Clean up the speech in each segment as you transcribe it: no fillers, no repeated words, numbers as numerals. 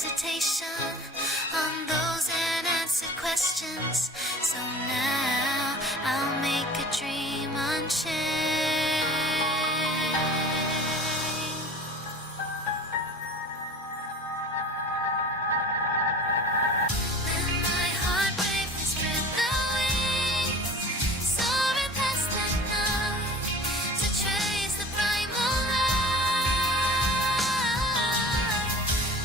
hesitation on those unanswered questions. So now I'll make a dream unchained. Let my heart bravely spread the wings, soaring past the night to trace the primal light.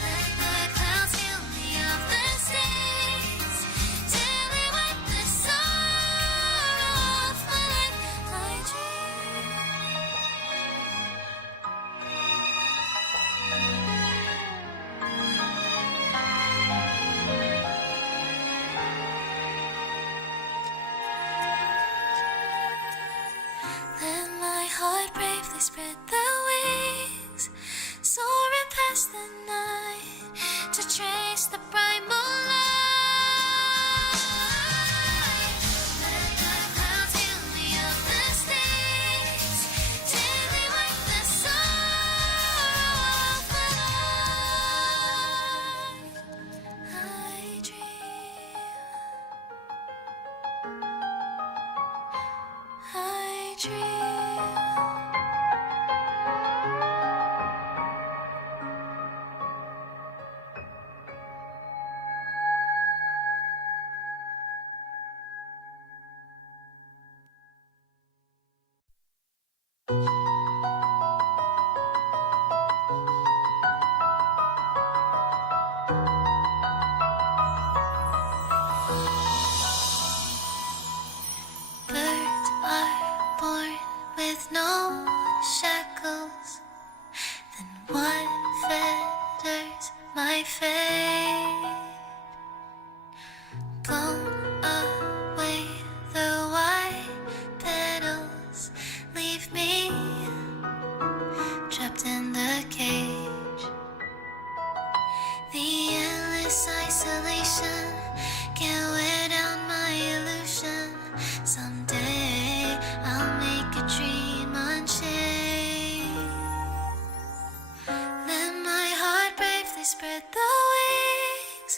Let the clouds heal me of the stains till they wipe the sorrow off my life. I dream. Let my heart bravely spread the wings, soaring past the night to trace the primal light. Let the clouds heal me of the stains till they wipe the sorrow off my life. I dream. I dream. Birds are born with no shackles. Then what fetters my fate? Blown away the white petals, leave me trapped in the cage. The endless isolation can't wear down my illusion. Someday I'll make a dream unchained. Let my heart bravely spread the wings,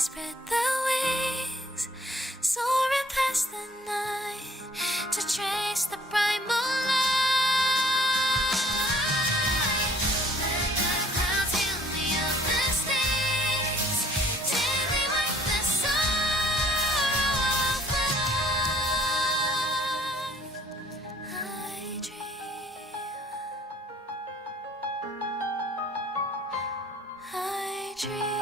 spread their wings, soaring past the night to trace the primal light. Let the clouds heal me of the stains, gently wipe the sorrow off my life. I dream, I dream.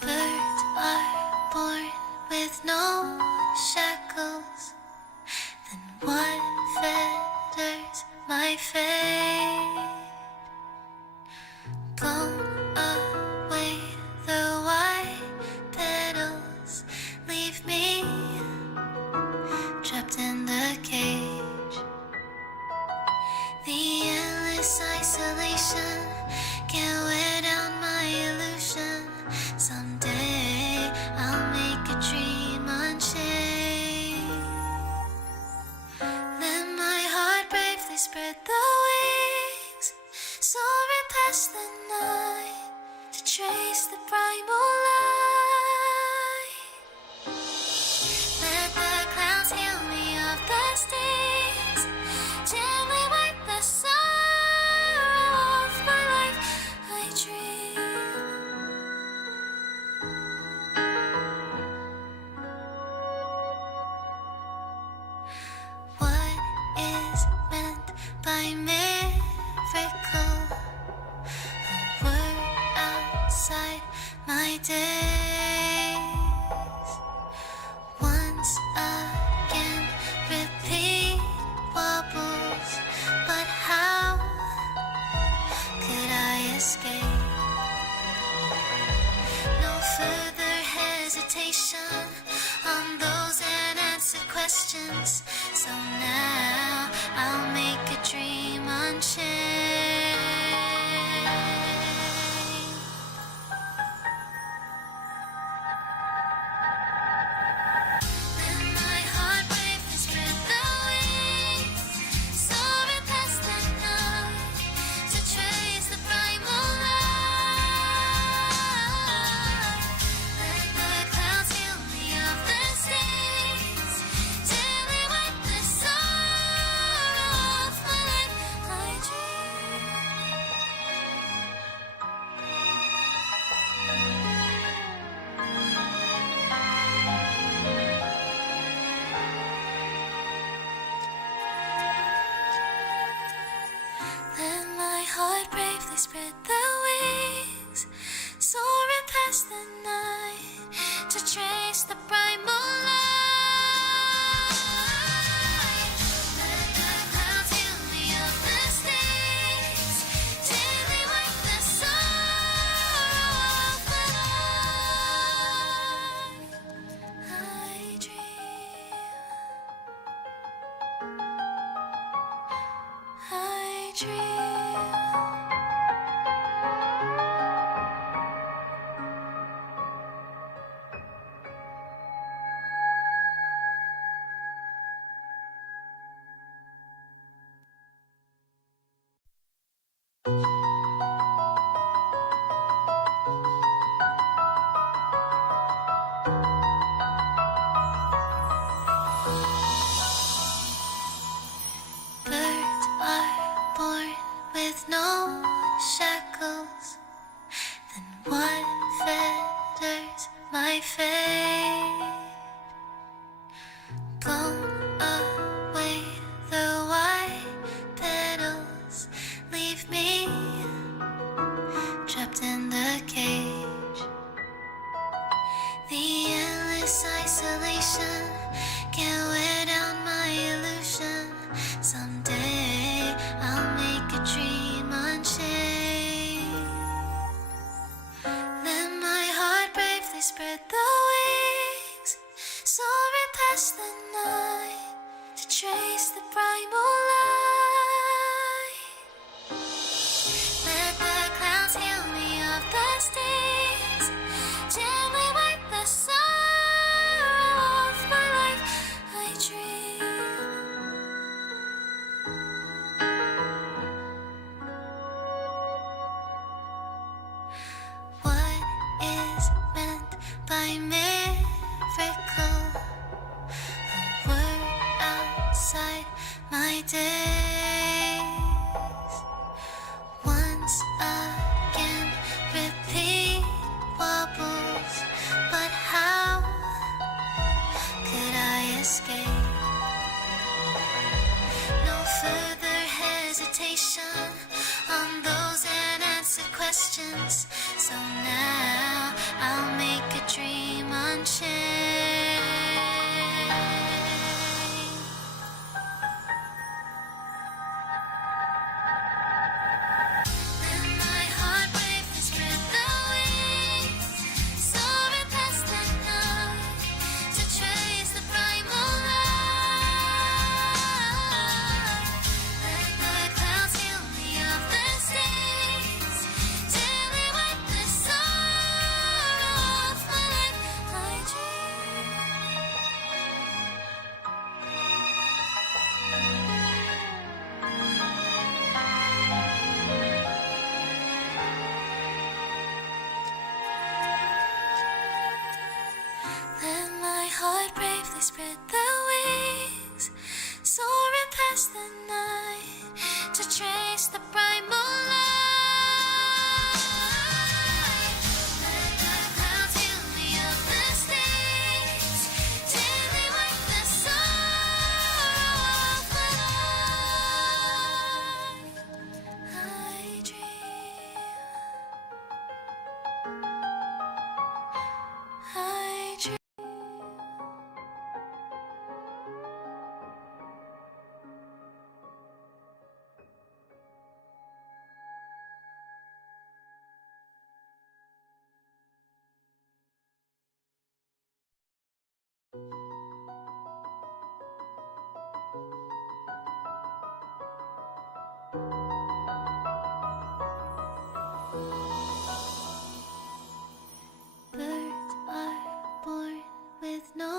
Birds are born with no shackles. Then what fetters my fate? Blown away the white petals, leave me trapped in the cage. The endless isolation can't wear down my illusion. Someday I'll make a dream unchained. Let my heart bravely spread the wings, soaring past the night to trace the primal light. Let the clouds heal me of the stains, gently wipe the sorrow off my life. I dream. What is meant by miracle? A word outside my days. Once again, repeat wobbles, but how could I escape? No further hesitation on those unanswered questions. So now I'll make a dream unchained. Let my heart bravely spread the wings, soaring past the night to trace the primal light. Let the clouds heal me of the stains, gently wipe the sorrow off my life. I dream. spread their wings, soaring past the night to trace the primal light. Let the clouds heal me of mistakes, gently wipe the sorrow off my life. I dream, I dream. Birds are born with no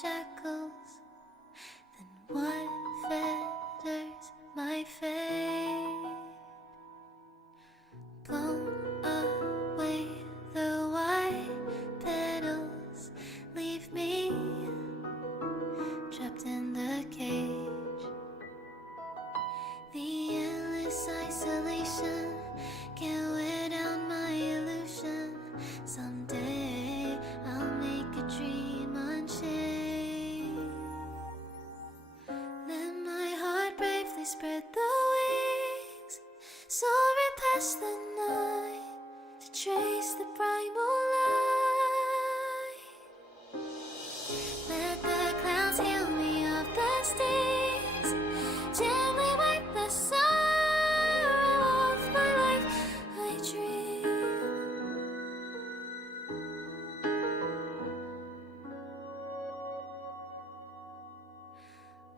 shackles. Then what fetters my fate? Blown away the white petals, leave me trapped in the cage. The endless isolation can't wear down my illusion. Someday I'll make a dream unchained. Let my heart bravely spread the wings, soaring past the night to trace the primal light. Let the clouds heal me of the stings, gently wipe the sorrow off my life. I dream.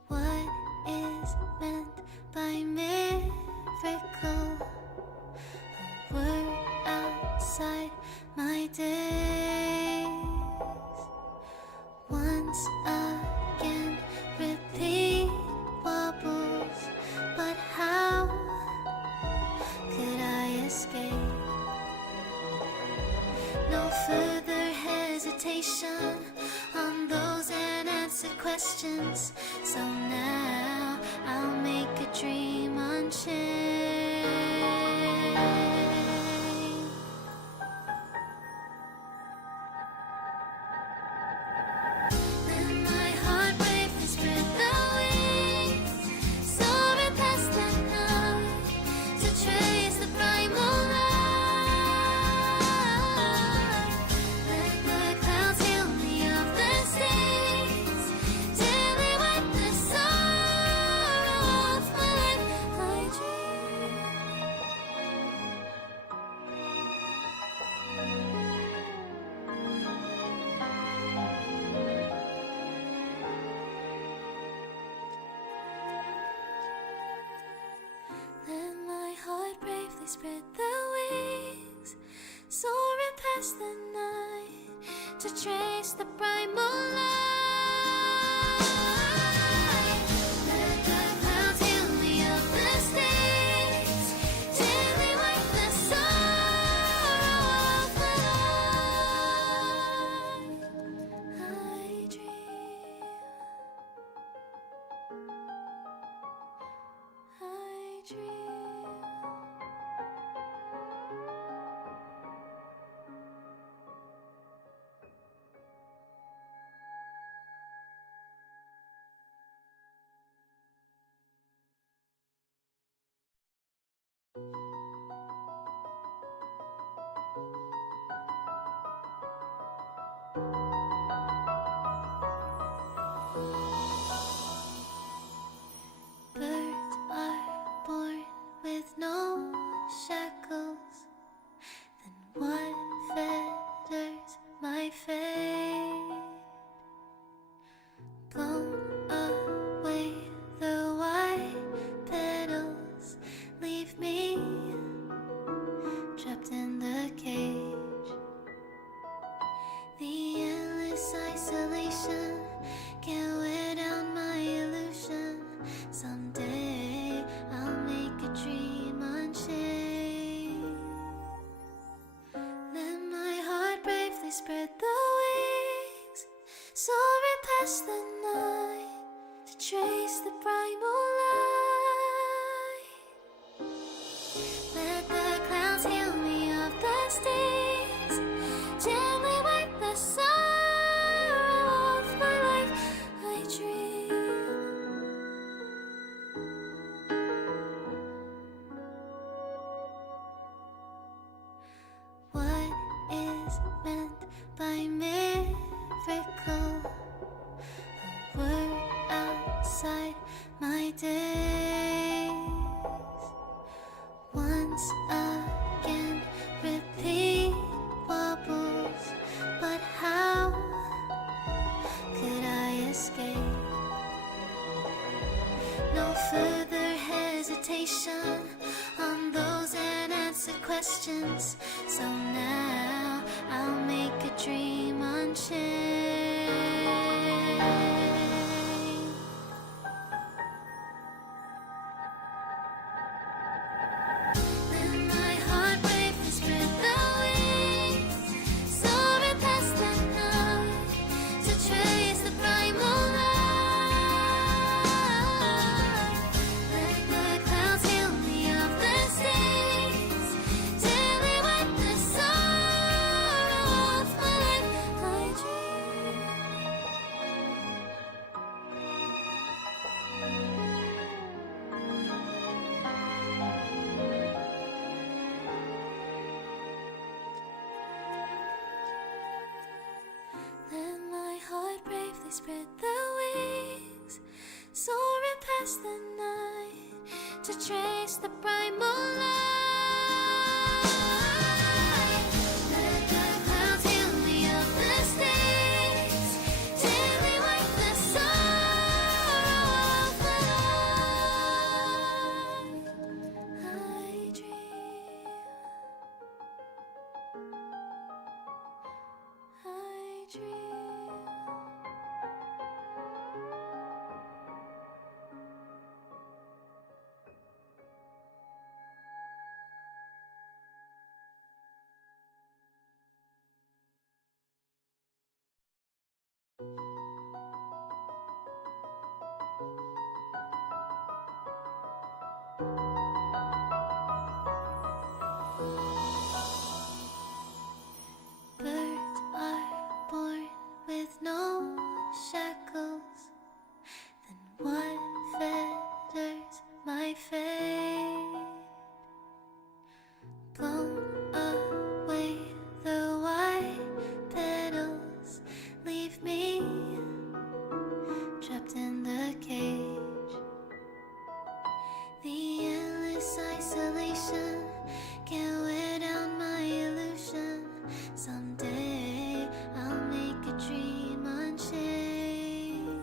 What is meant by miracle? A word outside my days. Once again, repeat wobbles, but how could I escape? No further hesitation on those unanswered questions. So now I'll make a dream unchained. Let my heart bravely spread the wings, soaring past the night to trace the primal light. Let the clouds heal me of the stains, gently wipe the sorrow off my life. I dream. Let my heart bravely spread the wings, soaring past the night to trace the primal light. Let the clouds heal me of the stains, gently wipe the sorrow off my life. I dream. I dream. past the night to trace the primal light. Let the clouds heal me of the stains, gently wipe the sorrow of my life. I dream. What is meant by miracle? A word outside my days. Once again, repeat wobbles, but how could I escape? No further hesitation on those unanswered questions. So now I'll make a dream unchained. Then my heart bravely spread the wings, soaring past the night to trace the primal light. Let the clouds heal me of the stains, gently wipe the sorrow of my life. I dream. Let my heart bravely spread the wings, soaring past the night to trace the primal light. Let the clouds heal me of the stains, gently wipe the sorrow of my life. I dream. I dream. Birds are born with no shackles. Then what fetters my fate? Blown away the white petals, leave me trapped in the cage. The endless isolation can't wear down my illusion. Someday I'll make a dream unchained.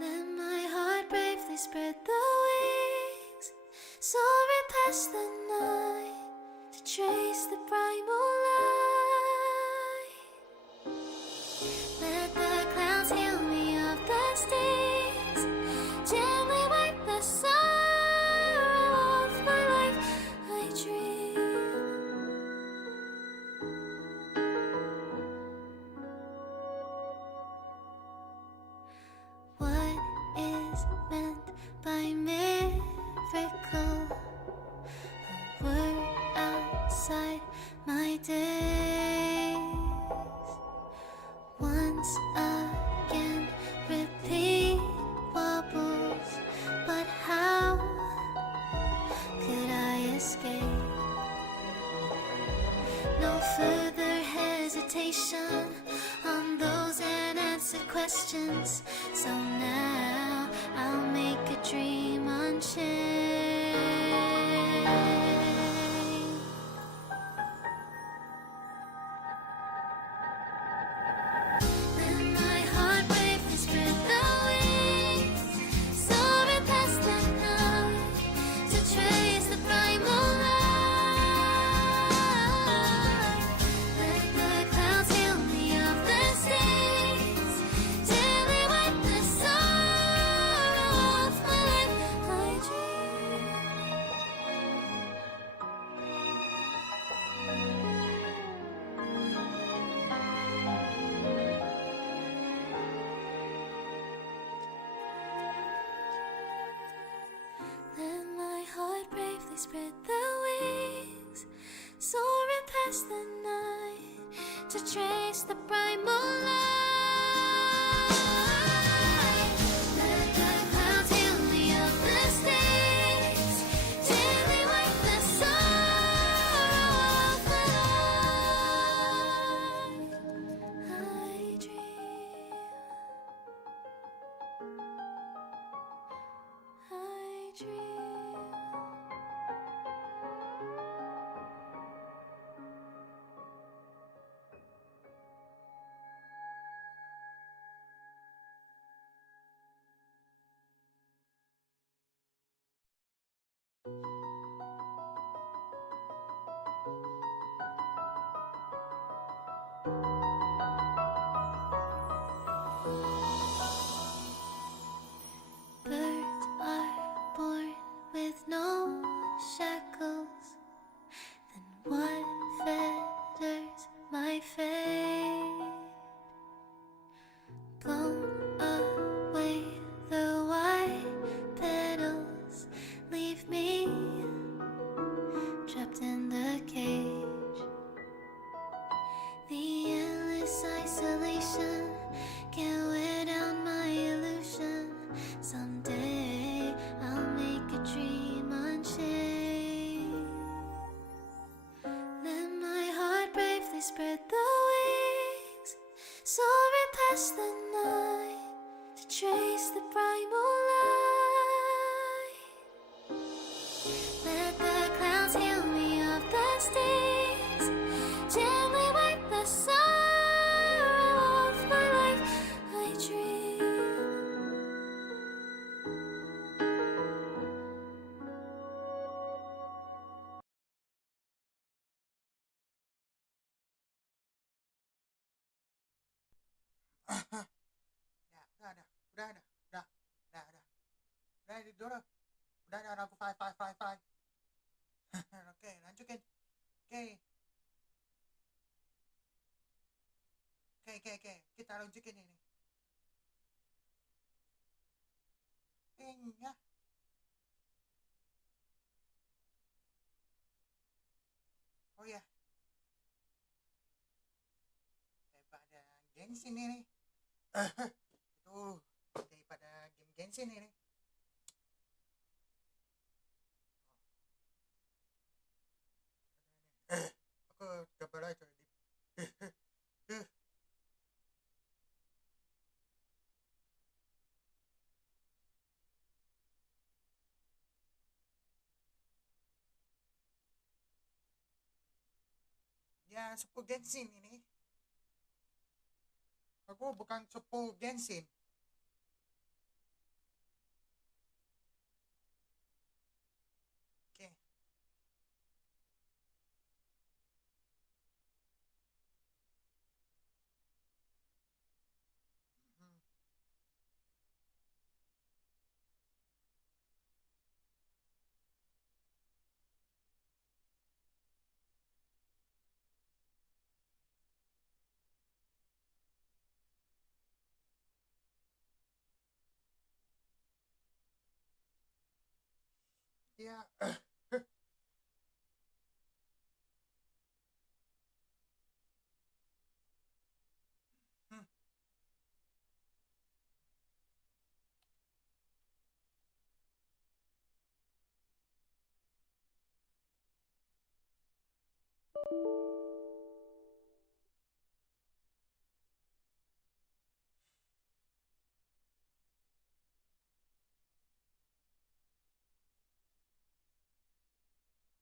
Let my heart bravely spread the wings, soaring past the night to trace the primal light. Let the clouds heal me of the stains, gently wipe the sorrow of my life. I dream. What is meant by miracle? A word outside my days. Once again, repeat wobbles, but how could I escape? No further hesitation on those unanswered questions. So now I'll make a dream unchained. Then my heart bravely spread the wings, soaring past the night to trace the primal light. Let the clouds heal me of the stains, gently wipe the sorrow of my life. I dream. bravely spread the wings, soaring past the night to trace the primal light. Let the clouds heal me of mistakes, gently wipe the sorrow off my life. I dream, I dream. Birds are born with no shackles. Then what fetters my fate? Blown away, the white petals leave me trapped in the cage. The endless isolation can't wear down my illusion. Someday I'll make a dream unchained. Let my heart bravely spread the wings, soaring past the night to trace the primal light. Let the clouds heal me of the stings, gently wipe the sorrow off my life. I dream. Udah, dulu. Udah, aku five. Oke, lanjutin. Oke. Kita lanjutin ini. Ya. Oh ya, daripada gengsin ini. Itu daripada game gengsin ini. Aku coba aja di. Ya, sepuh gengsin ini. Aku bukan sepuh gengsin. Oke. Hmm. Ya. Hmm.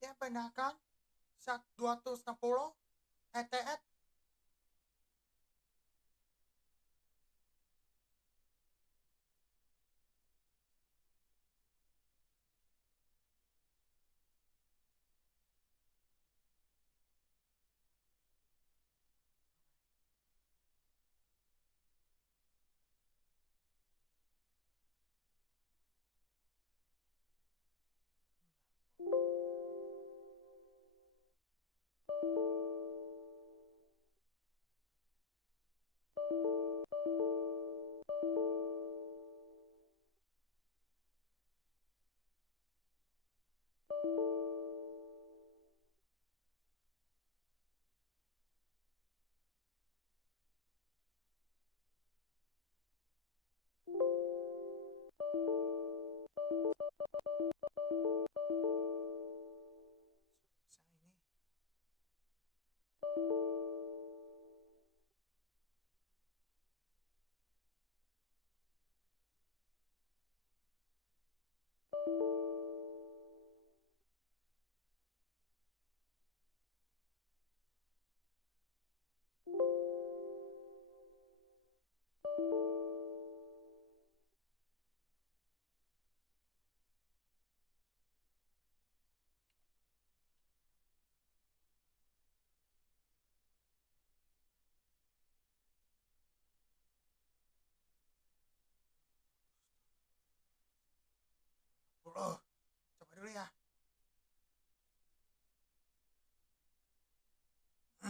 Ya benar kan? 260 ETS.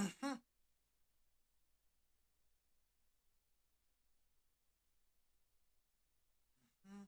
Mhm. Mhm.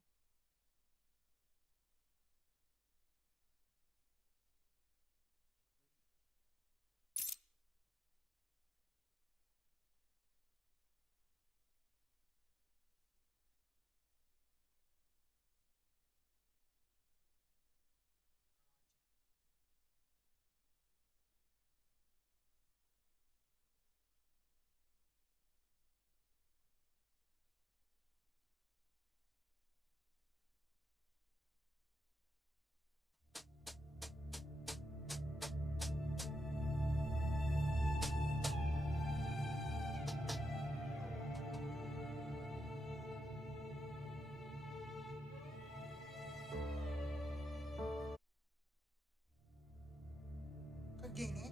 Kok gini?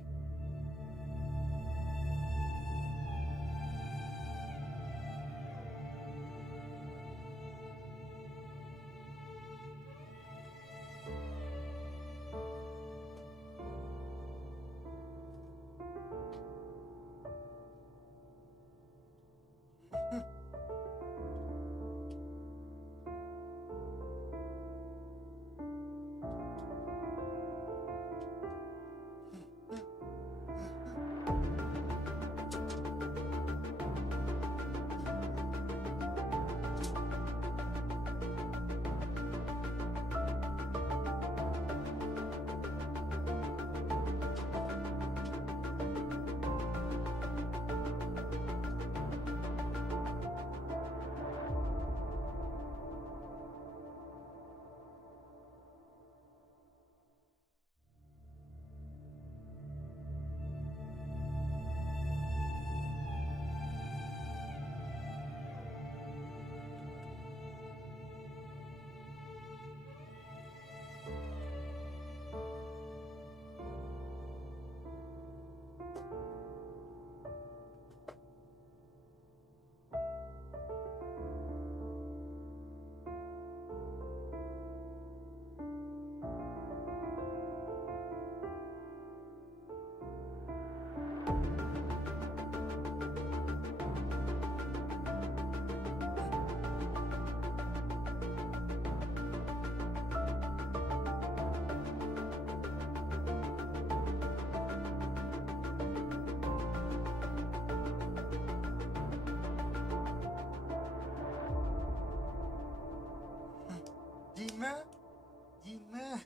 Gimana? Gimana?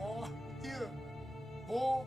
Oh, chưa. Vô.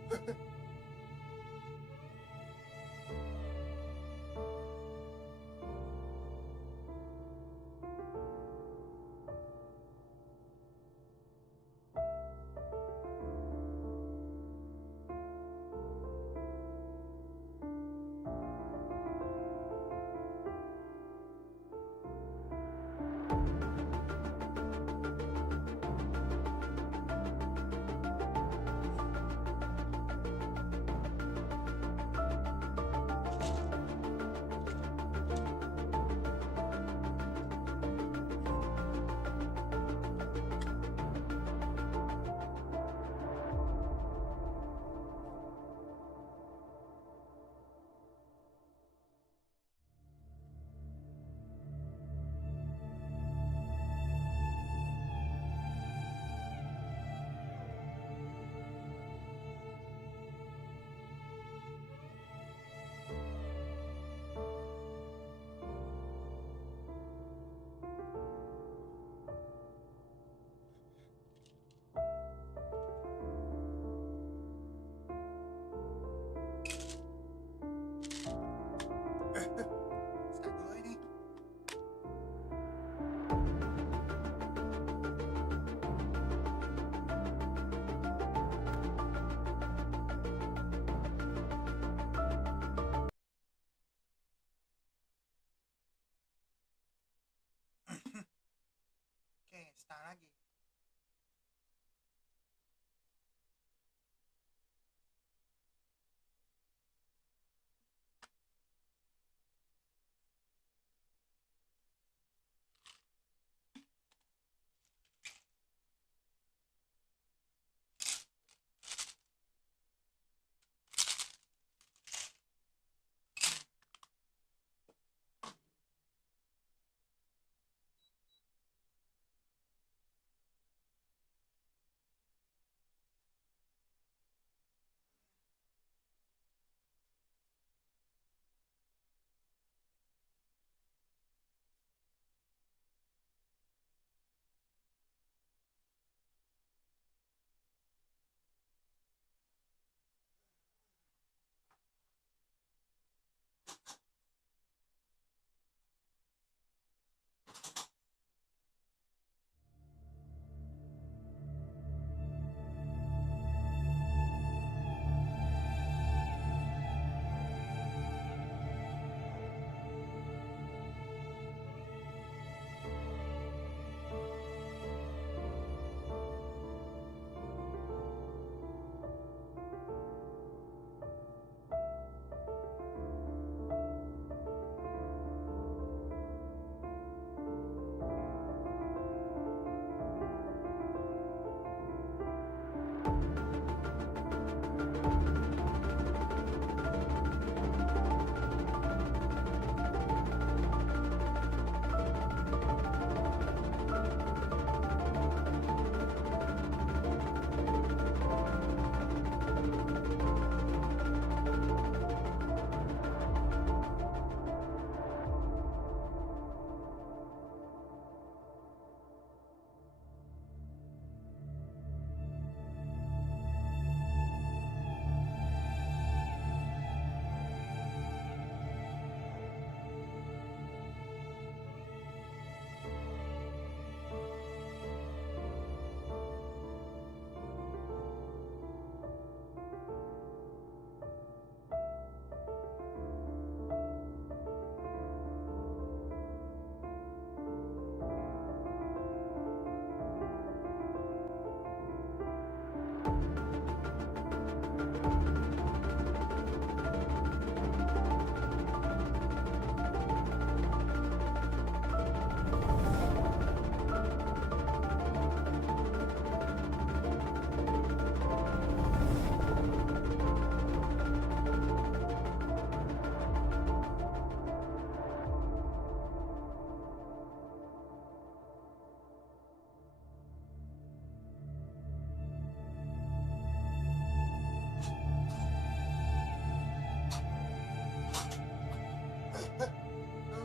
setengah lagi.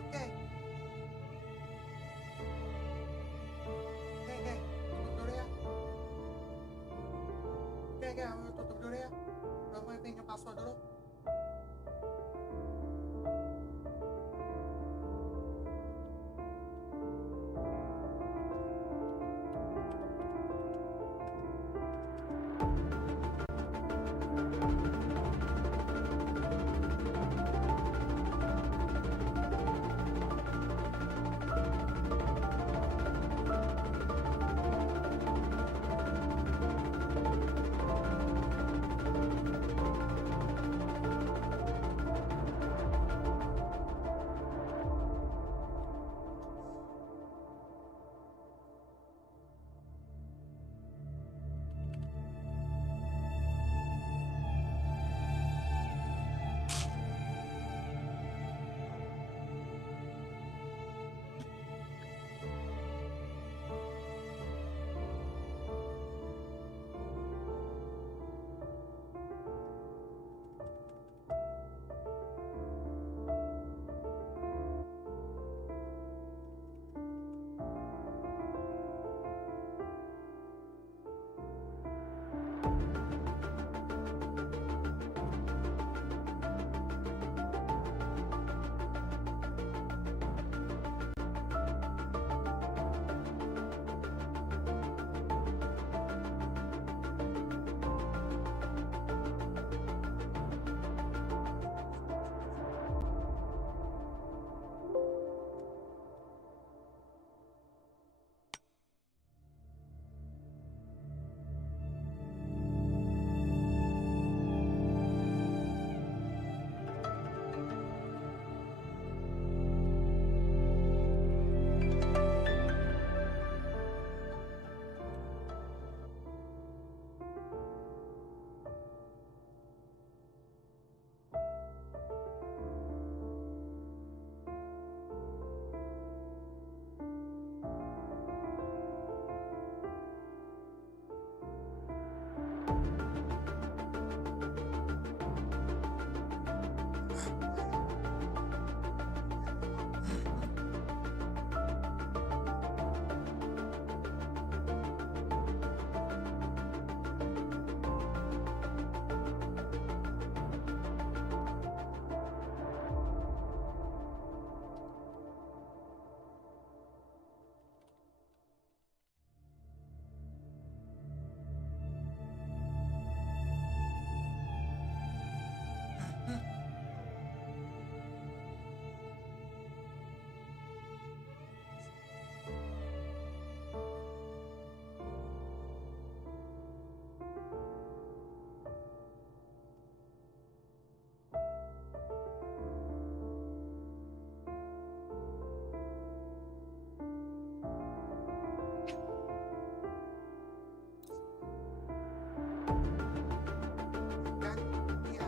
Oke. Oke, tutup dulu ya. Oke, tutup dulu ya. Udah mau pinjam password dulu.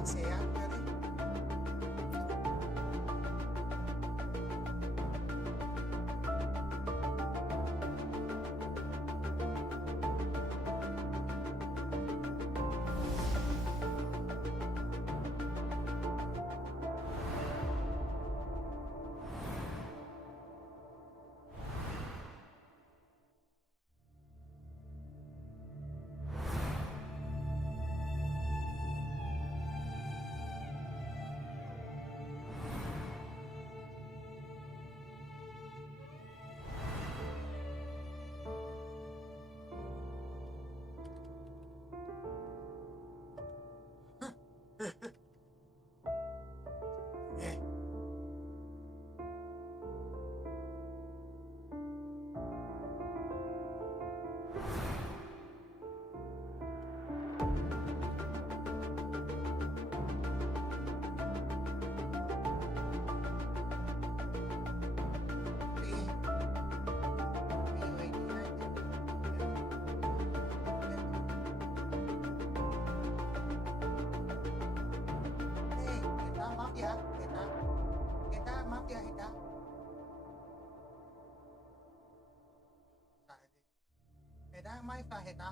saya tadi. Eh, Heta, maaf ya, Heta. Heta, maaf ya, Heta. Heta, maaf ya, Heta.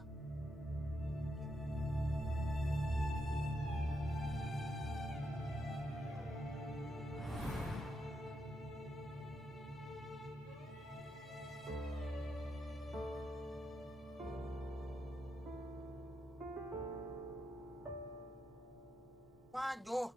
Waduh.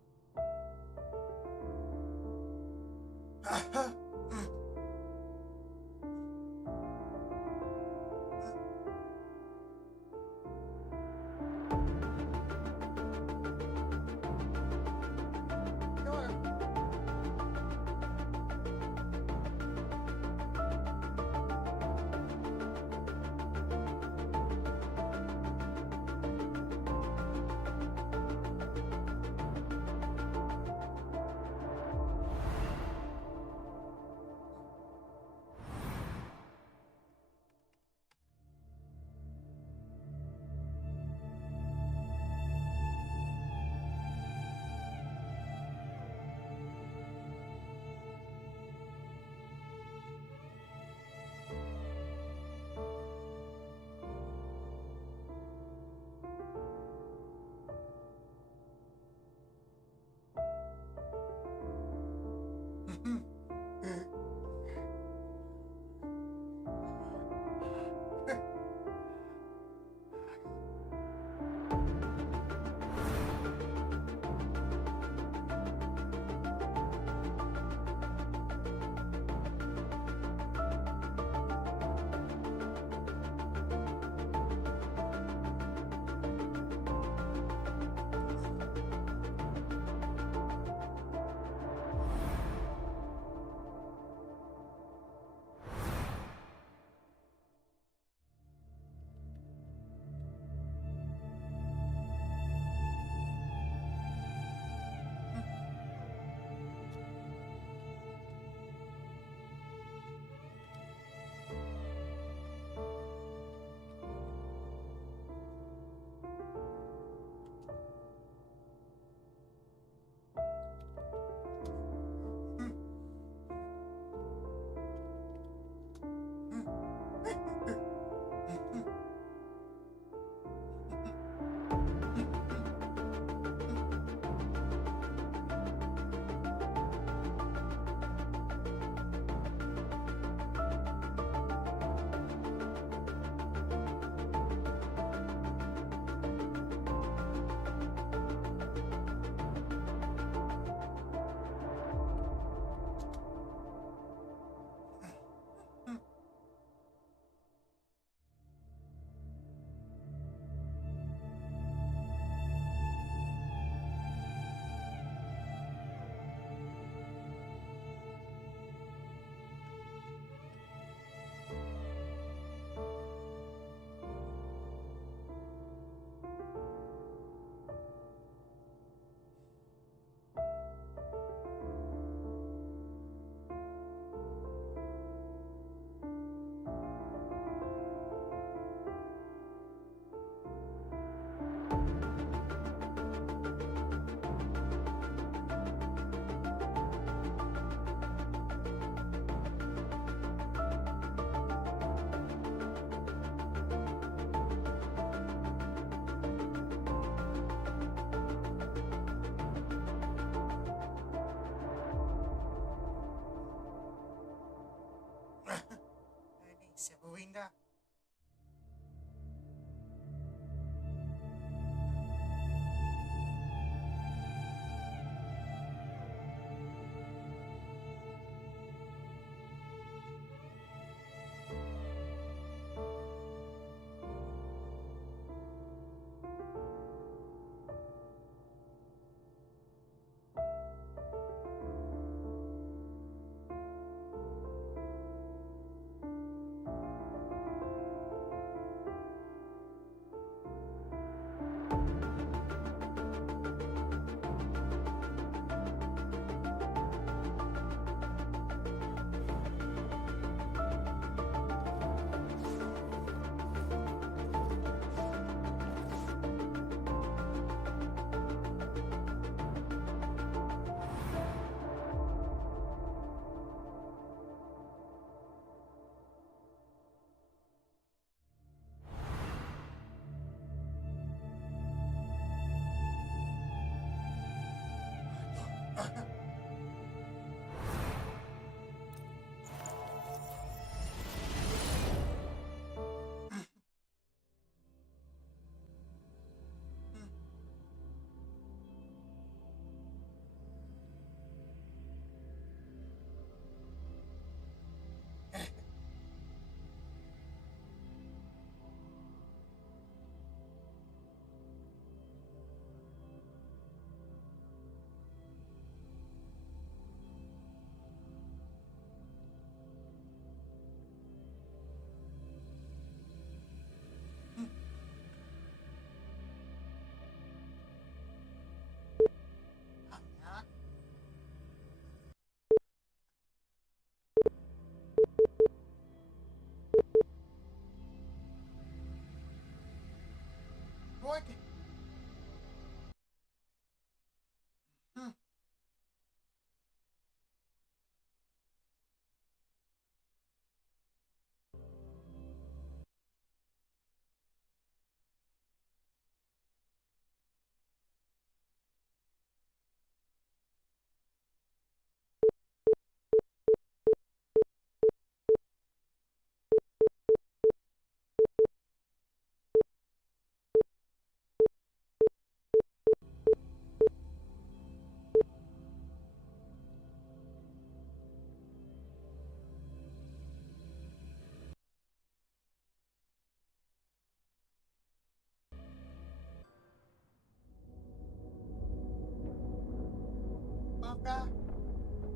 udah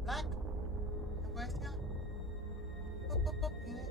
black ya guysnya. Pup ini.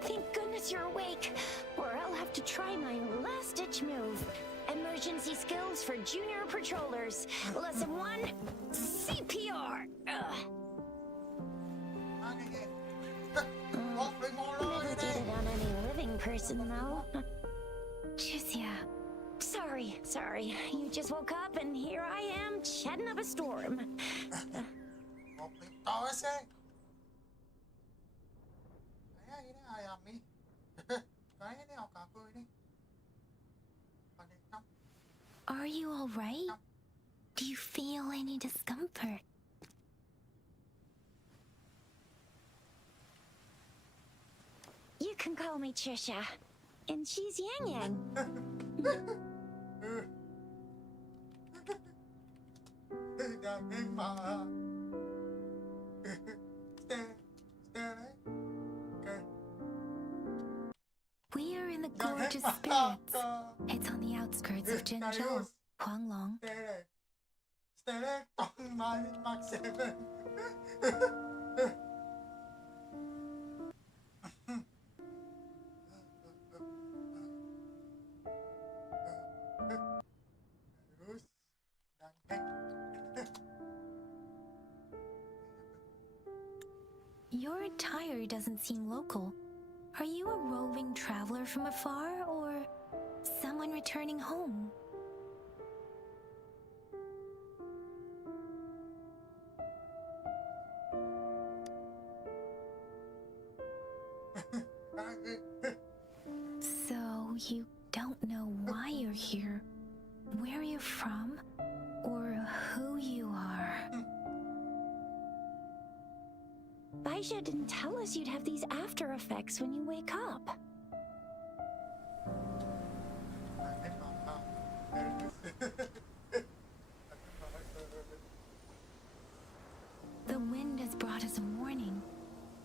Thank goodness you're awake, or I'll have to try my last-ditch move. Emergency skills for junior patrollers. Lesson 1, CPR. Never did it on any living person, though. Juicia. Sorry. You just woke up, and here I am, chatting up a storm. Are you all right? Do you feel any discomfort? You can call me Trisha, and she's Yang Yang. We are in the Gorgeous Spirits. It's on the outskirts of Zhengzhou, Huanglong. Your attire doesn't seem local. Are you a roving traveler from afar, or someone returning home? So, you don't know why you're here, where you're from, or who you are? Baisha didn't tell us you'd have these after effects when you wake up. The wind has brought us a warning.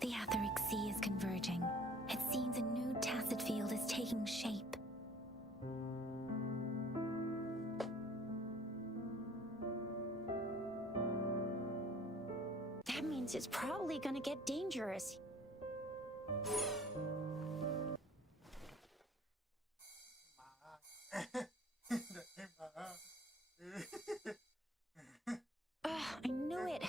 The Aetheric Sea is converging. It seems a new tacit field is taking shape. That means it's probably gonna get dangerous. I knew it.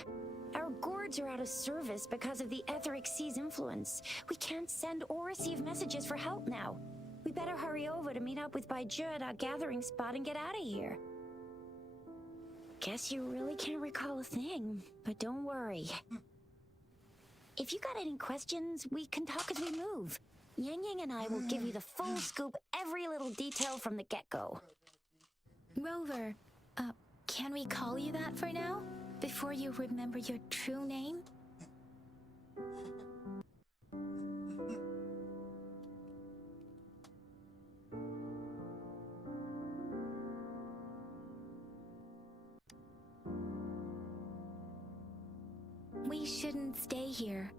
Our gourds are out of of service because of the etheric sea's influence. We can't send or receive messages for help now. We better hurry over to meet up with Baiju at our gathering spot and get out of here. Guess you really can't recall a thing, but don't worry. If you got any questions, we can talk as we move. Yang Yang and I will give you the full scoop, every little detail from the get-go. Rover, can we call you that for now? Before you remember your true name? We shouldn't stay here.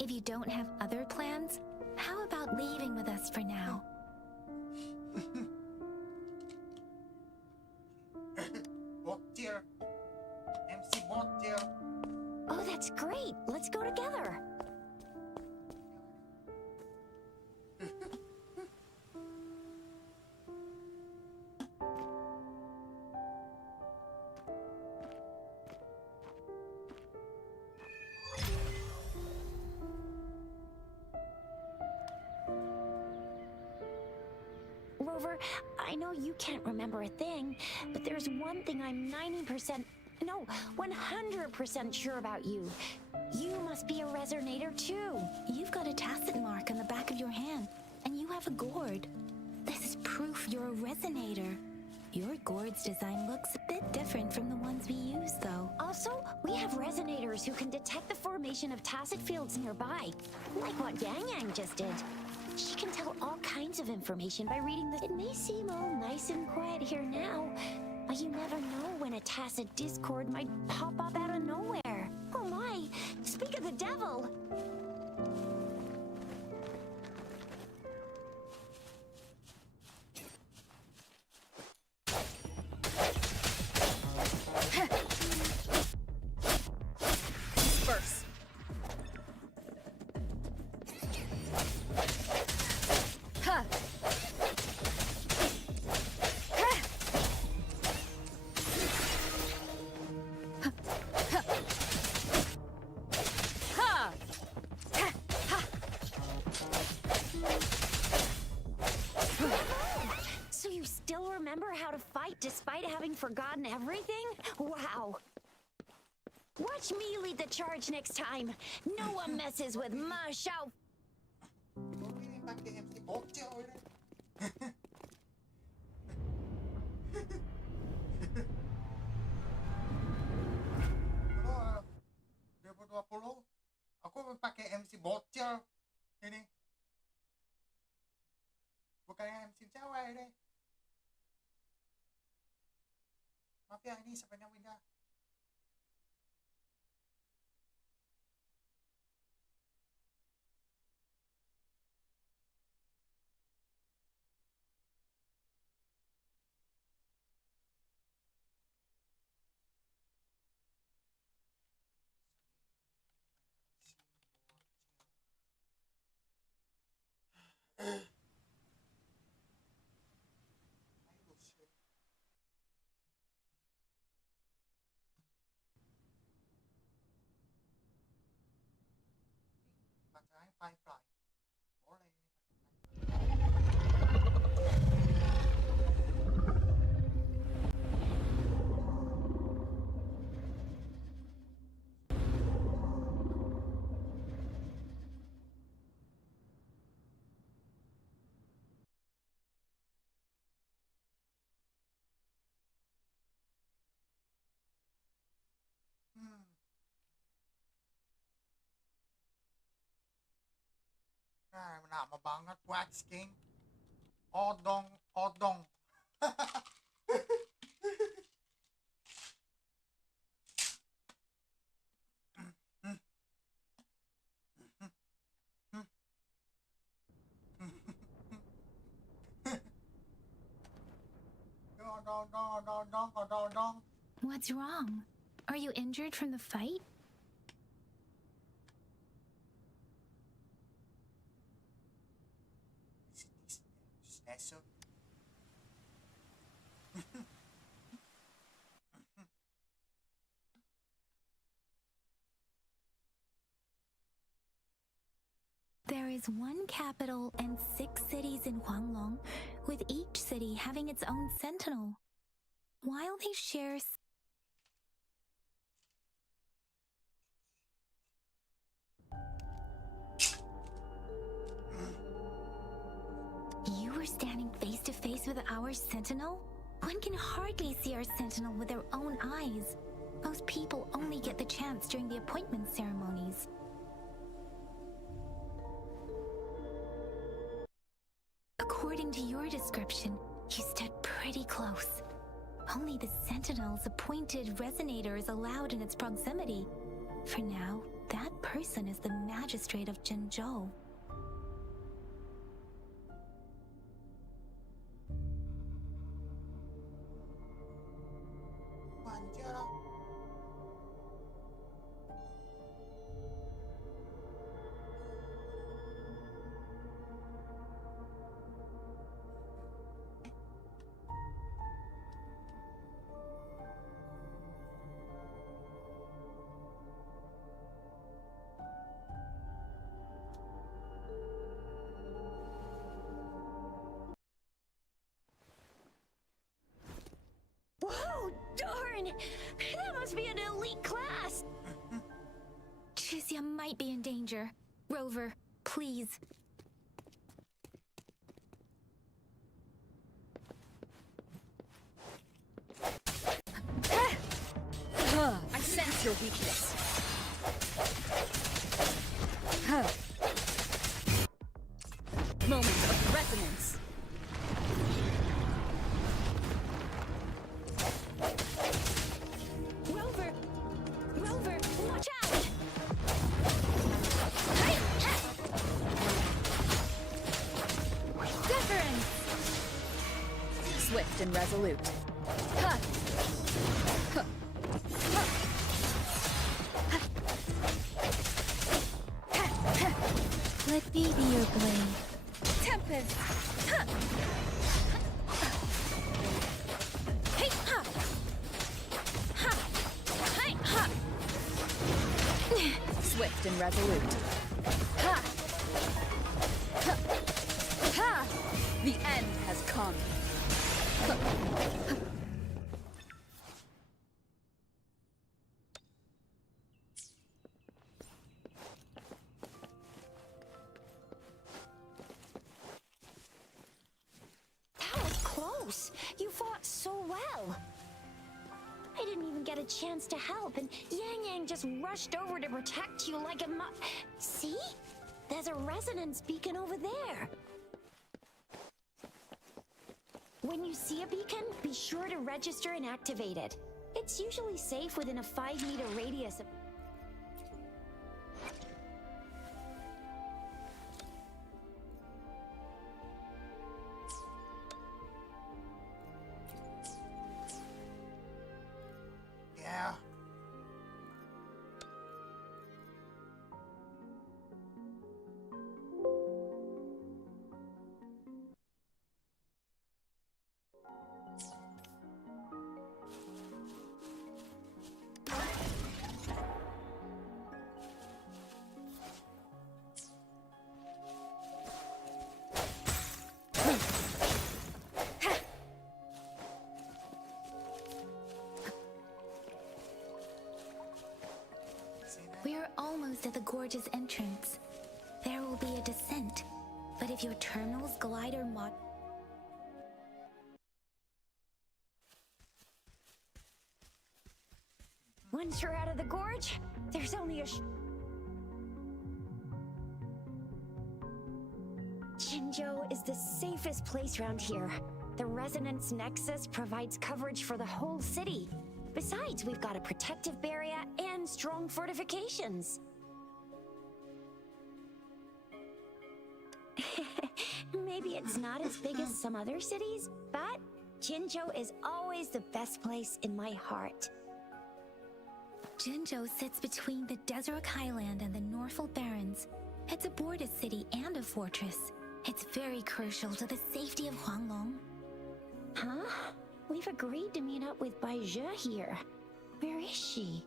If you don't have other plans, how about leaving with us for now? Bot dear. MC Bot dear. Oh, that's great. Let's go together. Rover, I know you can't remember a thing, but there's one thing I'm 90%, no, 100% sure about you. You must be a resonator too. You've got a tacit mark on the back of your hand, and you have a gourd. This is proof you're a resonator. Your gourd's design looks a bit different from the ones we use, though. Also, we have resonators who can detect the formation of tacit fields nearby, like what Yang Yang just did. She can tell all kinds of information by reading the... It may seem all nice and quiet here now, but you never know when a tacit discord might pop up out of nowhere. Oh my, speak of the devil! Disperse. Ha! So you still remember how to fight despite having forgotten everything? Wow. Watch me lead the charge next time. No one messes with my show. Ini pakai MC bocil ini. Dulu 2020 aku pakai MC bocil ini. Bukannya MC cewek ini. Maaf ya, ini sebenarnya Winda. Bacaan Firefly. Boleh ini pakai Nah, nama banget Wax King. Odong, odong. Odong, odong, odong, odong, odong. What's wrong? Are you injured from the fight? Eso. There is one capital and 6 cities in Huanglong, with each city having its own sentinel. While they share You were standing face to face with our sentinel? One can hardly see our sentinel with their own eyes. Most people only get the chance during the appointment ceremonies. According to your description, you stood pretty close. Only the sentinel's appointed resonator is allowed in its proximity. For now, that person is the magistrate of Zhenzhou. Manja. Whoa, darn! That must be an elite class! Chizia might be in danger. Rover, please. I sense your weakness. Moment of resonance. Rover! Rover, watch out! Deference. Swift and resolute. Ha. Ha. Ha. Let me be your blade. Tempest. Ha. Hey, ha! Ha! Hey, ha! Swift and resolute. Ha. Ha. Ha. The end has come. Ha. That was close. You fought so well. I didn't even get a chance to help, and Yang Yang just rushed over to protect you like a See? There's a resonance beacon over there. When you see a beacon, be sure to register and activate it. It's usually safe within a 5-meter radius of... Yeah. We're almost at the gorge's entrance. There will be a descent, but if your terminal's glider mod... Once you're out of the gorge, there's only a Zhenzhou is the safest place around here. The Resonance Nexus provides coverage for the whole city. Besides, we've got a protective barrier and strong fortifications. Maybe it's not as big as some other cities, but Zhenzhou is always the best place in my heart. Zhenzhou sits between the Desert Highland and the Norfolk Barrens. It's a border city and a fortress. It's very crucial to the safety of Huanglong. Huh? We've agreed to meet up with Bai Zhe here. Where is she?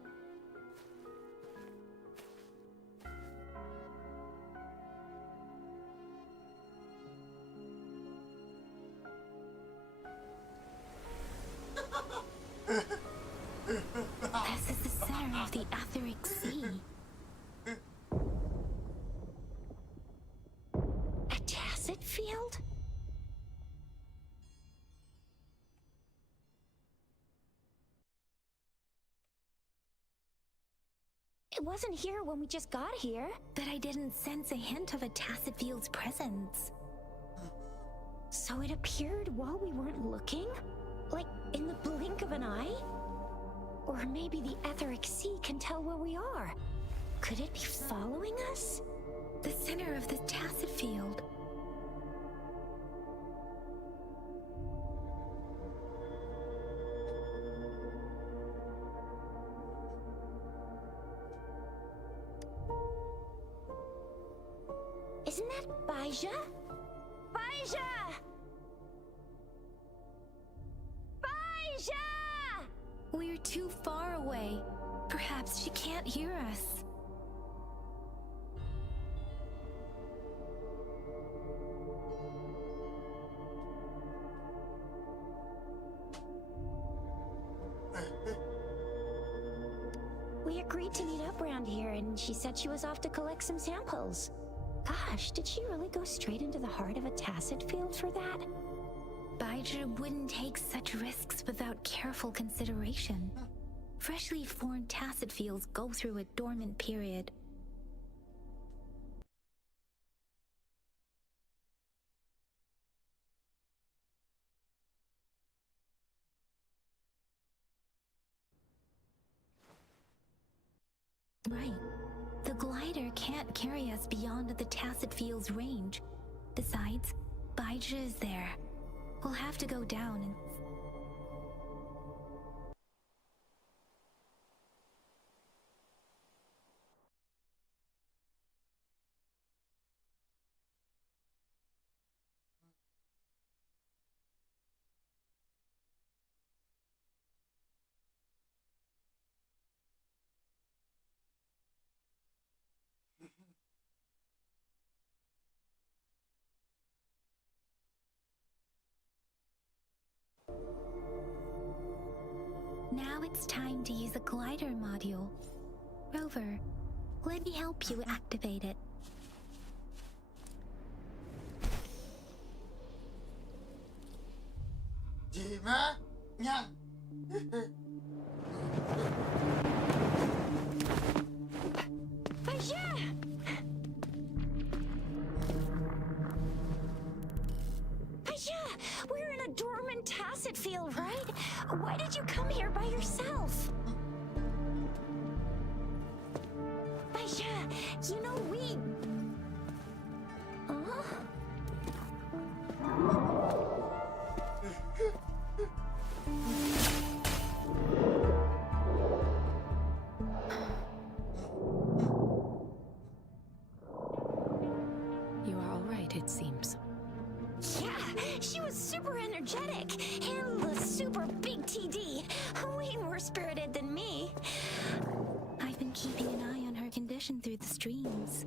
of the etheric sea. A tacit field? It wasn't here when we just got here. But I didn't sense a hint of a tacit field's presence. So it appeared while we weren't looking? Like in the blink of an eye? Or maybe the etheric sea can tell where we are. Could it be following us? The center of the tacit field. Isn't that Baija? Baija! Baija! We're too far away. Perhaps she can't hear us. We agreed to meet up around here, and she said she was off to collect some samples. Gosh, did she really go straight into the heart of a tacit field for that? Baija wouldn't take such risks without careful consideration. Freshly formed tacit fields go through a dormant period. Right. The glider can't carry us beyond the tacit field's range. Besides, Baija is there. We'll have to go down and... Now it's time to use the glider module. Rover, let me help you activate it. Jima, Nyang. Baija! Baija! We're in a dormant tacit field, right? Why did you come here by yourself? Baija, you know we... Huh? You are all right, it seems. Yeah, she was super energetic and the super big TD. Way more spirited than me. I've been keeping an eye on her condition through the streams.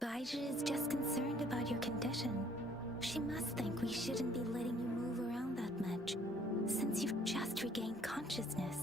Baija is just concerned about your condition. She must think we shouldn't be letting you move around that much, since you've just regained consciousness.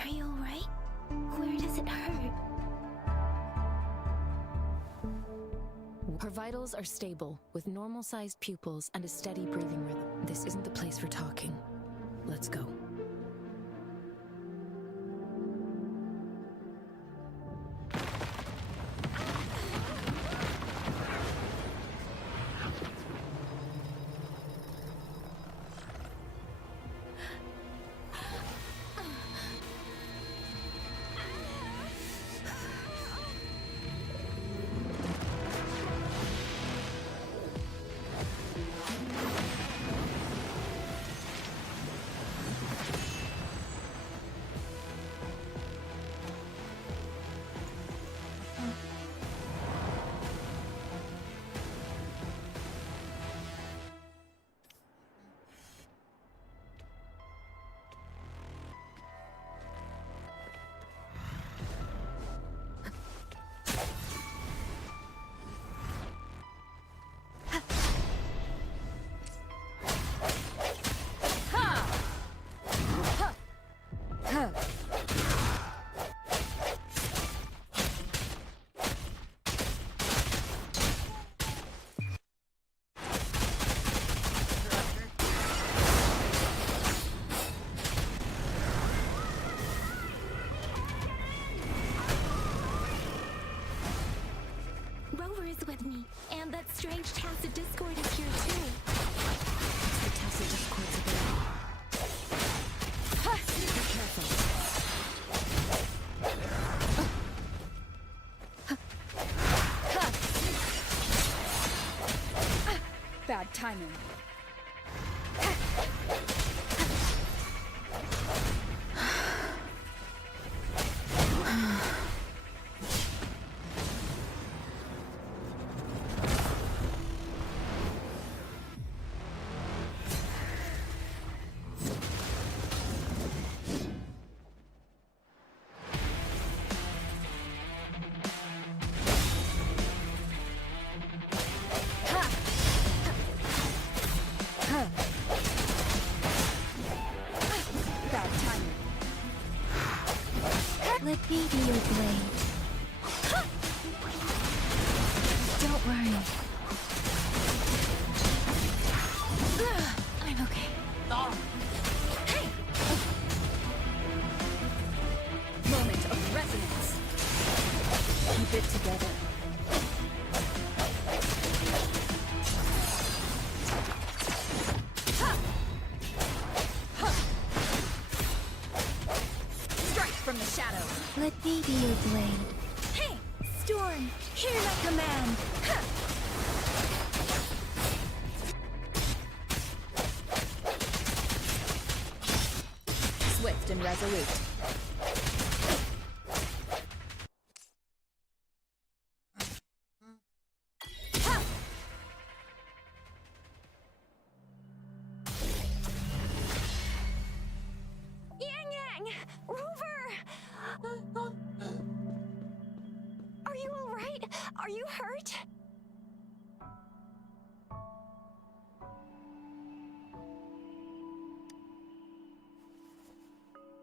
Are you alright? Where does it hurt? Her vitals are stable, with normal-sized pupils and a steady breathing rhythm. This isn't the place for talking. Let's go. Rover is with me, and that strange tacit discord is here too. It's the tacit discords again. Be careful. Bad timing. Bad timing. Let me be your blade. Don't worry. I'm okay. Moment of resonance. Keep it together. Strike from the shadows. Let me be your blade. Hey, Storm, hear my command. Swift and resolute. Yang Yang! Rover! Are you alright? Are you hurt?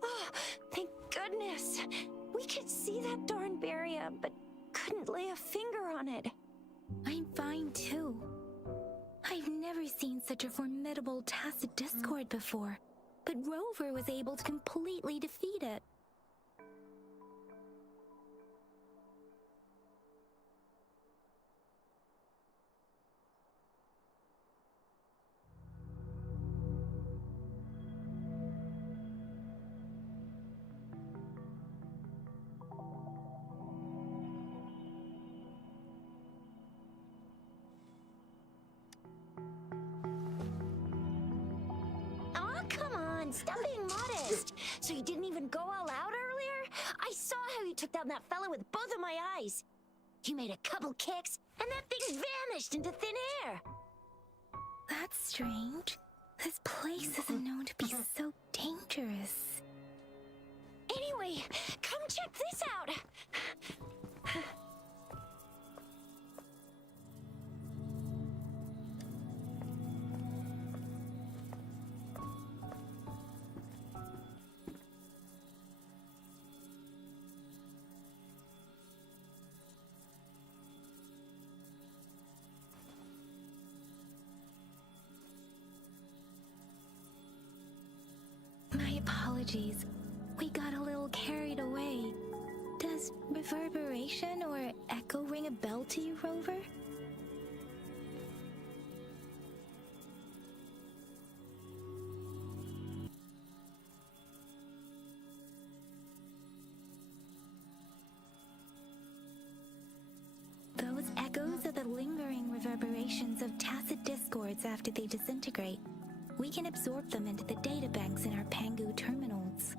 Oh, thank goodness. We could see that darn barrier, but couldn't lay a finger on it. I'm fine too. I've never seen such a formidable tacit discord before, but Rover was able to completely defeat it. Aw, come on, stop being modest. So you didn't even go all out earlier? I saw how you took down that fella with both of my eyes. You made a couple kicks, and that thing vanished into thin air. That's strange. This place isn't known to be so dangerous. Anyway, come check this out. Apologies. We got a little carried away. Does reverberation or echo ring a bell to you, Rover? Those echoes are the lingering reverberations of tacit discords after they disintegrate. We can absorb them into the databanks in our Pangu terminals.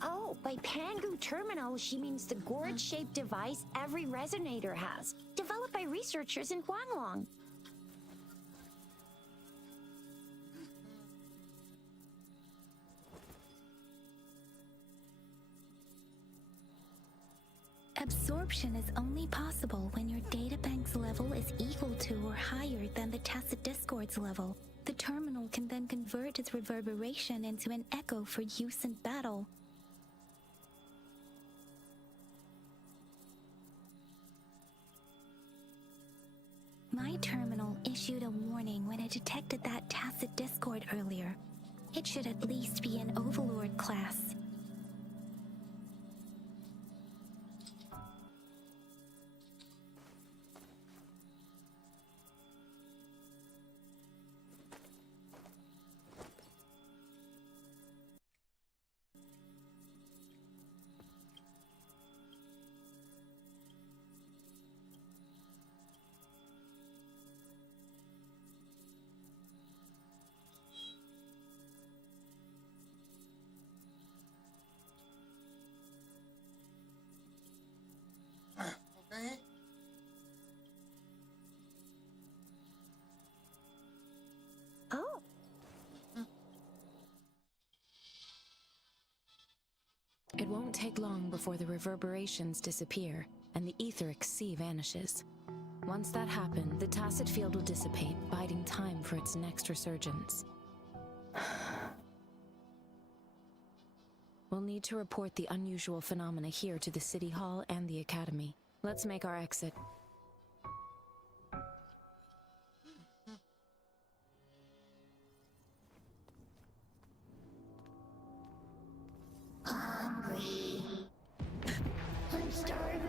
Oh, by Pangu Terminal, she means the gourd-shaped device every resonator has, developed by researchers in Huanglong. Absorption is only possible when your databank's level is equal to or higher than the tacit discord's level. The terminal can then convert its reverberation into an echo for use in battle. My terminal issued a warning when it detected that tacit discord earlier. It should at least be an Overlord class. Okay. Oh, It won't take long before the reverberations disappear and the etheric sea vanishes. Once that happens, the tacit field will dissipate, biding time for its next resurgence. We'll need to report the unusual phenomena here to the City Hall and the Academy. Let's make our exit. hungry. I'm starving.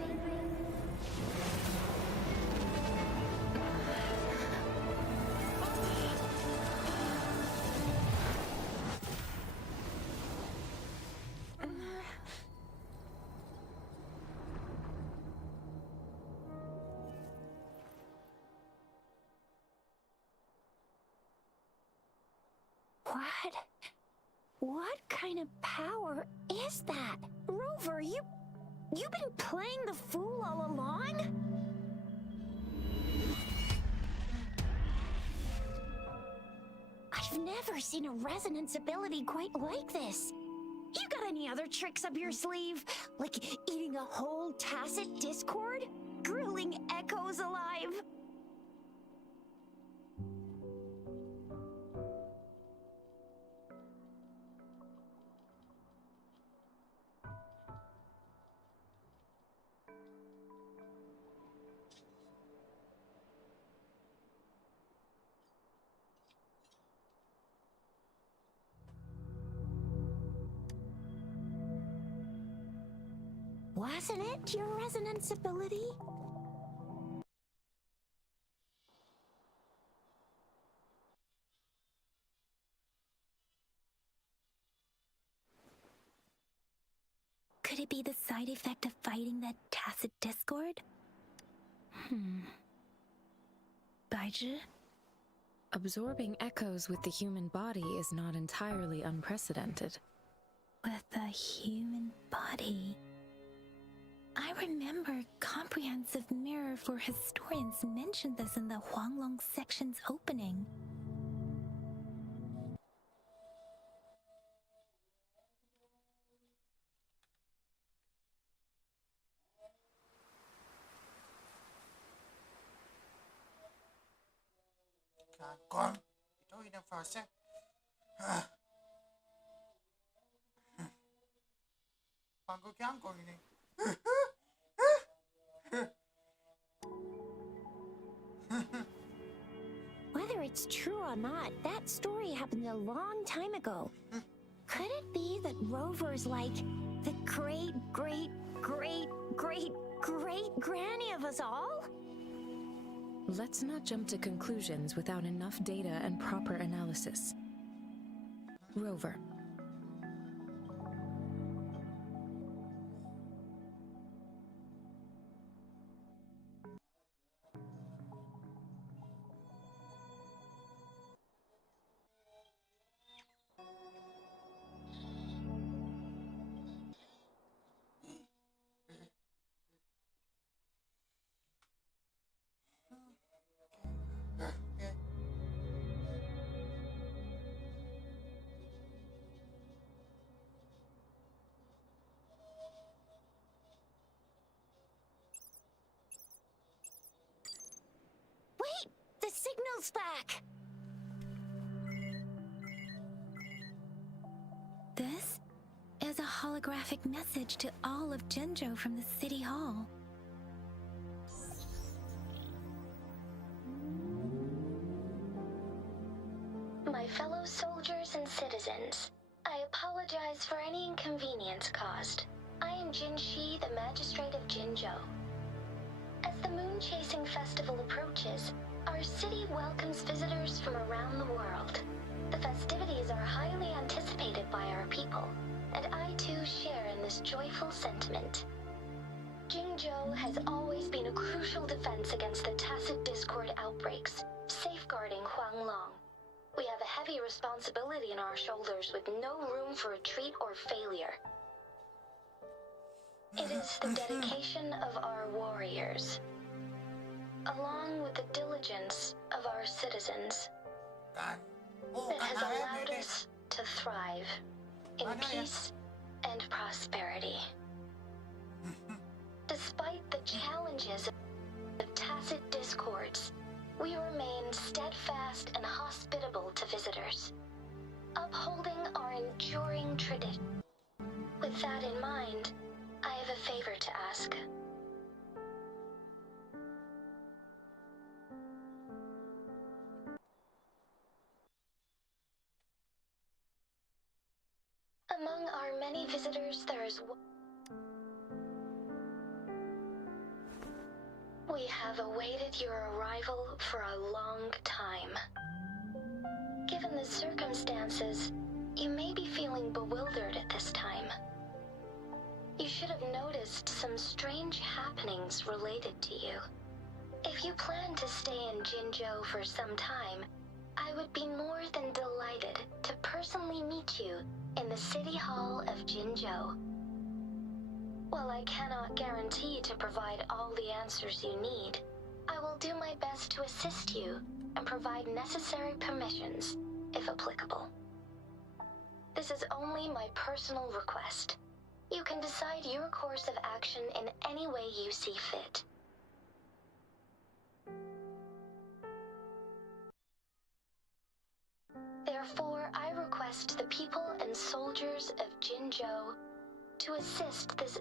What kind of power is that? Rover, you've been playing the fool all along? I've never seen a resonance ability quite like this. You got any other tricks up your sleeve? Like eating a whole tacit discord? Grilling echoes alive? Wasn't it your resonance ability? Could it be the side effect of fighting that tacit discord? Baizhi? Absorbing echoes with the human body is not entirely unprecedented. With the human body. I remember Comprehensive Mirror for Historians mentioned this in the Huanglong section's opening. Con, ito yun ang fase. Panggo kyan ko ini. Whether it's true or not, that story happened a long time ago. Could it be that Rover's like the great, great, great, great, great granny of us all? Let's not jump to conclusions without enough data and proper analysis. Rover. Wait, the signal's back. This is a holographic message to all of Jinzhou from the City Hall. My fellow soldiers and citizens, I apologize for any inconvenience caused. I am Jin Shi, the Magistrate of Jinzhou. As the Moon Chasing Festival approaches, our city welcomes visitors from around the world. The festivities are highly anticipated by our people, and I too share in this joyful sentiment. Jinzhou has always been a crucial defense against the tacit discord outbreaks, safeguarding Huanglong. We have a heavy responsibility on our shoulders with no room for retreat or failure. It is the dedication of our warriors, along with the diligence of our citizens, that has allowed us to thrive in peace and prosperity. Despite the challenges of tacit discords, we remain steadfast and hospitable to visitors, upholding our enduring tradition. With that in mind, I have a favor to ask. Among our many visitors, there is one. We have awaited your arrival for a long time. Given the circumstances, you may be feeling bewildered at this time. You should have noticed some strange happenings related to you. If you plan to stay in Jinzhou for some time, I would be more than delighted to personally meet you in the City Hall of Jinzhou. While I cannot guarantee to provide all the answers you need, I will do my best to assist you and provide necessary permissions, if applicable. This is only my personal request. You can decide your course of action in any way you see fit. Therefore, I request the people and soldiers of Jinzhou to assist this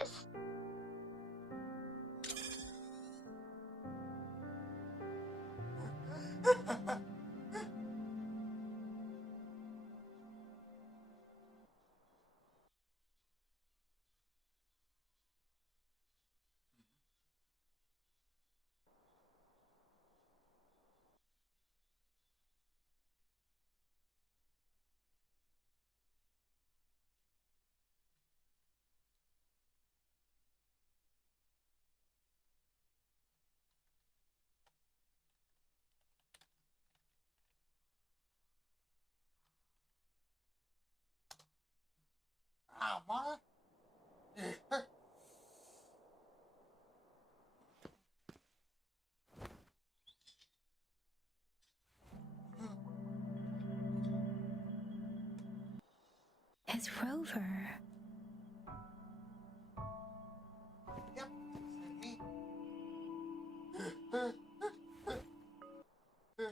Apa? As Rover. Yep, it's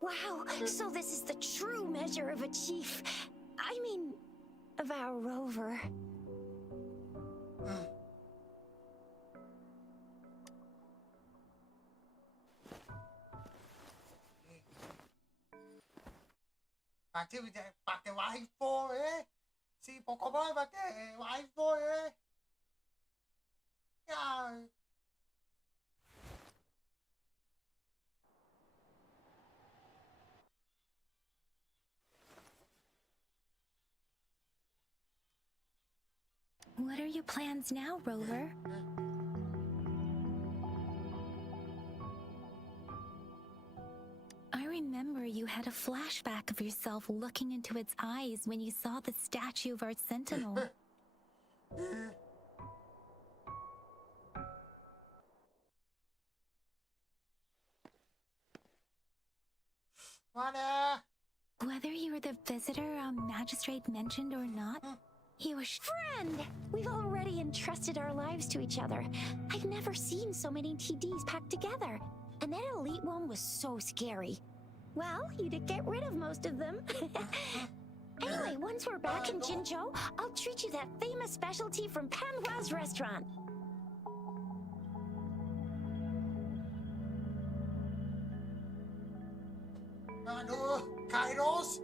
Wow, so this is the true measure of a chief. I mean, of our Rover. Pakai wifi, eh? Si Pokemon pakai iPhone Ya. What are your plans now, Rover? I remember you had a flashback of yourself looking into its eyes when you saw the statue of our sentinel. Mana? Whether you were the visitor our magistrate mentioned or not, you were Friend! We've already entrusted our lives to each other. I've never seen so many TDs packed together. And that elite one was so scary. Well, you did get rid of most of them. Anyway, once we're back in Jinzhou, I'll treat you that famous specialty from Panhua's restaurant. Aduh, Kairos.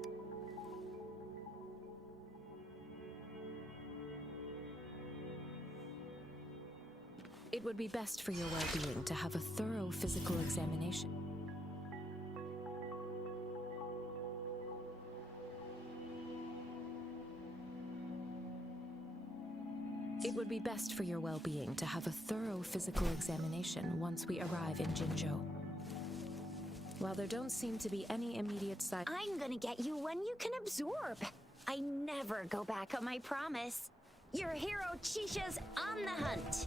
It would be best for your well-being to have a thorough physical examination. It would be best for your well-being to have a thorough physical examination once we arrive in Jinzhou. While there don't seem to be any immediate signs... I'm gonna get you one you can absorb. I never go back on my promise. Your hero Chisha's on the hunt.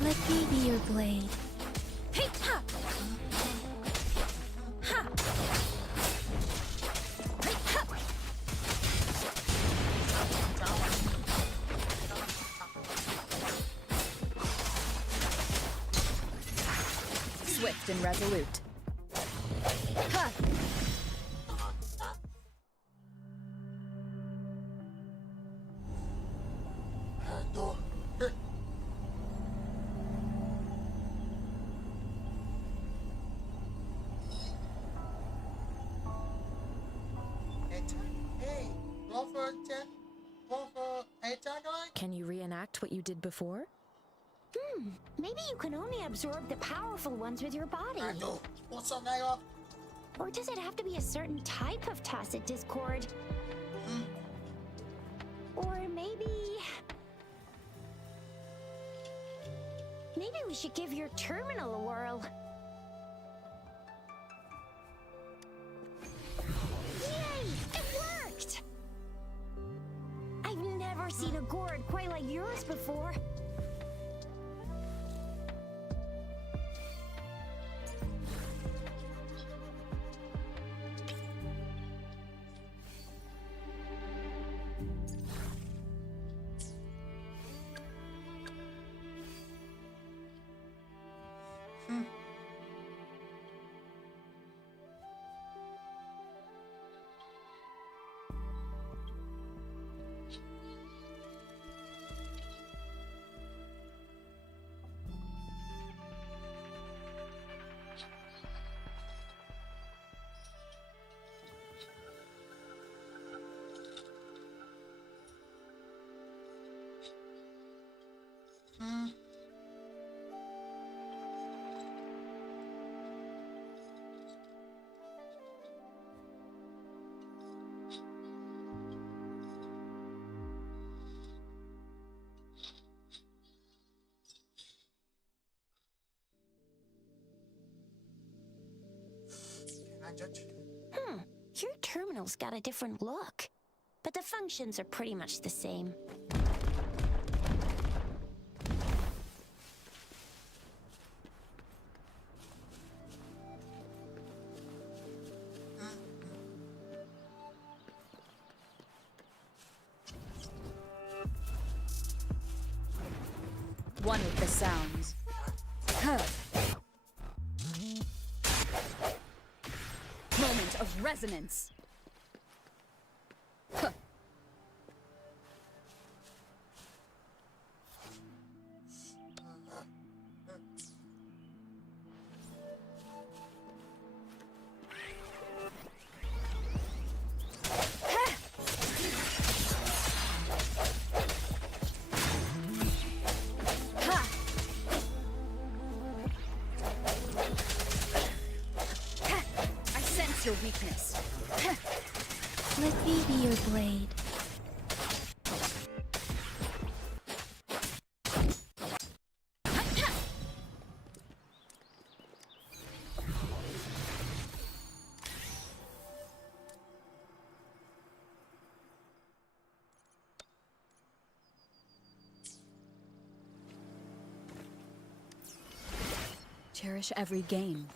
Let me be your blade. Hey, ha! Ha! Hey, ha! Swift and resolute. Ha! Aduh. Hey, Lover Jet. Lover Ejanoi. Can you reenact what you did before? Maybe you can only absorb the powerful ones with your body. Aduh, pusat na yun. Or does it have to be a certain type of tacit discord? Or maybe... Maybe we should give your terminal a whirl. Yay! It worked! I've never seen a gourd quite like yours before. Lanjut. Your terminal's got a different look, but the functions are pretty much the same. One with the sounds. Huh. Moment of resonance. Huh. your weakness. Let me be your blade. Cherish every gain.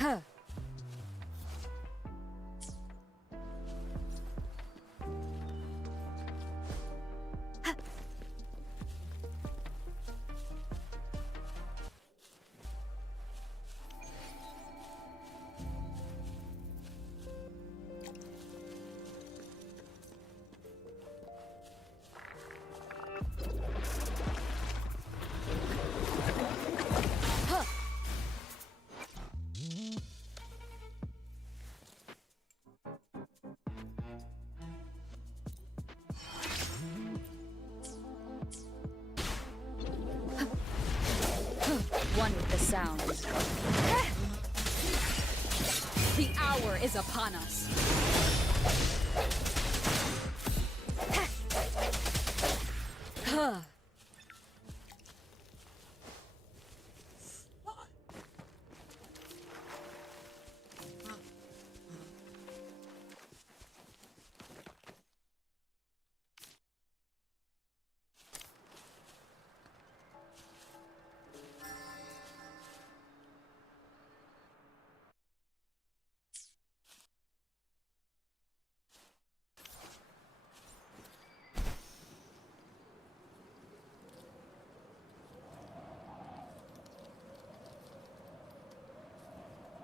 Huh. One with the sounds. The hour is upon us. Huh.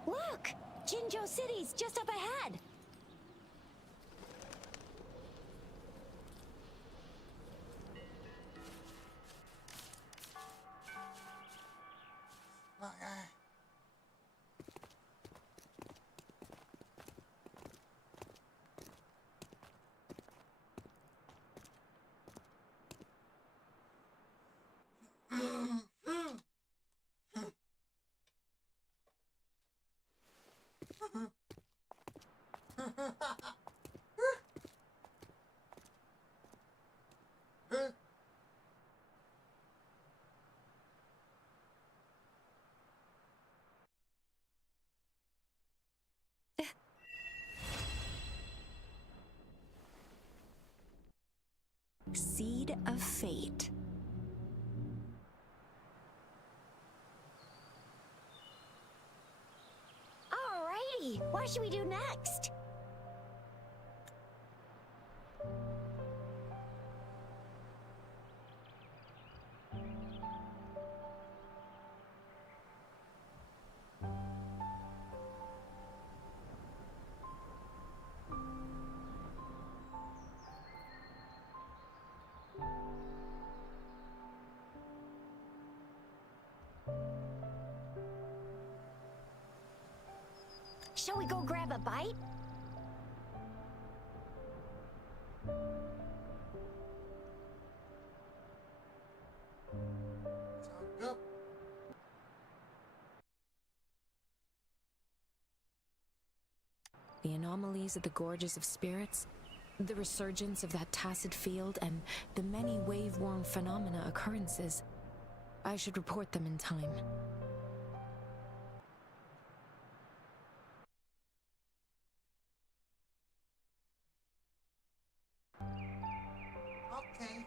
Look! Jinzhou City's just up ahead! Seed of Fate. What should we do next? Shall we go grab a bite? Sounds good. The anomalies at the Gorges of Spirits, the resurgence of that tacit field, and the many wave-worn phenomena occurrences. I should report them in time. Okay.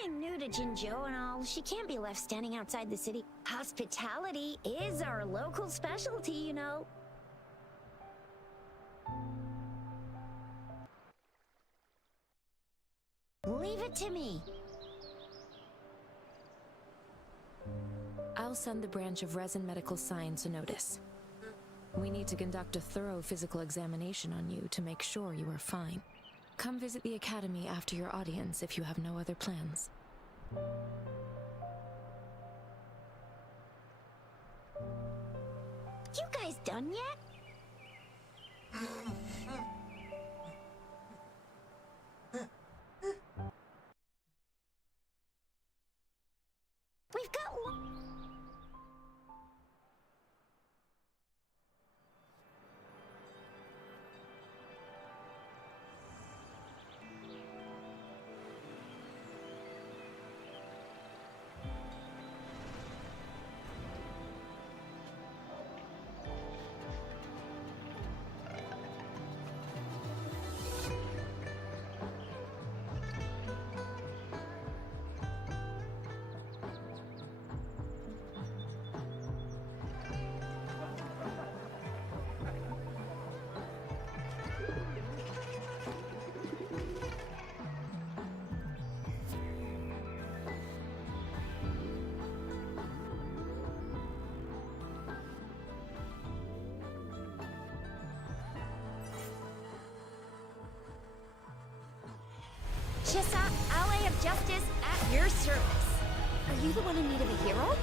Being new to Jinzhou and all, she can't be left standing outside the city. Hospitality is our local specialty, you know. Leave it to me. I'll send the branch of Resin Medical Science a notice. We need to conduct a thorough physical examination on you to make sure you are fine. Come visit the academy after your audience if you have no other plans. You guys done yet? We've got Chissa, Ally of Justice, at your service. Are you the one in need of a hero?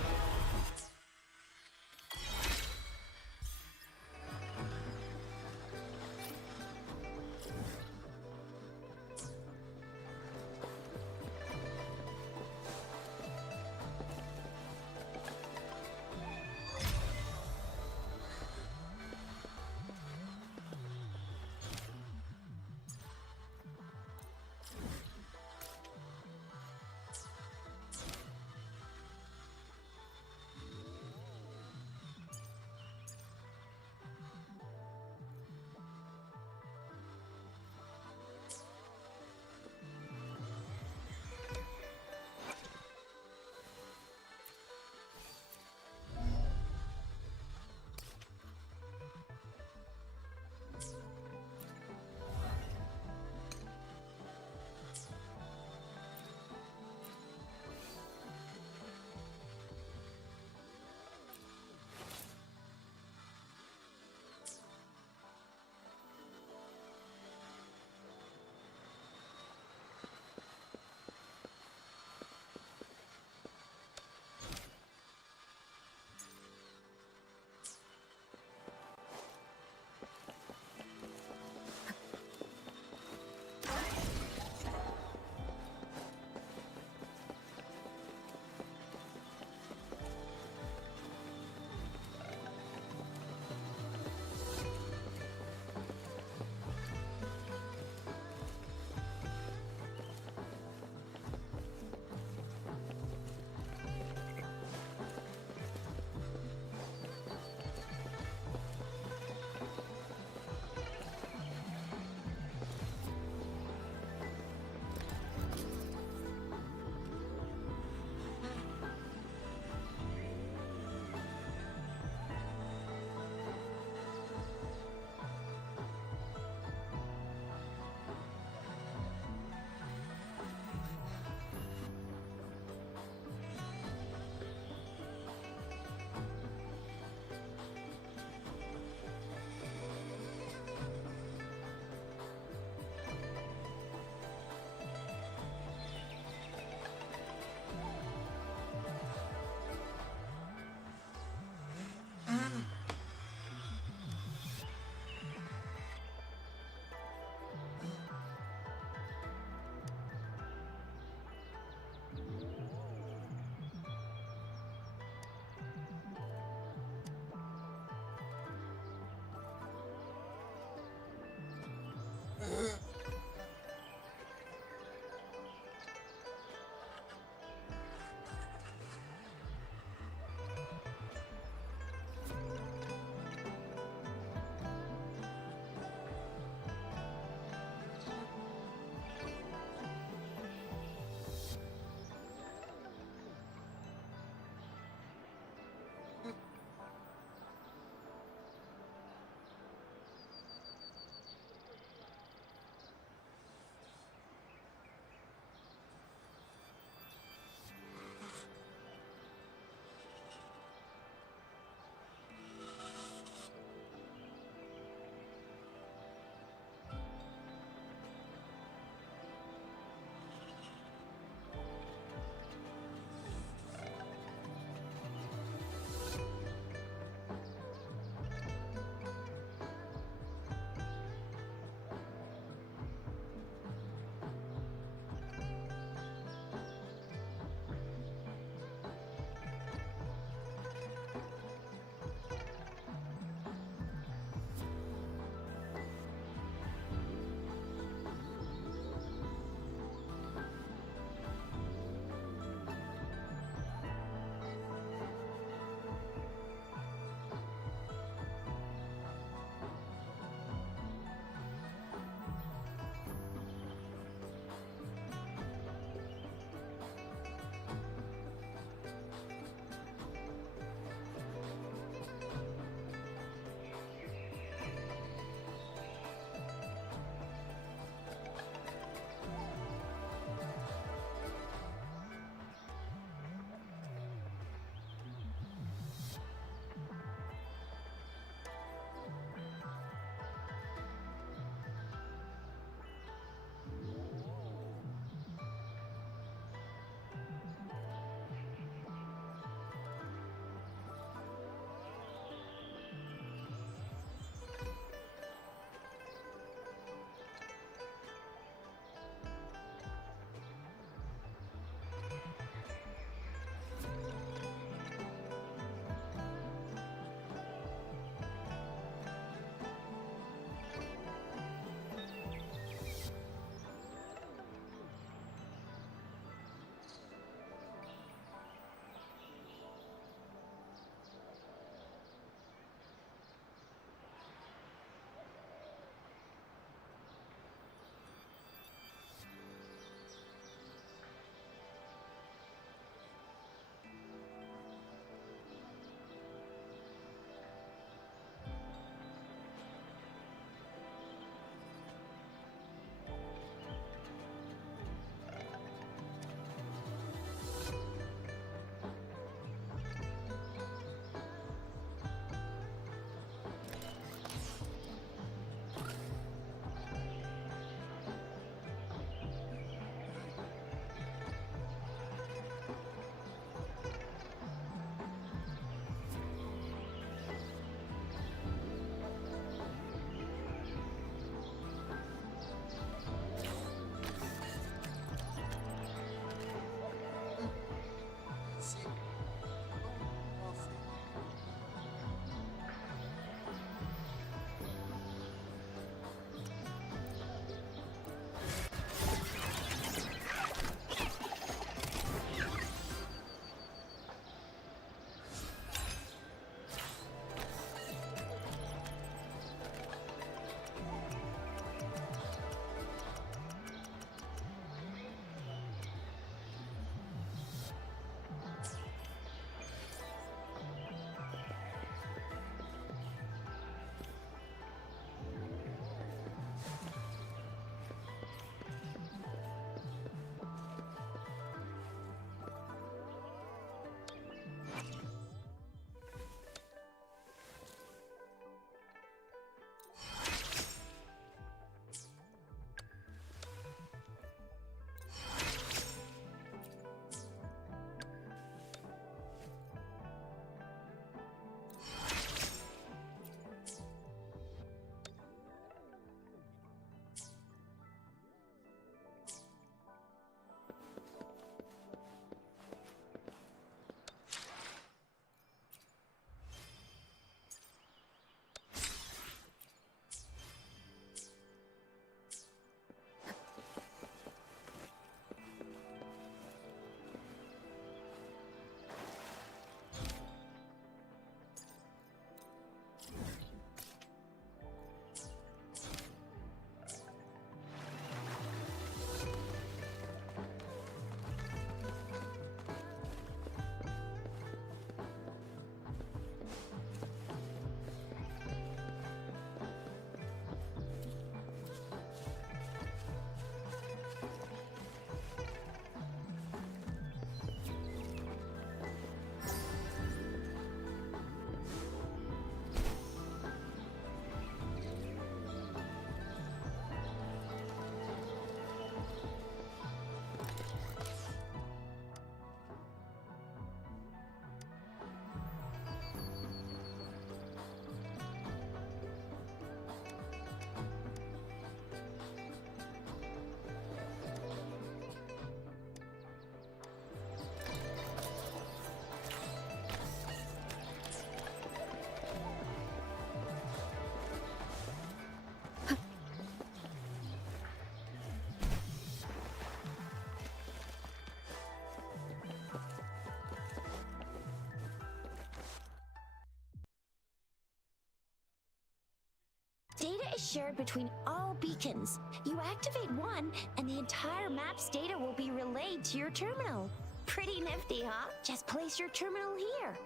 is shared between all beacons. You activate one, and the entire map's data will be relayed to your terminal. Pretty nifty, huh? Just place your terminal here.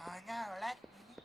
Soalnya lag ini.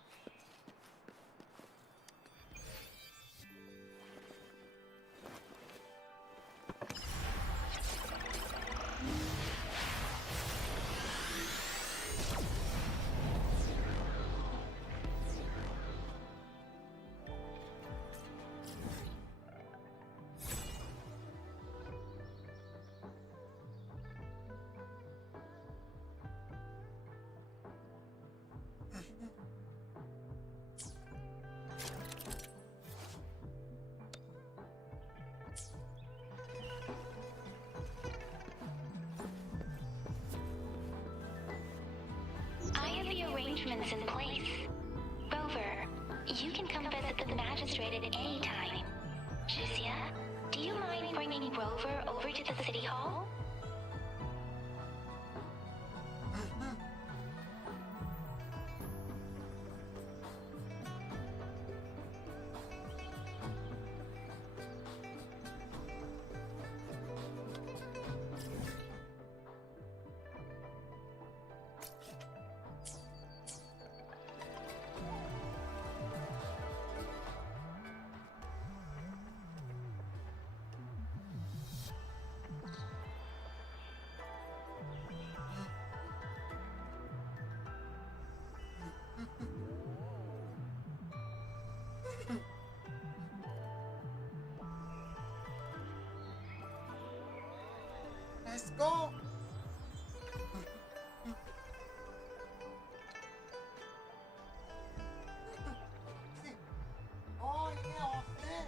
I have the arrangements in place. Rover, you can come visit the magistrate at any time. Jizia, do you mind bringing Rover over to the city hall? Let's go. Oh yeah, okay.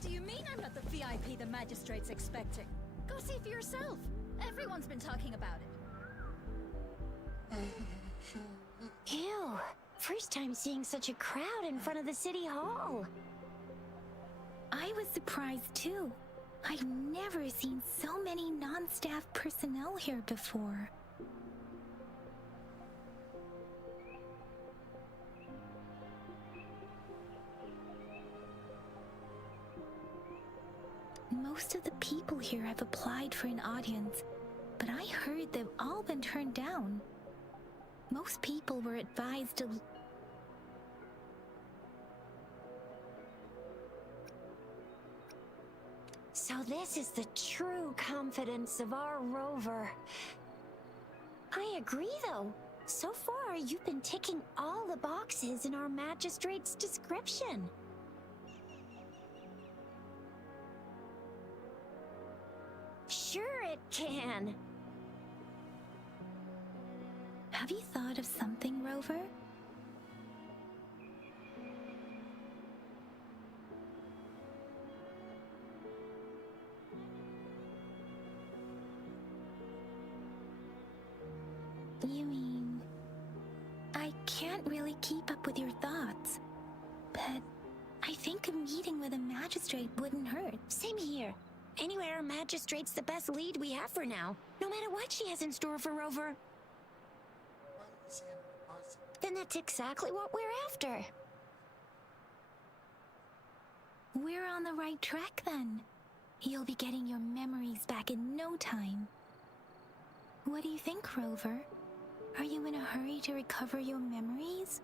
What do you mean I'm not the VIP the magistrate's expecting? Go see for yourself. Everyone's been talking about it. Ew. First time seeing such a crowd in front of the city hall. I was surprised too. I've never seen so many non-staff personnel here before. Most of the people here have applied for an audience, but I heard they've all been turned down. Most people were advised to... So this is the true confidence of our rover. I agree though. So far, you've been ticking all the boxes in our magistrate's description. Sure it can. Have you thought of something, Rover? You mean... I can't really keep up with your thoughts, but I think a meeting with a magistrate wouldn't hurt. Same here. Anyway, our magistrate's the best lead we have for now, no matter what she has in store for Rover. Then that's exactly what we're after. We're on the right track then. You'll be getting your memories back in no time. What do you think, Rover? Are you in a hurry to recover your memories?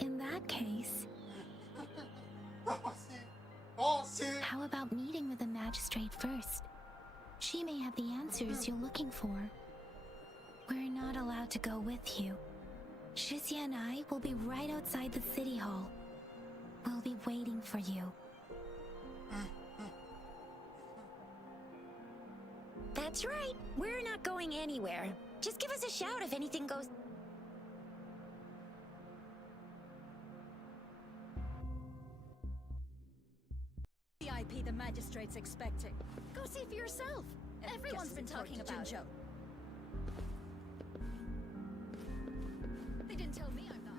In that case, how about meeting with the magistrate first? She may have the answers you're looking for. We're not allowed to go with you. Shizia and I will be right outside the city hall. We'll be waiting for you. That's right. We're not going anywhere. Just give us a shout if anything goes... VIP the magistrate's expecting. Go see for yourself. Everyone's been talking about it. They didn't tell me I'm not.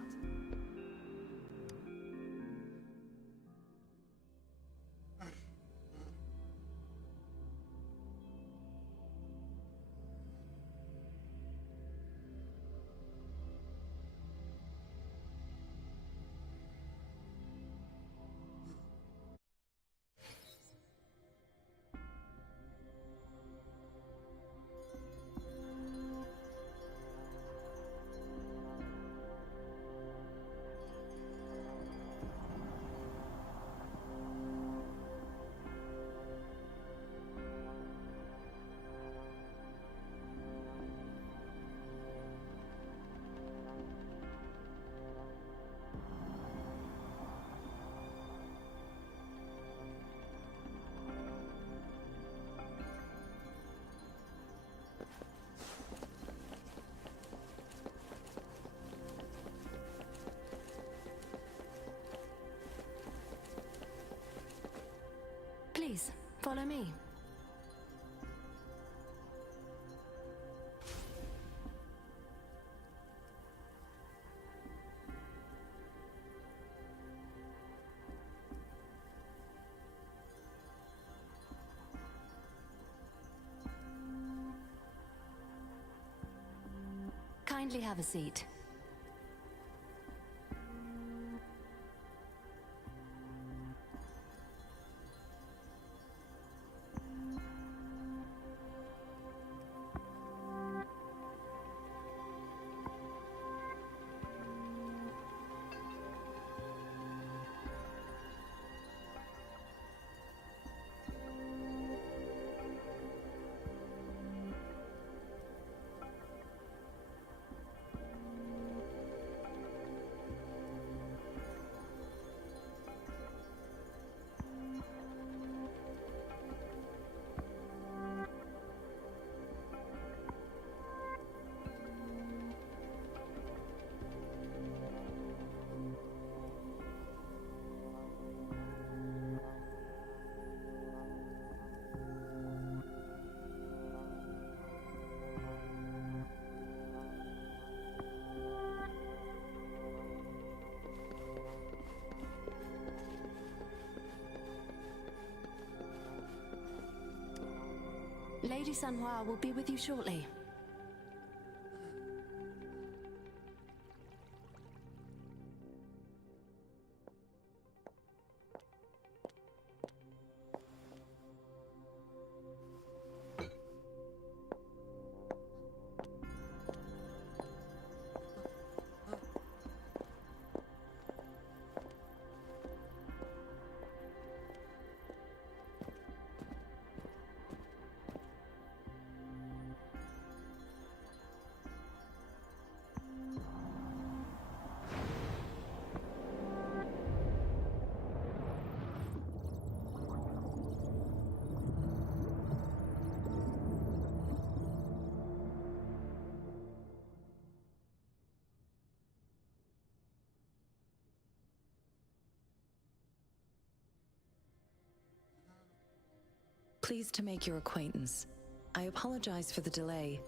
Please, follow me. Kindly have a seat. Lady Sanhua will be with you shortly. Pleased to make your acquaintance. I apologize for the delay.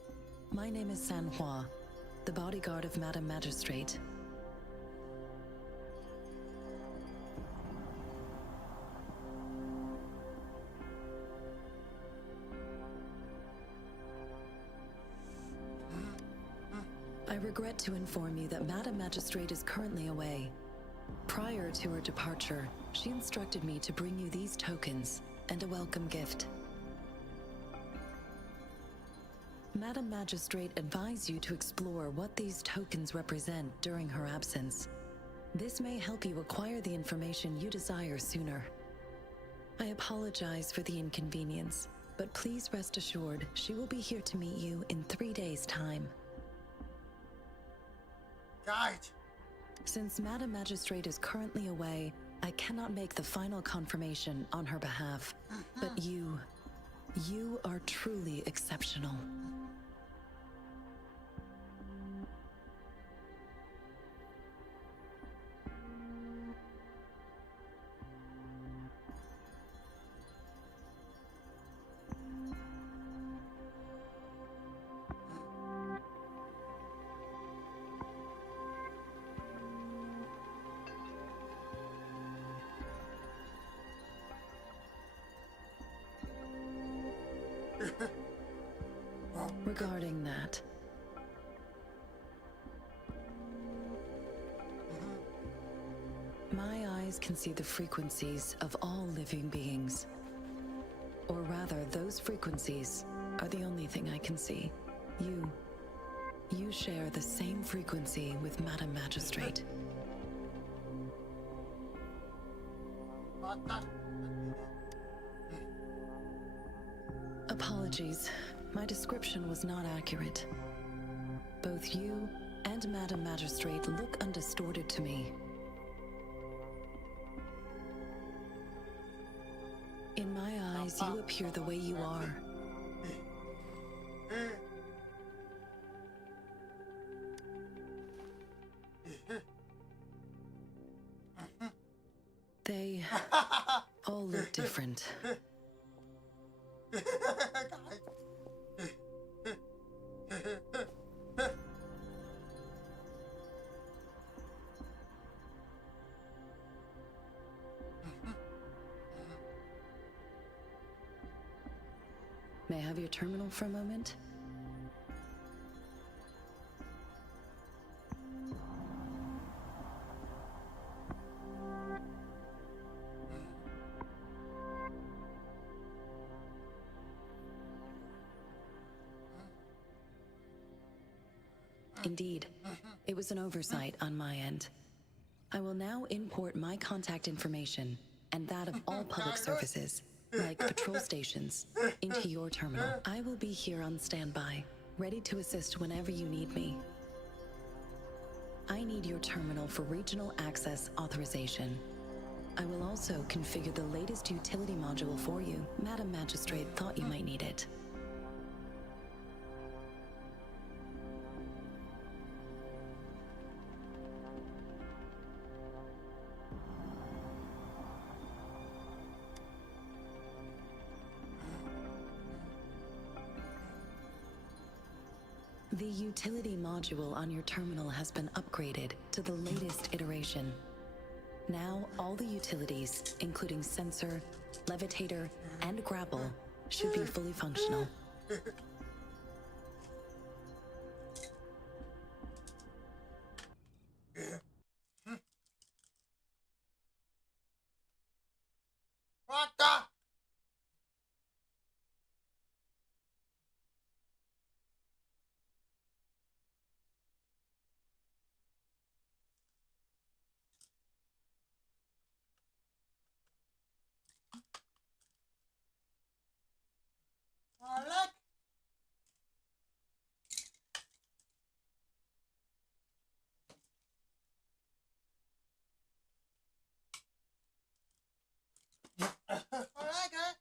My name is Sanhua, the bodyguard of Madam Magistrate. I regret to inform you that Madam Magistrate is currently away. Prior to her departure, she instructed me to bring you these tokens and a welcome gift. Madam Magistrate advised you to explore what these tokens represent during her absence. This may help you acquire the information you desire sooner. I apologize for the inconvenience, but please rest assured she will be here to meet you in 3 days' time. Guys, Since Madam Magistrate is currently away, I cannot make the final confirmation on her behalf. But you are truly exceptional. Regarding that, my eyes can see the frequencies of all living beings. Or rather, those frequencies are the only thing I can see. You share the same frequency with Madam Magistrate. Apologies, my description was not accurate. Both you and Madam Magistrate look undistorted to me. In my eyes, you appear the way you are. They all look different. May I have your terminal for a moment? Indeed, it was an oversight on my end. I will now import my contact information and that of all public services, like patrol stations, into your terminal. I will be here on standby, ready to assist whenever you need me. I need your terminal for regional access authorization. I will also configure the latest utility module for you. Madam Magistrate thought you might need it. The utility module on your terminal has been upgraded to the latest iteration. Now, all the utilities, including sensor, levitator, and grapple, should be fully functional. What the? Alec? Alright, guys.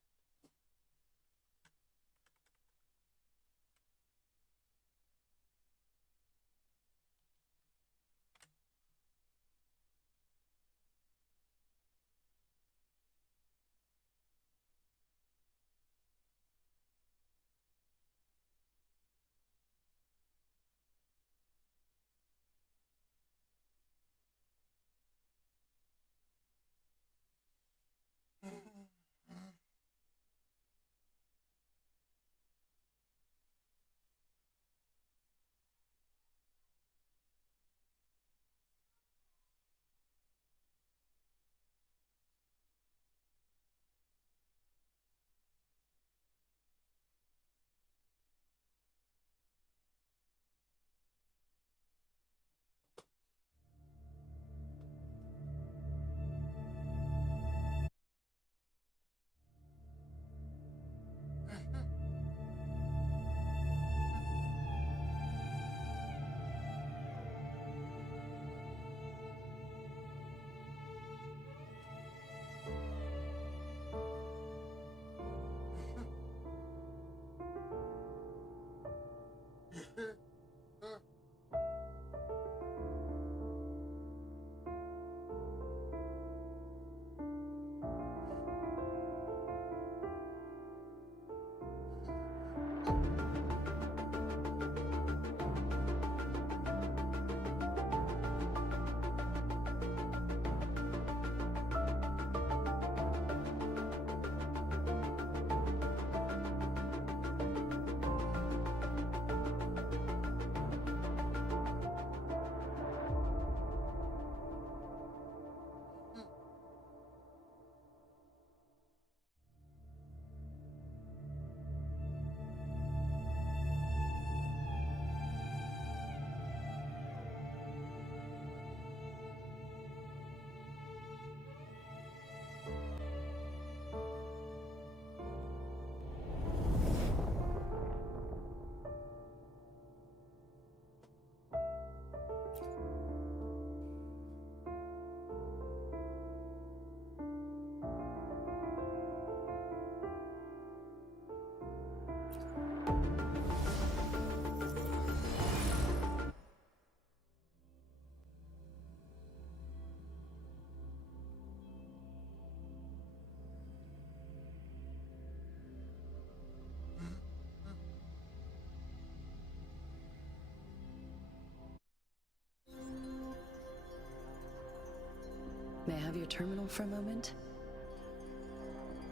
May I have your terminal for a moment?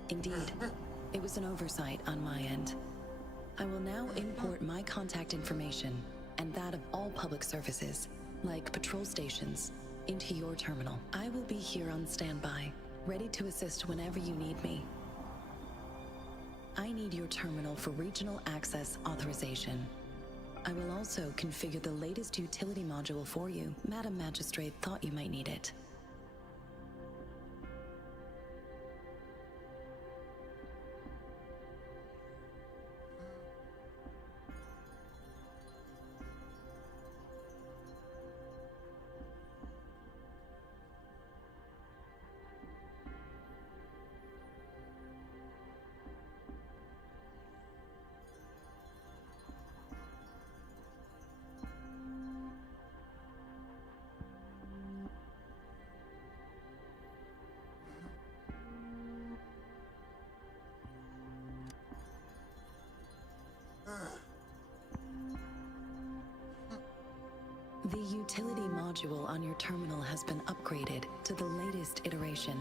Indeed, it was an oversight on my end. I will now import my contact information and that of all public services, like patrol stations, into your terminal. I will be here on standby, ready to assist whenever you need me. I need your terminal for regional access authorization. I will also configure the latest utility module for you. Madam Magistrate thought you might need it. The utility module on your terminal has been upgraded to the latest iteration.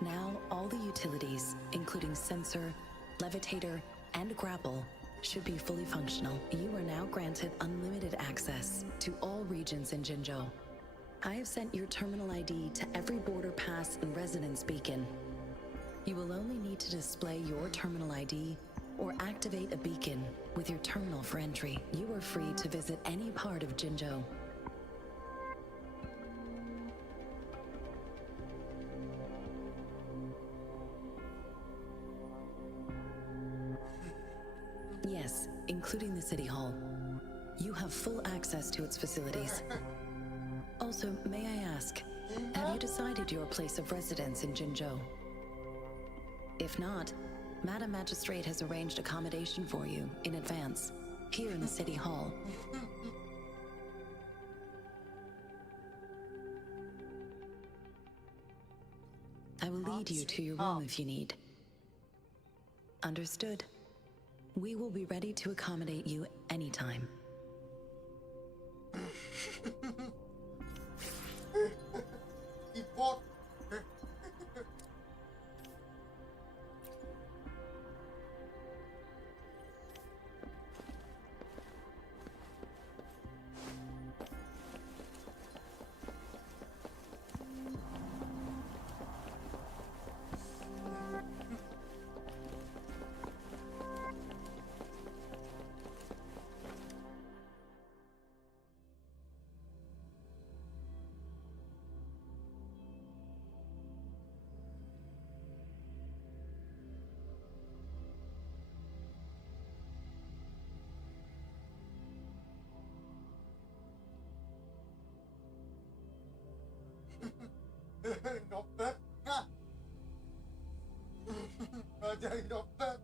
Now, all the utilities, including sensor, levitator, and grapple, should be fully functional. You are now granted unlimited access to all regions in Jinzhou. I have sent your terminal ID to every border pass and residence beacon. You will only need to display your terminal ID or activate a beacon with your terminal for entry. You are free to visit any part of Jinzhou. Yes, including the City Hall. You have full access to its facilities. Also, may I ask, have you decided your place of residence in Jinzhou? If not, Madam Magistrate has arranged accommodation for you in advance, here in the City Hall. I will lead you to your room if you need. Understood. We will be ready to accommodate you anytime. He bought. Not bad. Jadi not bad.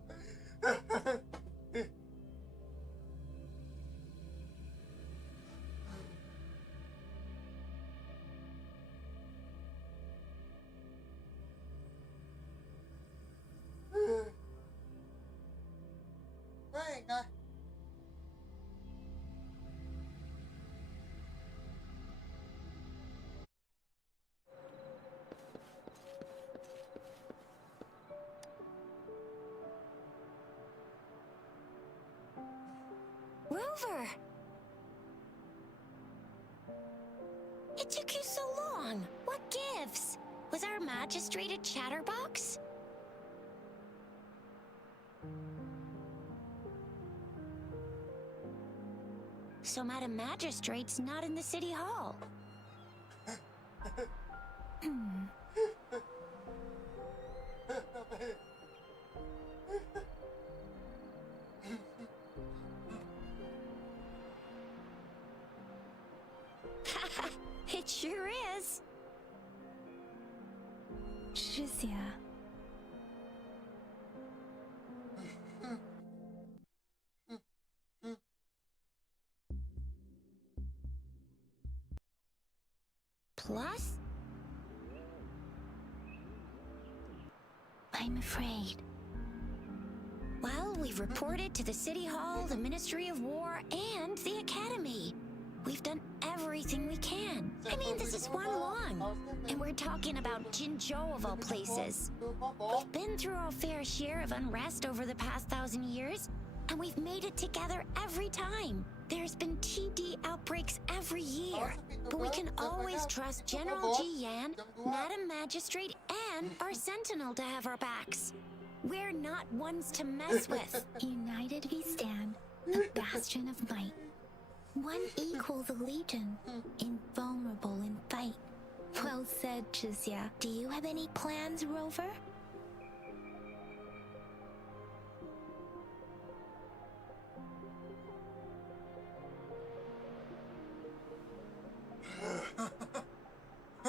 Baik lah. Rover! It took you so long. What gives? Was our magistrate a chatterbox? So Madam Magistrate's not in the City Hall. It sure is. Shizia. Plus? I'm afraid. Well, we've reported to the City Hall, the Ministry of War, and the Academy. We've done everything we can. I mean, this is one long. And we're talking about Jinzhou of all places. We've been through our fair share of unrest over the past 1,000 years, and we've made it together every time. There's been TD outbreaks every year, but we can always trust General Ji Yan, Madam Magistrate, and our Sentinel to have our backs. We're not ones to mess with. United we stand, a bastion of might. One equals a legion, invulnerable in fight. Well said, Jizya. Do you have any plans, Rover?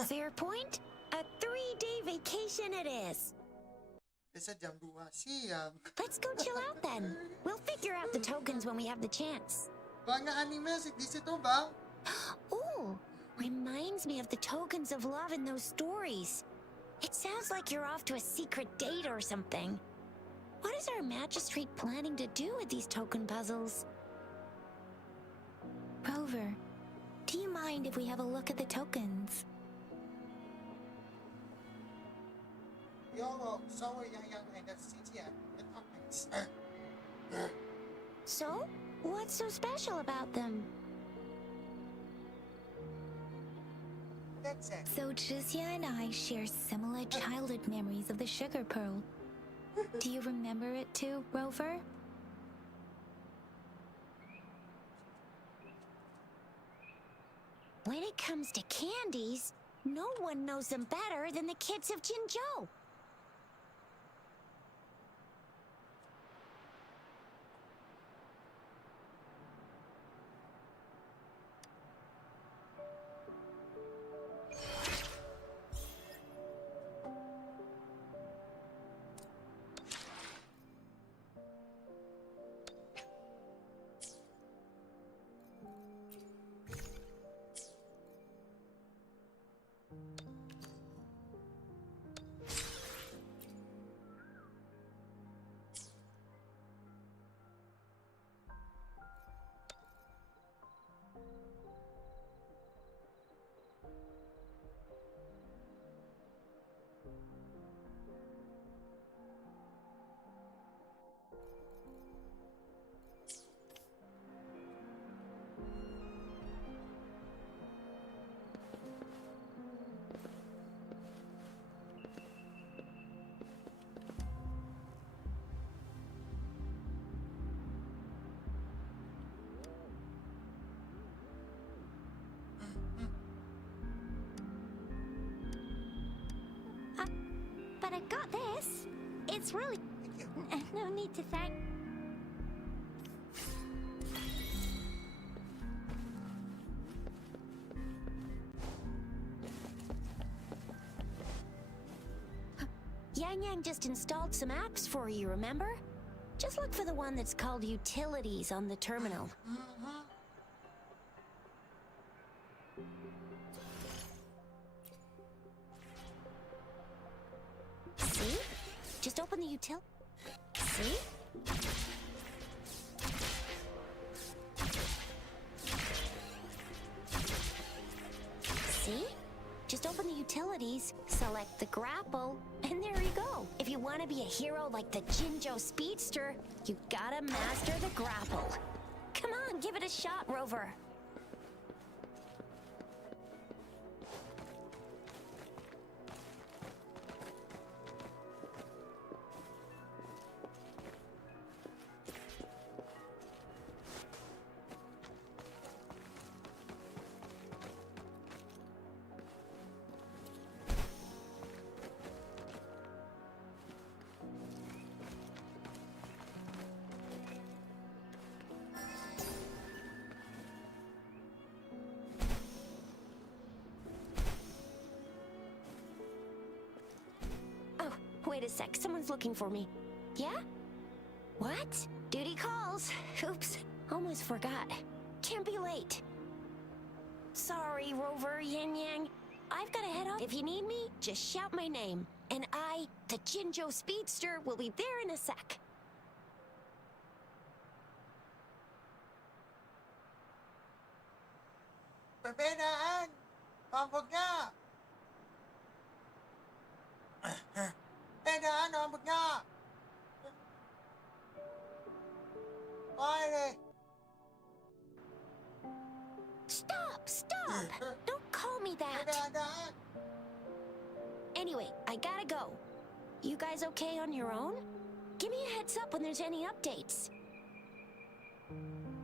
Fair point. A 3-day vacation it is. Bisa jam 2 siang. Let's go chill out then. We'll figure out the tokens when we have the chance. Banyak anime sih di situ, Bang. Ooh, reminds me of the tokens of love in those stories. It sounds like you're off to a secret date or something. What is our magistrate planning to do with these token puzzles? Rover, do you mind if we have a look at the tokens? Yo, sorry, yang and the city and the topics. So, what's so special about them? That's it. So Jizya and I share similar childhood memories of the sugar pearl. Do you remember it too, Rover? When it comes to candies, no one knows them better than the kids of Jinzhou. But I got this. It's really... Thank you. No need to thank... Yang Yang just installed some apps for you, remember? Just look for the one that's called Utilities on the terminal. See? Just open the util... See? See? Just open the utilities, select the grapple, and there you go. If you want to be a hero like the Jinzhou Speedster, you gotta master the grapple. Come on, give it a shot, Rover. Wait a sec, someone's looking for me. Yeah? What? Duty calls. Oops, almost forgot. Can't be late. Sorry, Rover, Yang Yang. I've gotta head off. If you need me, just shout my name. And I, the Jinzhou Speedster, will be there in a sec. Perbedaan! Huwag nga! Perbedaan! Huwag nga! Ay! Stop! Stop! Don't call me that! Perbedaan! Anyway, I gotta go. You guys okay on your own? Give me a heads up when there's any updates.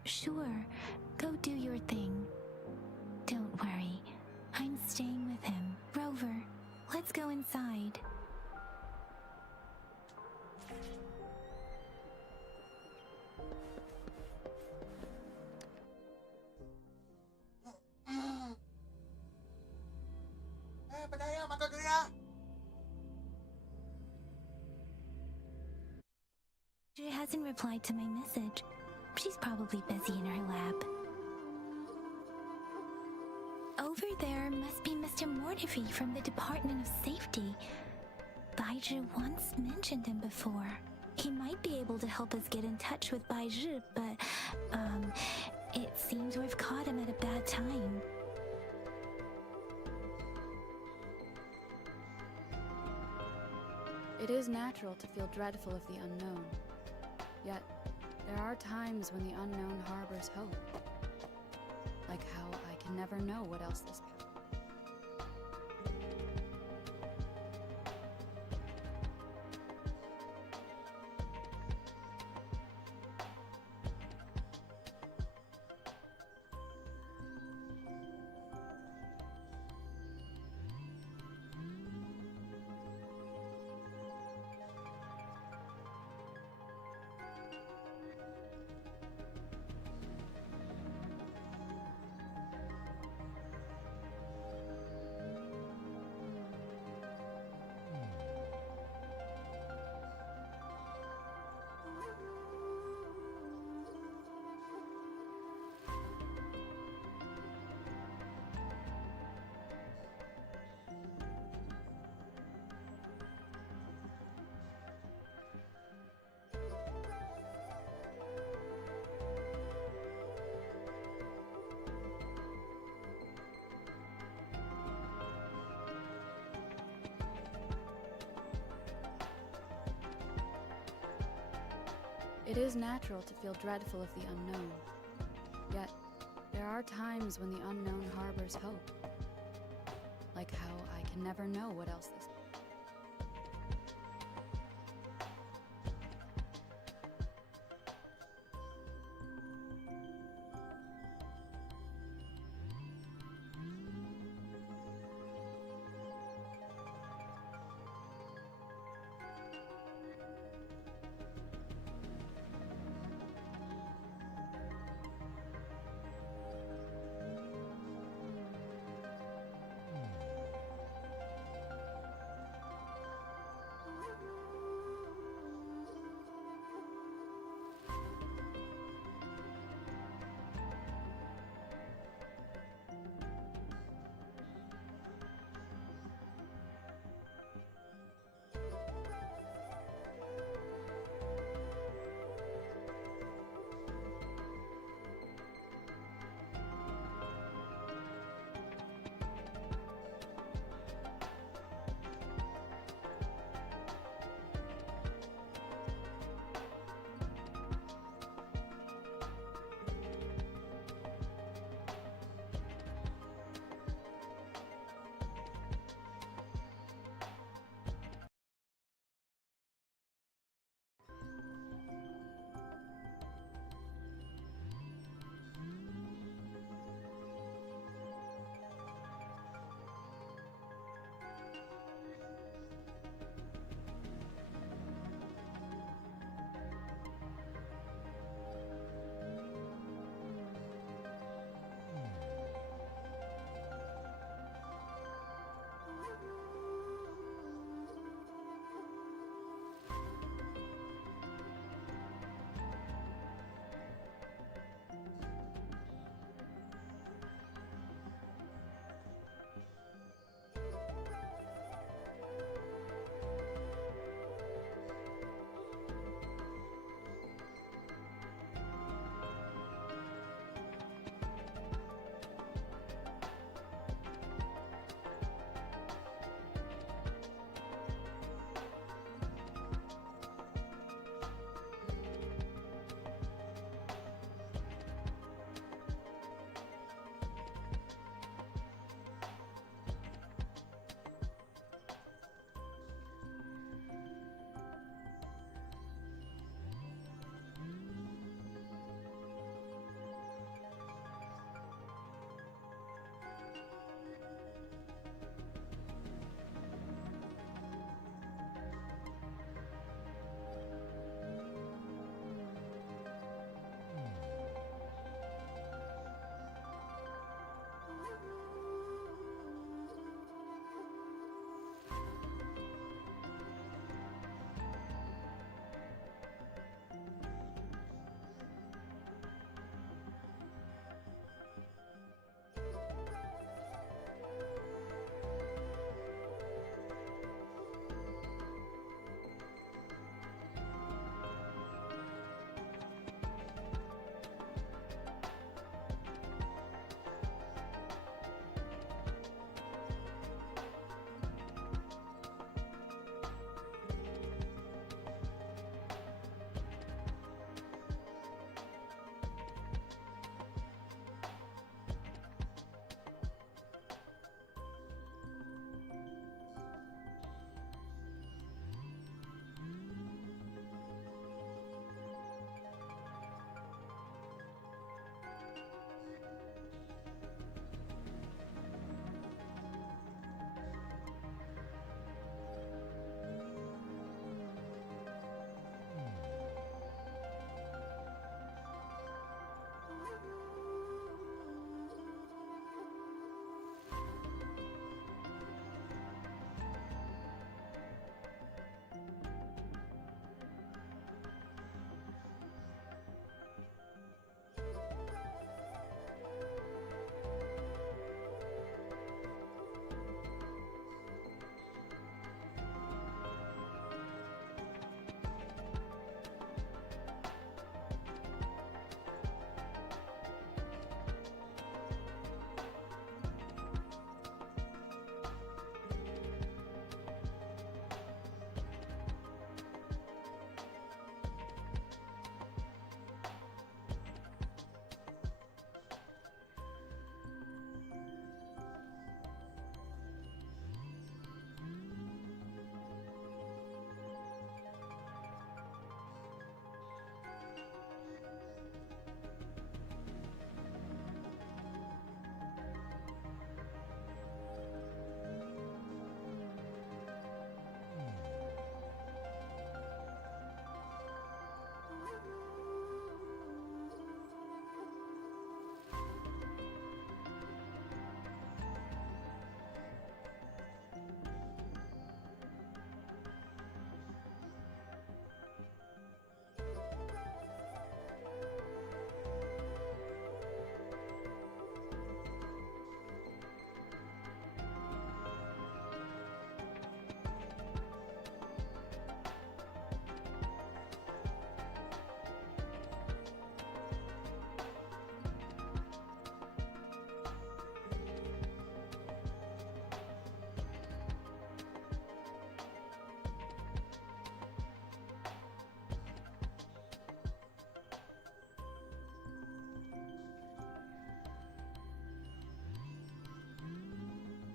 Sure, go do your thing. Don't worry, I'm staying with him. Rover, let's go inside. Padaya, matagaya! She hasn't replied to my message. She's probably busy in her lab. Over there must be Mr. Mortefi from the Department of Safety. Baizhi once mentioned him before. He might be able to help us get in touch with Baizhi, but, it seems we've caught him at a bad time. It is natural to feel dreadful of the unknown. Yet, There are times when the unknown harbors hope. Like how I can never know what else this path. It is natural to feel dreadful of the unknown. Yet, there are times when the unknown harbors hope. Like how I can never know what else this.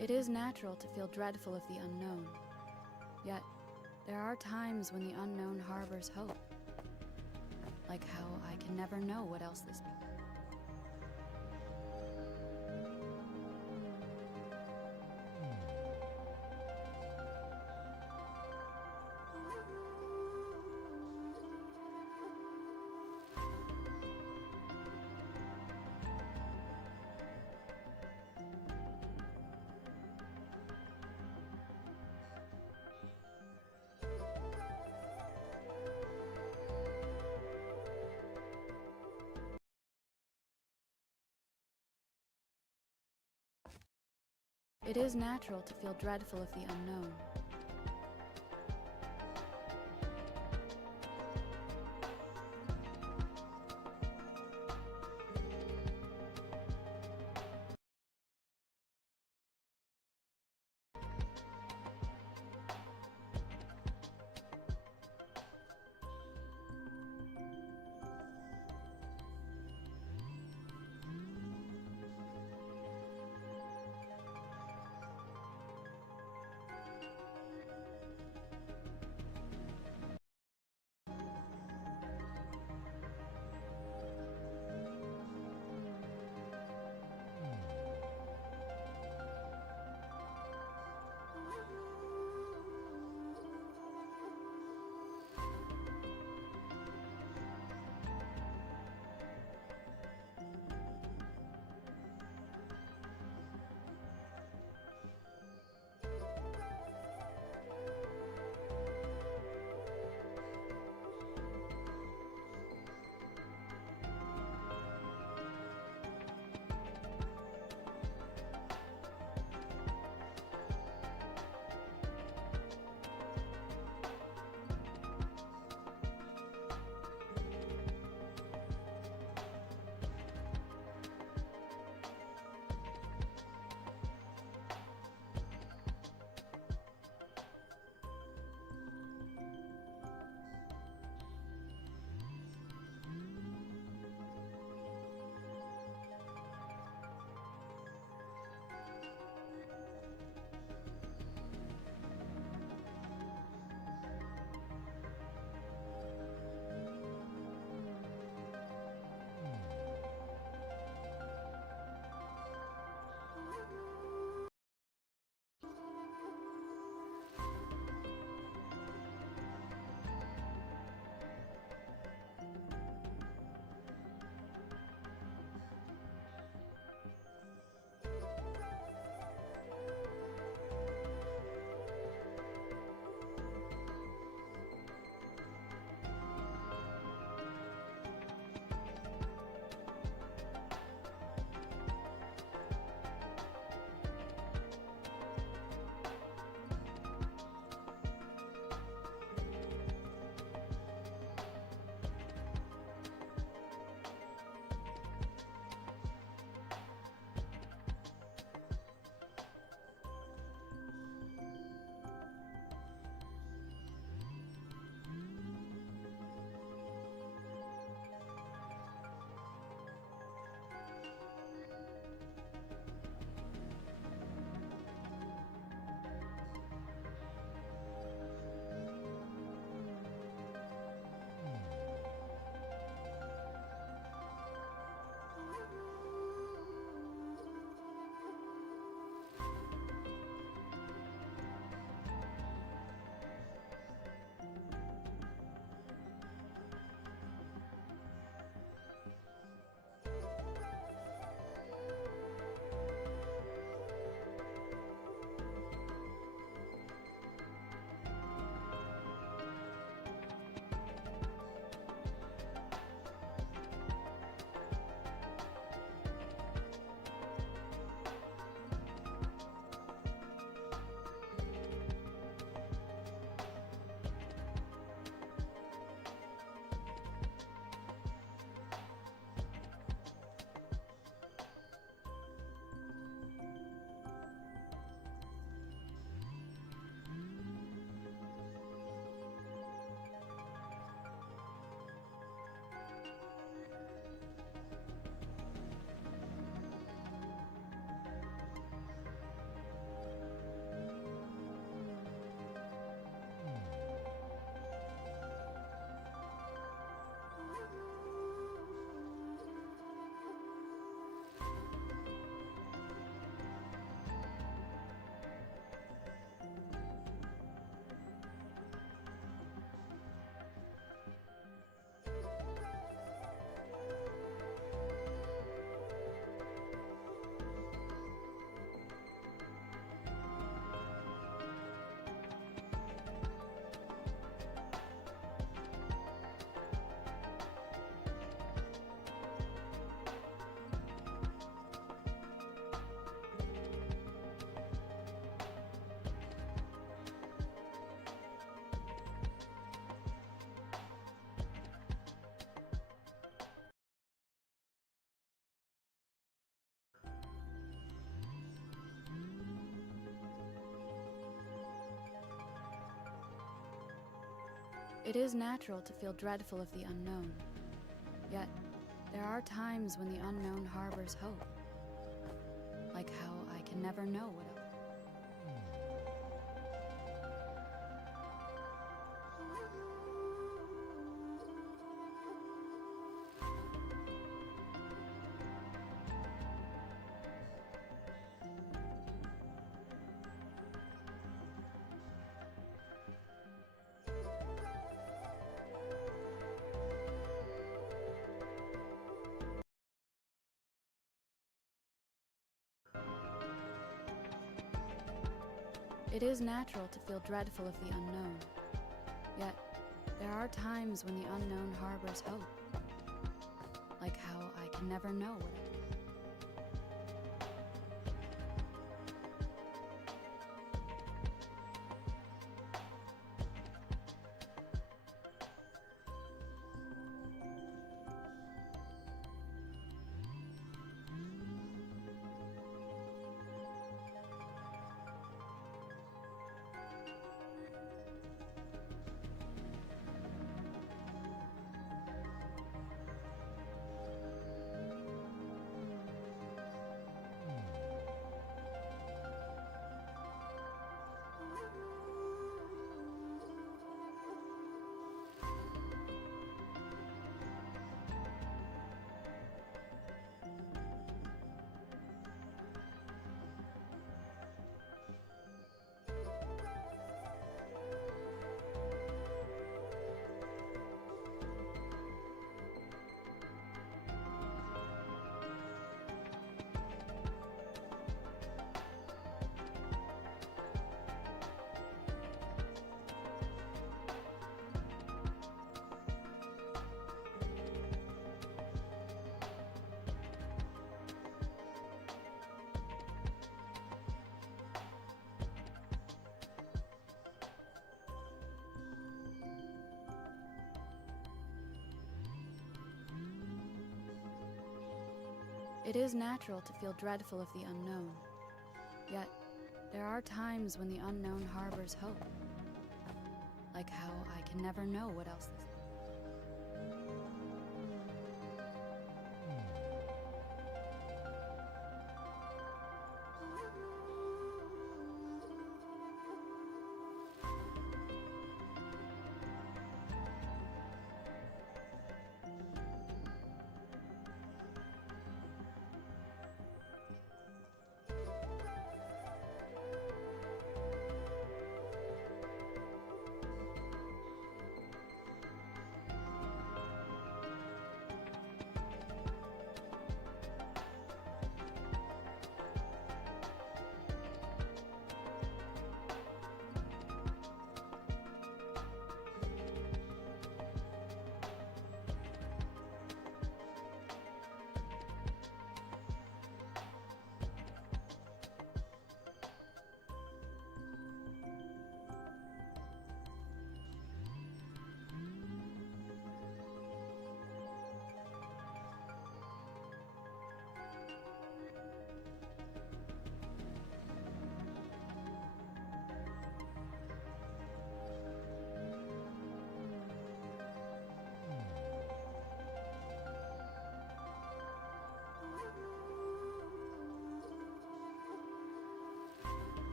It is natural to feel dreadful of the unknown. Yet, there are times when the unknown harbors hope. Like how I can never know what else this... It is natural to feel dreadful of the unknown. It is natural to feel dreadful of the unknown. Yet, there are times when the unknown harbors hope. Like how I can never know what else. It is natural to feel dreadful of the unknown. Yet, there are times when the unknown harbors hope. Like how I can never know what else. It is natural to feel dreadful of the unknown. Yet, there are times when the unknown harbors hope. Like how I can never know what else this is.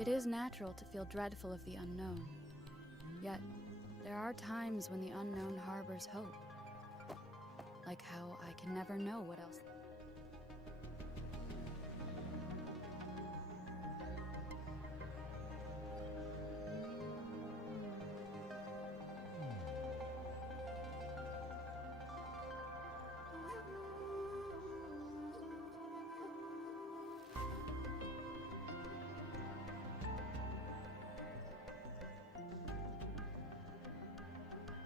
It is natural to feel dreadful of the unknown. Yet, there are times when the unknown harbors hope. Like how I can never know what else.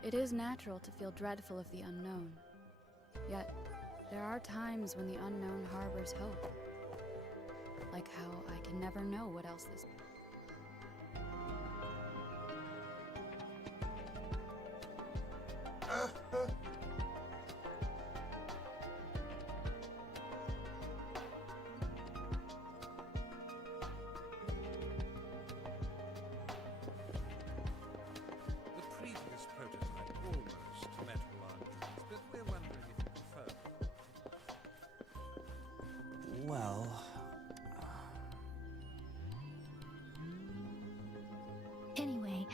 It is natural to feel dreadful of the unknown. Yet, there are times when the unknown harbors hope. Like how I can never know what else this... The previous prototype almost met all our needs, but we're wondering if you prefer. Well... Anyway,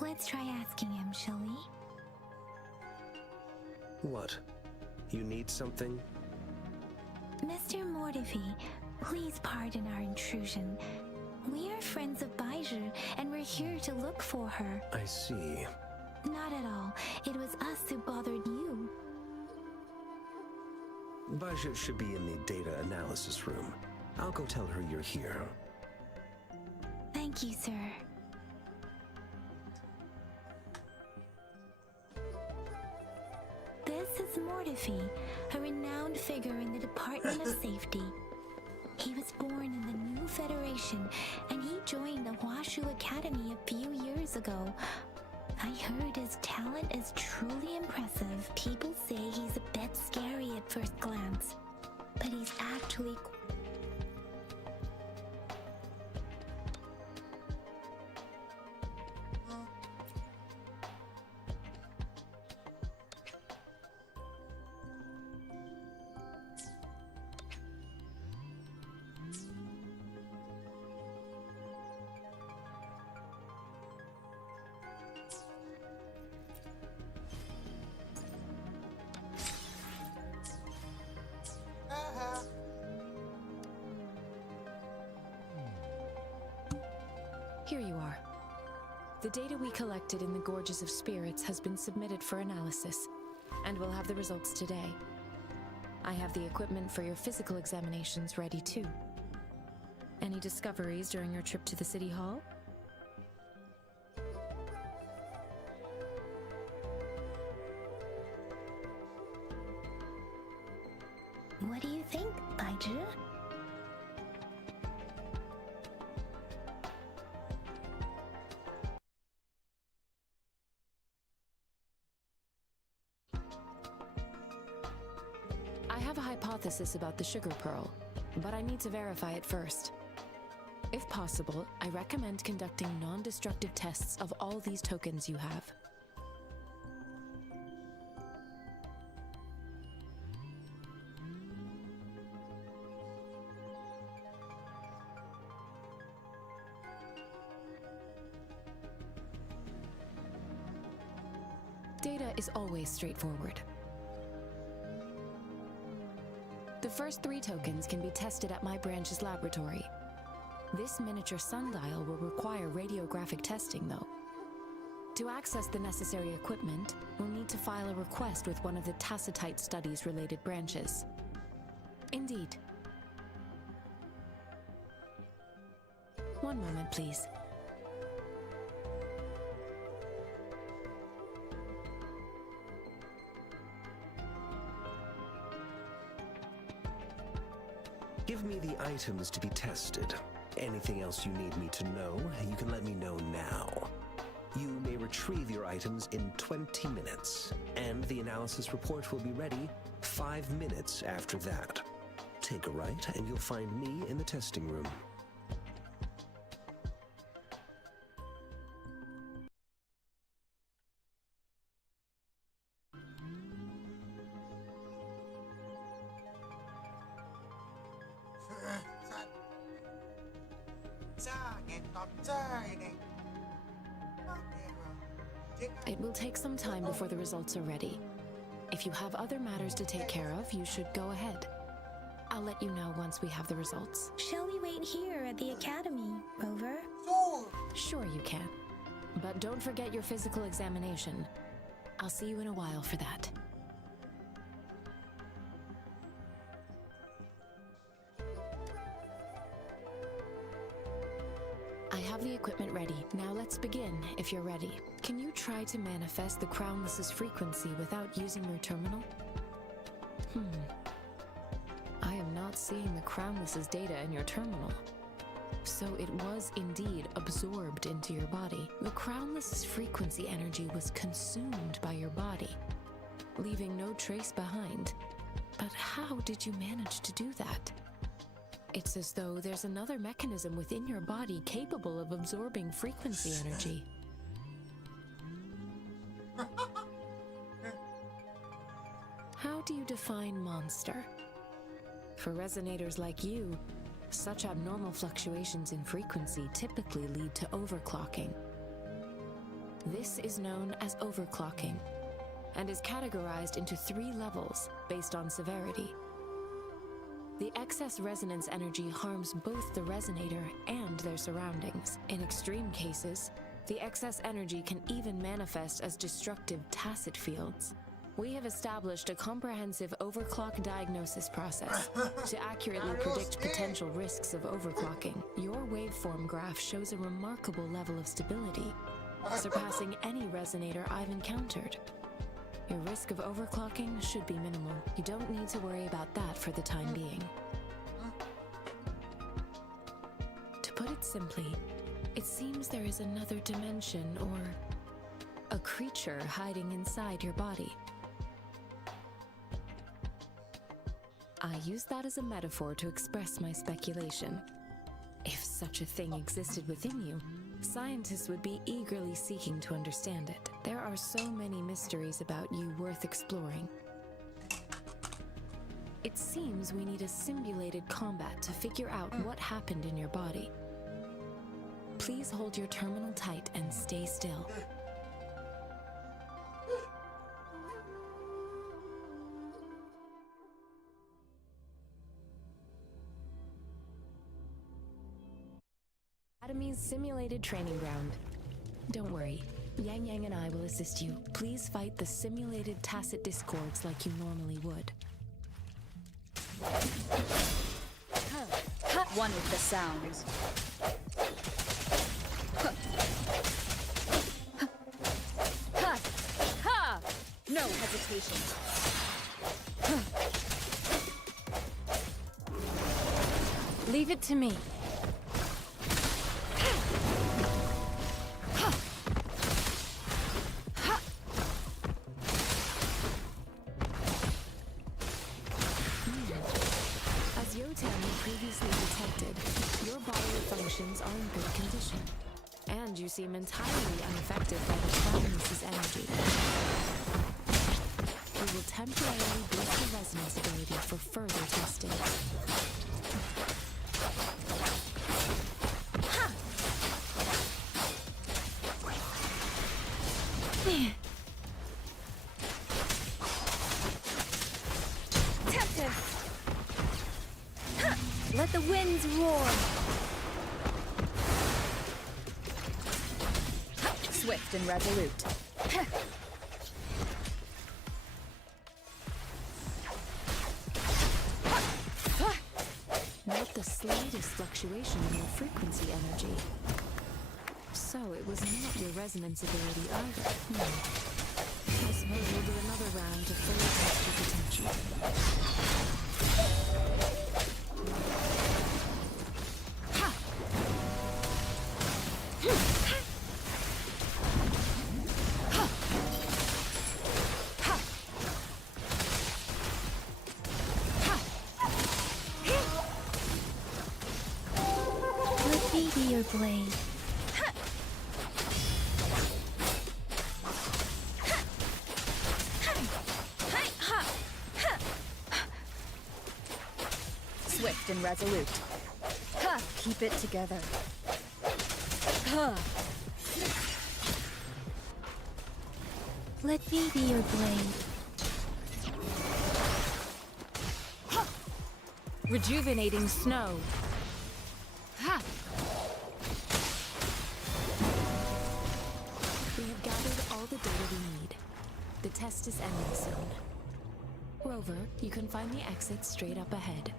let's try asking him, shall we? What? You need something? Mr. Mordevi, please pardon our intrusion. We are friends of Baiju, and we're here to look for her. I see. Not at all. It was us who bothered you. Baja should be in the data analysis room. I'll go tell her you're here. Thank you, sir. This is Mordevi, a renowned figure in the Department of Safety. He was born in the new Federation, and he joined the Washu Academy a few years ago. I heard his talent is truly impressive. People say he's a bit scary at first glance, but he's actually... Here you are. The data we collected in the Gorges of Spirits has been submitted for analysis, and we'll have the results today. I have the equipment for your physical examinations ready too. Any discoveries during your trip to the City Hall? What do you think, Baiju? I have a hypothesis about the sugar pearl, but I need to verify it first. If possible, I recommend conducting non-destructive tests of all these tokens you have. Data is always straightforward. The first 3 tokens can be tested at my branch's laboratory. This miniature sundial will require radiographic testing, though. To access the necessary equipment, we'll need to file a request with one of the Tacitite Studies-related branches. Indeed. One moment, please. Give me the items to be tested. Anything else you need me to know, you can let me know now. You may retrieve your items in 20 minutes, and the analysis report will be ready 5 minutes after that. Take a right, and you'll find me in the testing room. It will take some time before the results are ready. If you have other matters to take care of, you should go ahead. I'll let you know once we have the results. Shall we wait here at the academy, Rover? Sure you can. But don't forget your physical examination. I'll see you in a while for that. I have the equipment ready. Now let's begin, if you're ready. Can you try to manifest the Crownless's frequency without using your terminal? I am not seeing the Crownless's data in your terminal. So it was indeed absorbed into your body. The Crownless's frequency energy was consumed by your body, leaving no trace behind. But how did you manage to do that? It's as though there's another mechanism within your body capable of absorbing frequency energy. How do you define monster? For resonators like you, such abnormal fluctuations in frequency typically lead to overclocking. This is known as overclocking, and is categorized into 3 levels based on severity. The excess resonance energy harms both the resonator and their surroundings. In extreme cases, the excess energy can even manifest as destructive tacit fields. We have established a comprehensive overclock diagnosis process to accurately predict potential risks of overclocking. Your waveform graph shows a remarkable level of stability, surpassing any resonator I've encountered. Your risk of overclocking should be minimal. You don't need to worry about that for the time being. To put it simply, it seems there is another dimension or a creature hiding inside your body. I use that as a metaphor to express my speculation. If such a thing existed within you, scientists would be eagerly seeking to understand it. There are so many mysteries about you worth exploring. It seems we need a simulated combat to figure out what happened in your body. Please hold your terminal tight and stay still. Academy's simulated training ground. Don't worry, Yang Yang and I will assist you. Please fight the simulated tacit discords like you normally would. One with the sounds. No hesitation. Leave it to me. Previously detected, your bodily functions are in good condition, and you seem entirely unaffected by the Crownless's energy. We will temporarily boost the resonance ability for further testing. Let the winds roar! Swift and resolute. Not the slightest fluctuation in your frequency energy. So it was not your resonance ability either. I suppose we'll do another round to fully test your potential. Let me be your blade. Swift and resolute. Keep it together. Let me be your blade. Rejuvenating snow. We have gathered all the data we need. The test is ending soon. Rover, you can find the exit straight up ahead.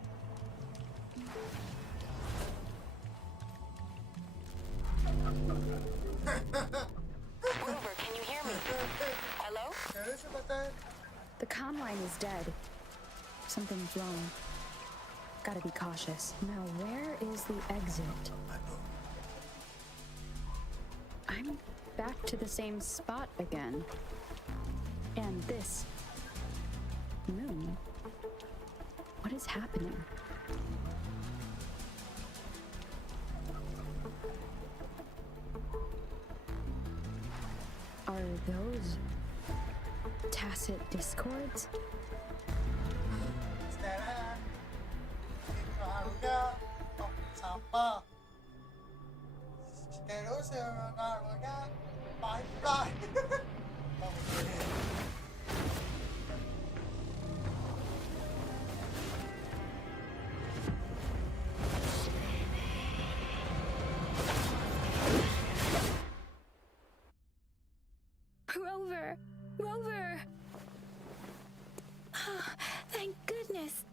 Rover, can you hear me? Hello? Serius ba tayo? The comm line is dead. Something's wrong. Gotta be cautious. Now, where is the exit? I'm back to the same spot again. And this moon. What is happening? Are those tacit discords? Stella. Dito harga. Oh, sapa. Terus harga. Pipeline. Rover! Rover! Thank goodness.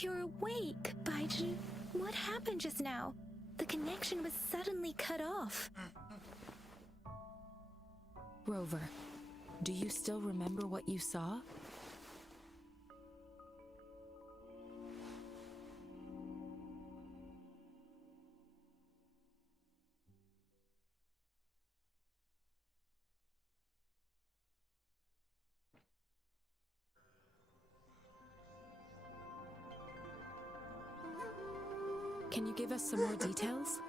You're awake, Baiju. What happened just now? The connection was suddenly cut off. Rover, do you still remember what you saw? Can you give us some more details?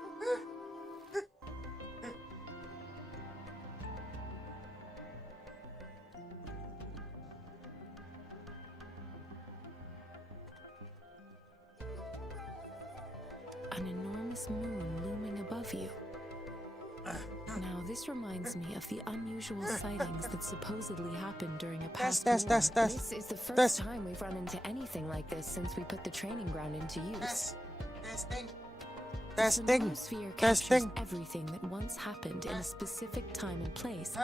An enormous moon looming above you. Now, this reminds me of the unusual sightings that supposedly happened during a past war. This is the first time we've run into anything like this since we put the training ground into use. Testing. The Testing. Sonosphere captures Testing. everything that once happened in a specific time and place,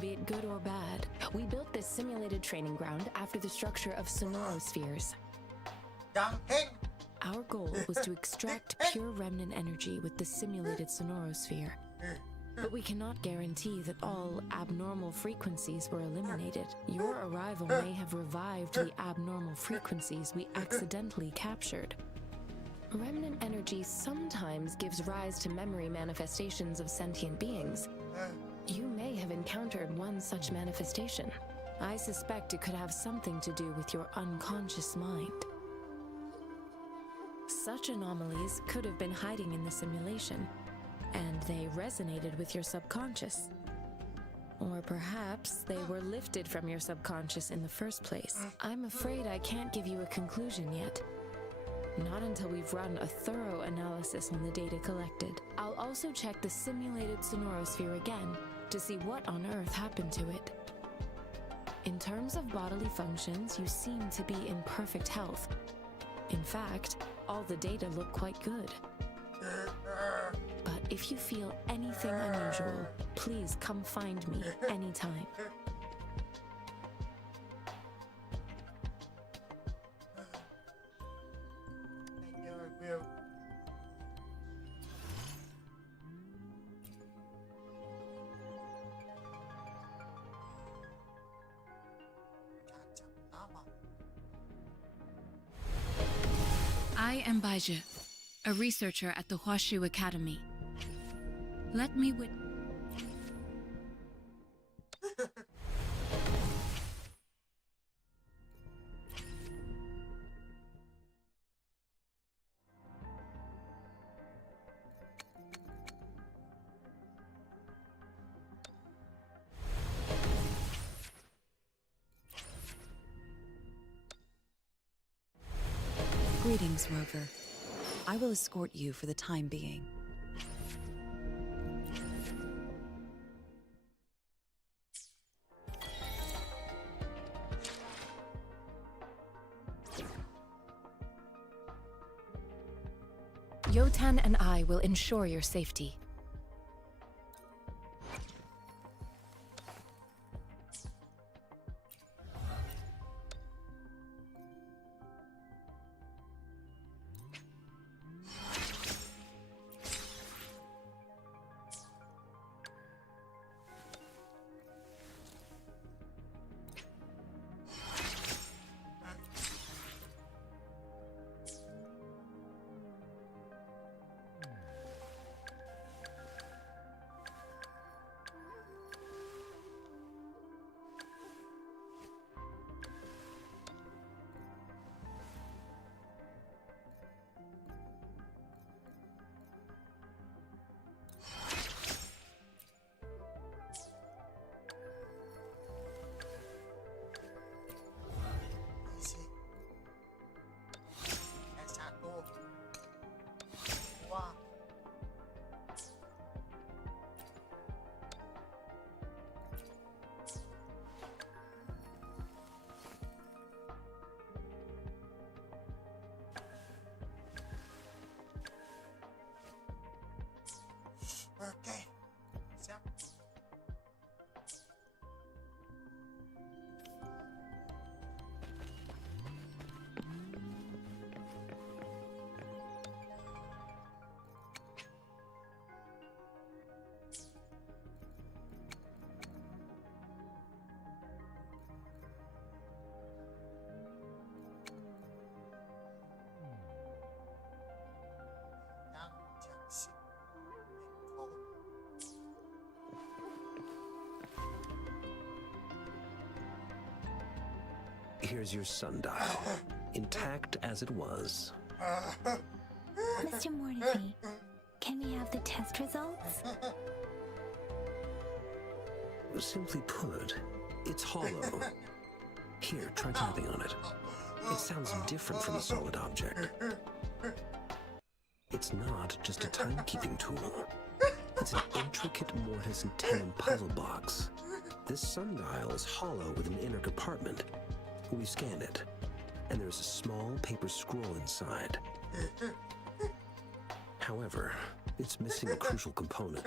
be it good or bad. We built this simulated training ground after the structure of sonorospheres. Dumping. Our goal was to extract pure remnant energy with the simulated sonorosphere. But we cannot guarantee that all abnormal frequencies were eliminated. Your arrival may have revived the abnormal frequencies we accidentally captured. Remnant energy sometimes gives rise to memory manifestations of sentient beings. You may have encountered one such manifestation. I suspect it could have something to do with your unconscious mind. Such anomalies could have been hiding in the simulation, and they resonated with your subconscious. Or perhaps they were lifted from your subconscious in the first place. I'm afraid I can't give you a conclusion yet. Not until we've run a thorough analysis on the data collected. I'll also check the simulated sonorosphere again to see what on earth happened to it. In terms of bodily functions, you seem to be in perfect health. In fact, all the data look quite good. But if you feel anything unusual, please come find me anytime. Thank you, Will. I am Baiju, a researcher at the Huashu Academy. Let me Greetings, Rover. I will escort you for the time being. Yotan and I will ensure your safety. Here's your sundial, intact as it was. Mr. Morty, can we have the test results? Simply put, it's hollow. Here, try tapping on it. It sounds different from a solid object. It's not just a timekeeping tool. It's an intricate mortise and tenon puzzle box. This sundial is hollow with an inner compartment. We scanned it, and there's a small paper scroll inside. However, it's missing a crucial component.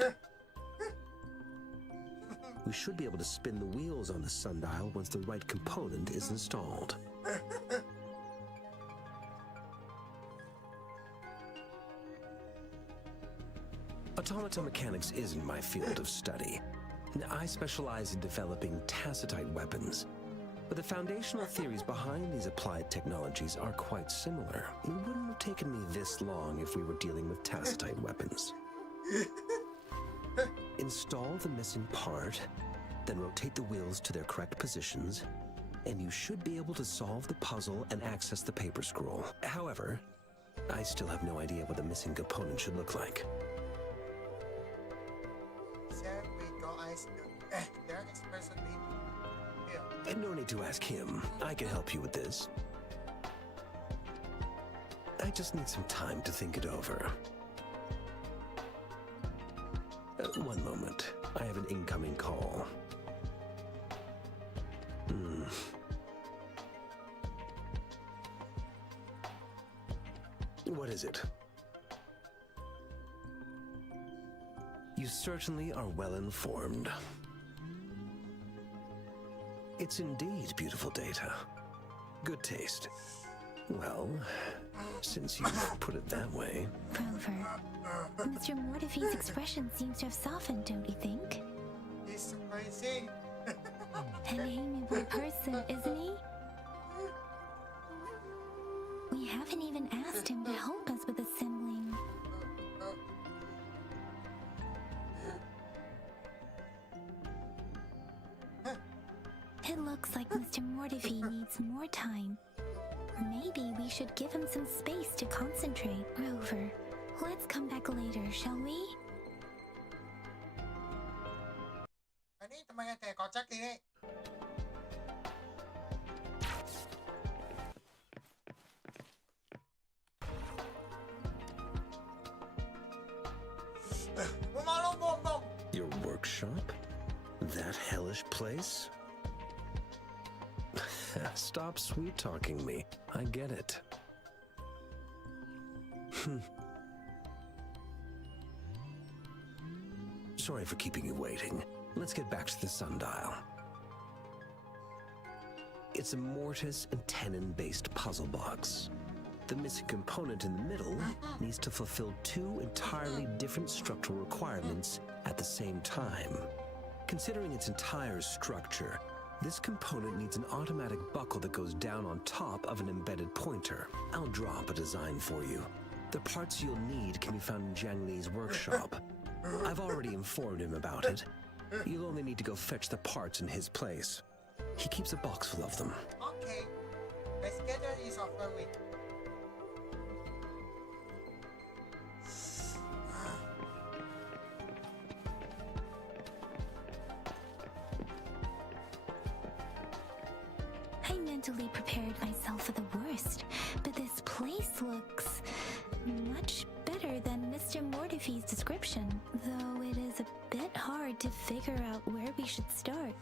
We should be able to spin the wheels on the sundial once the right component is installed. Automata mechanics isn't my field of study. I specialize in developing tacitite weapons, but the foundational theories behind these applied technologies are quite similar. It wouldn't have taken me this long if we were dealing with tacitite weapons. Install the missing part, then rotate the wheels to their correct positions, and you should be able to solve the puzzle and access the paper scroll. However, I still have no idea what the missing component should look like. There we go, the next person here. And no need to ask him. I can help you with this. I just need some time to think it over. One moment. I have an incoming call. What is it? You certainly are well informed. It's indeed beautiful data. Good taste. Well, since you put it that way. Rover, Mr. Mortifee's expression seems to have softened, don't you think? He's surprising. An amiable person, isn't he? We haven't even asked him to help us with assembling. It looks like Mr. Mortifee needs more time. Maybe we should give him some space to concentrate. Rover, let's come back later, shall we? Ini temannya teh kocak ini. Your workshop? That hellish place? Stop sweet-talking me. I get it. Sorry for keeping you waiting. Let's get back to the sundial. It's a mortise and tenon-based puzzle box. The missing component in the middle needs to fulfill two entirely different structural requirements at the same time. Considering its entire structure, this component needs an automatic buckle that goes down on top of an embedded pointer. I'll draw up a design for you. The parts you'll need can be found in Jiang Li's workshop. I've already informed him about it. You'll only need to go fetch the parts in his place. He keeps a box full of them. Okay, the schedule is over with. I mentally prepared myself for the worst, but this place looks much better than Mr. Mortifee's description, though it is a bit hard to figure out where we should start.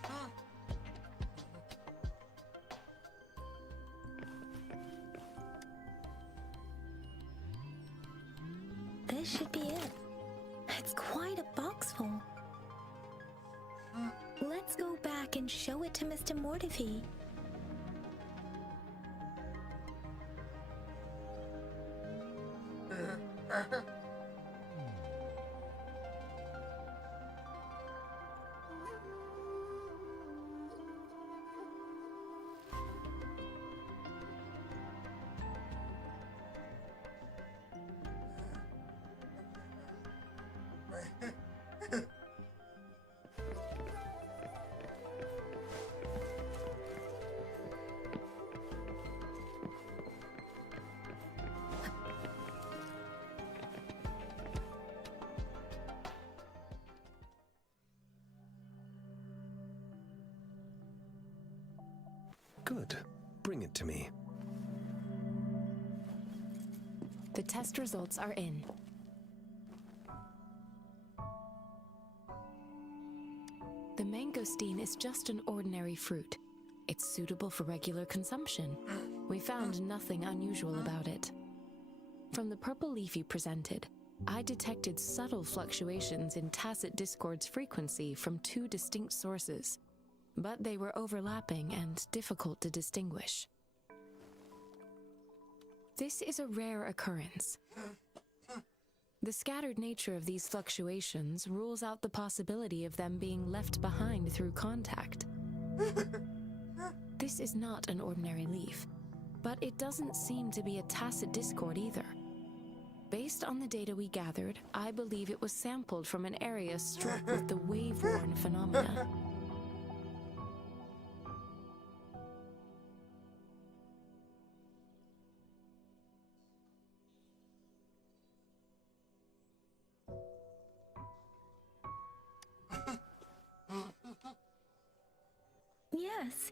This should be it. It's quite a box full. Let's go back and show it to Mr. Mortifee. Good. Bring it to me. The test results are in. The mangosteen is just an ordinary fruit. It's suitable for regular consumption. We found nothing unusual about it. From the purple leaf you presented, I detected subtle fluctuations in tacit discord's frequency from two distinct sources, but they were overlapping and difficult to distinguish. This is a rare occurrence. The scattered nature of these fluctuations rules out the possibility of them being left behind through contact. This is not an ordinary leaf, but it doesn't seem to be a tacit discord either. Based on the data we gathered, I believe it was sampled from an area struck with the wave-worn phenomena. Yes,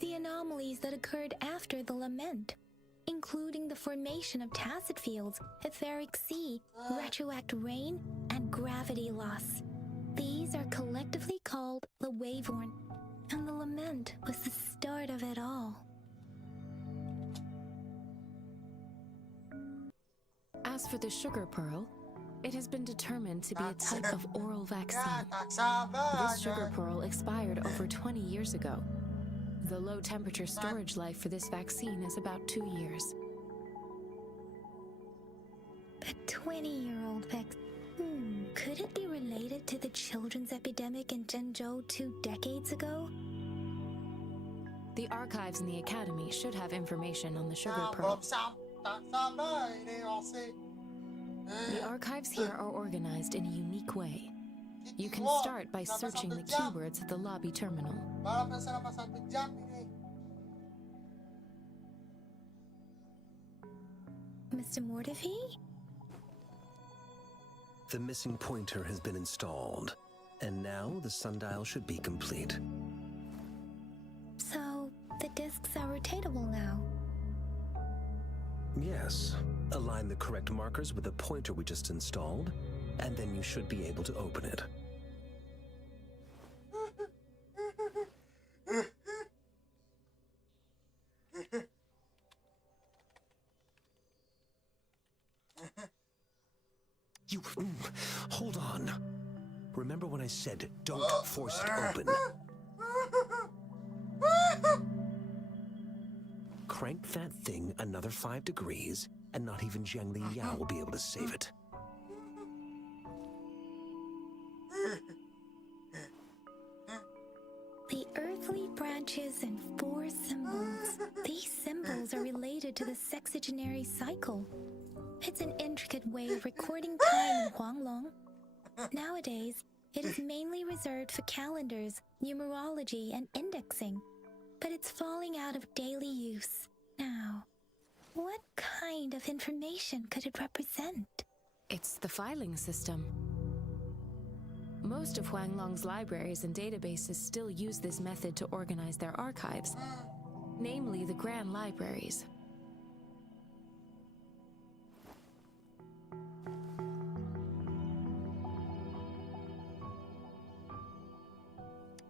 the anomalies that occurred after the lament, including the formation of tacit fields, etheric sea, retroact rain, and gravity loss. These are collectively called the Waveworn, and the lament was the start of it all. As for the sugar pearl, it has been determined to be a type of oral vaccine. This sugar pearl expired over 20 years ago. The low temperature storage life for this vaccine is about 2 years. A 20-year-old vaccine. Could it be related to the children's epidemic in Zhengzhou 2 decades ago? The archives in the academy should have information on the sugar pearl. The archives here are organized in a unique way. You can start by searching the keywords at the lobby terminal. Mr. Mortefi? The missing pointer has been installed, and now the sundial should be complete. So, the discs are rotatable now? Yes. Align the correct markers with the pointer we just installed, and then you should be able to open it. You... hold on. Remember when I said, don't force it open? Crank that thing another 5 degrees, and not even Zhang Li Yao will be able to save it. The earthly branches and 4 symbols. These symbols are related to the sexagenary cycle. It's an intricate way of recording time in Huanglong. Nowadays, it is mainly reserved for calendars, numerology, and indexing, but it's falling out of daily use. Now, what kind of information could it represent? It's the filing system. Most of Huanglong's libraries and databases still use this method to organize their archives, namely the Grand Libraries.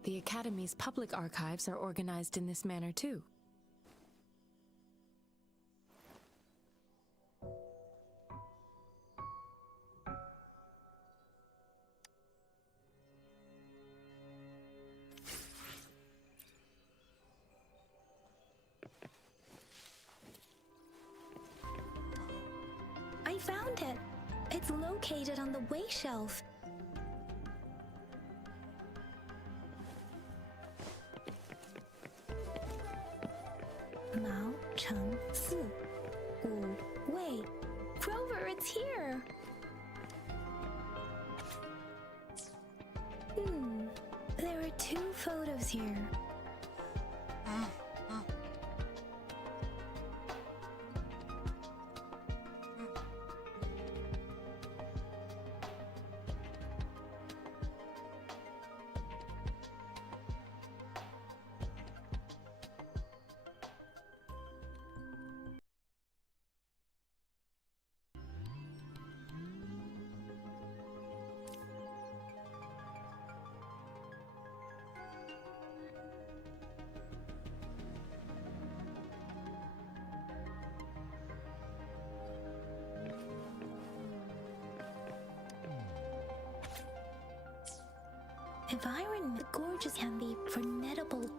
The Academy's public archives are organized in this manner too. I found it. It's located on the way shelf. Mao Cheng Si Wu Wei. Rover, it's here. There are 2 photos here. If I remember, the gorgeous can be formidable.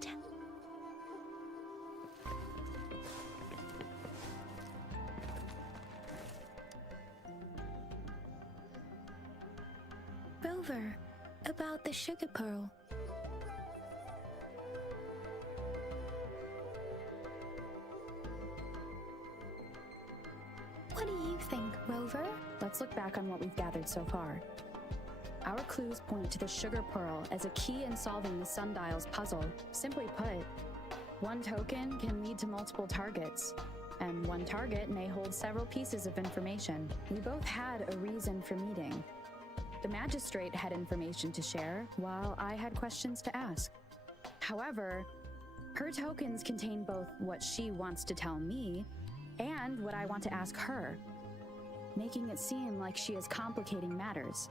Rover, about the sugar pearl. What do you think, Rover? Let's look back on what we've gathered so far. Our clues point to the sugar pearl as a key in solving the sundial's puzzle. Simply put, one token can lead to multiple targets, and one target may hold several pieces of information. We both had a reason for meeting. The magistrate had information to share, while I had questions to ask. However, her tokens contain both what she wants to tell me and what I want to ask her, making it seem like she is complicating matters.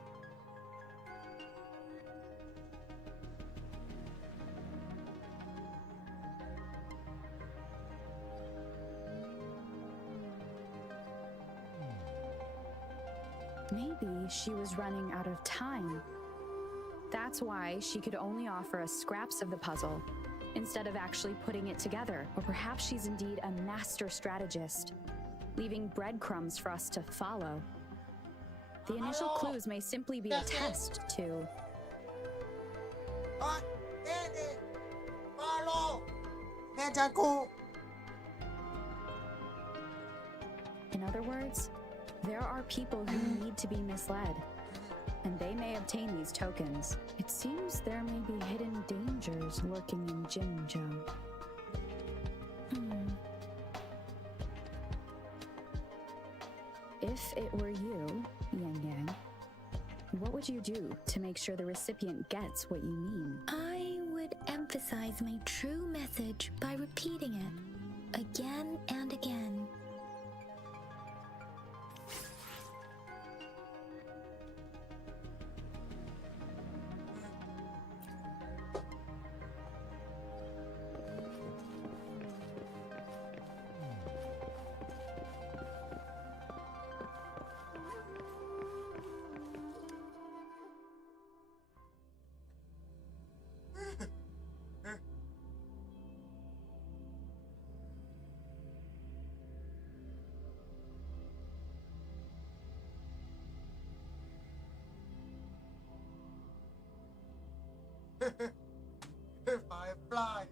Maybe she was running out of time. That's why she could only offer us scraps of the puzzle, instead of actually putting it together. Or perhaps she's indeed a master strategist, leaving breadcrumbs for us to follow. The initial clues may simply be a test to... Ah, Daddy! Follow! Mejaku! In other words, there are people who need to be misled, and they may obtain these tokens. It seems there may be hidden dangers lurking in Jinzhou. If it were you, Yang Yang, what would you do to make sure the recipient gets what you mean? I would emphasize my true message by repeating it again and again. Firefly!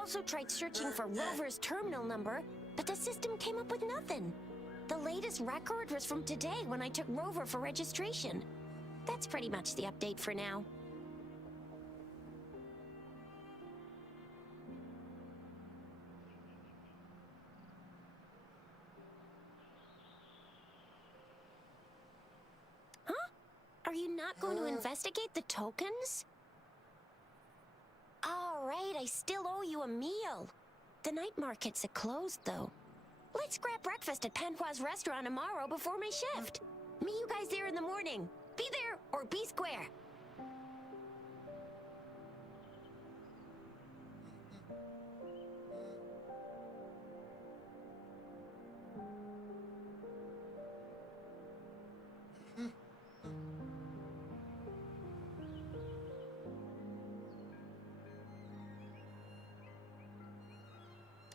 also tried searching for Rover's terminal number, but the system came up with nothing. The latest record was from today when I took Rover for registration. That's pretty much the update for now. Huh? Are you not going to investigate the tokens? All right, I still owe you a meal. The night markets are closed, though. Let's grab breakfast at Panhua's restaurant tomorrow before my shift. Meet you guys there in the morning. Be there or be square.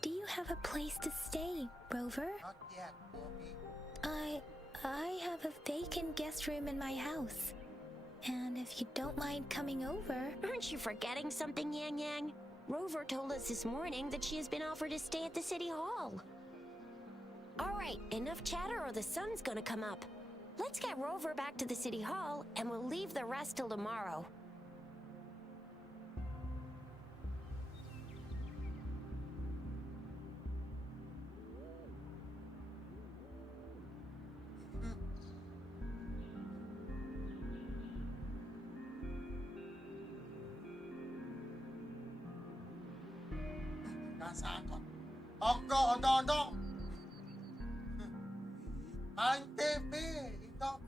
Do you have a place to stay, Rover? Not yet, Mommy. I have a vacant guest room in my house. And if you don't mind coming over... Aren't you forgetting something, Yang Yang? Rover told us this morning that she has been offered to stay at the City Hall. All right, enough chatter or the sun's gonna come up. Let's get Rover back to the City Hall, and we'll leave the rest till tomorrow. Nasakot. Odo. Ang TV. Ito.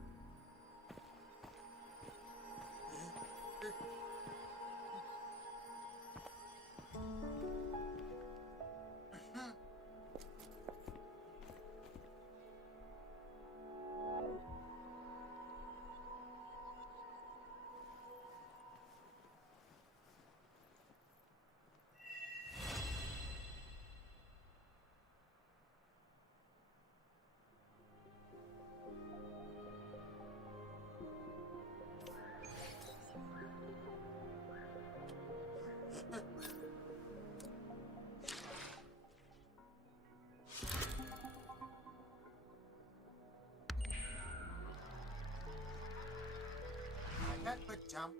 I could jump.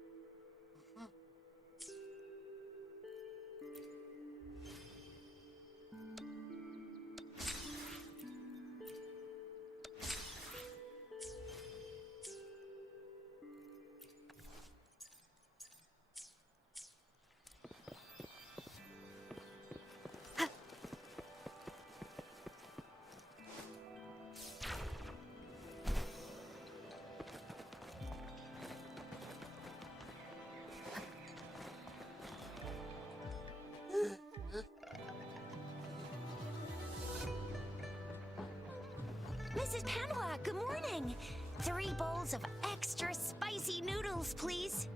Mrs. Panhua, good morning. 3 bowls of extra spicy noodles, please.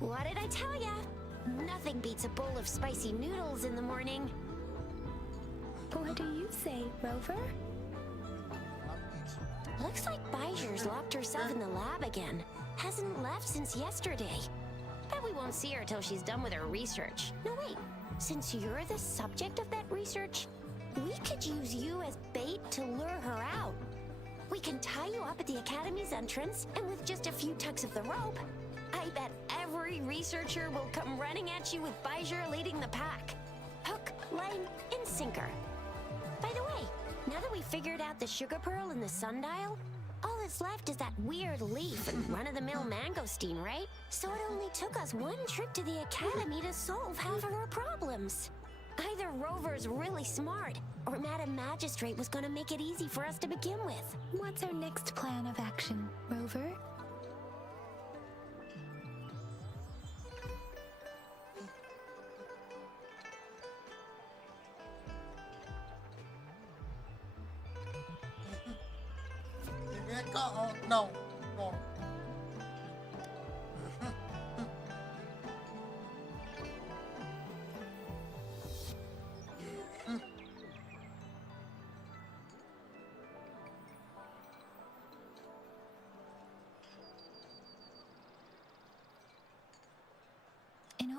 What did I tell ya? Nothing beats a bowl of spicy noodles in the morning. What do you say, Rover? Looks like Bijou's locked herself in the lab again. Hasn't left since yesterday. Bet we won't see her till she's done with her research. No, wait. Since you're the subject of that research, we could use you as bait to lure her out. We can tie you up at the Academy's entrance, and with just a few tugs of the rope, I bet every researcher will come running at you with Bijou leading the pack. Hook, line, and sinker. By the way, now that we figured out the sugar pearl and the sundial, all that's left is that weird leaf and run-of-the-mill mangosteen, right? So it only took us one trip to the Academy to solve half of our problems. Either Rover's really smart, or Madam Magistrate was gonna make it easy for us to begin with. What's our next plan of action, Rover? Oh, no. No.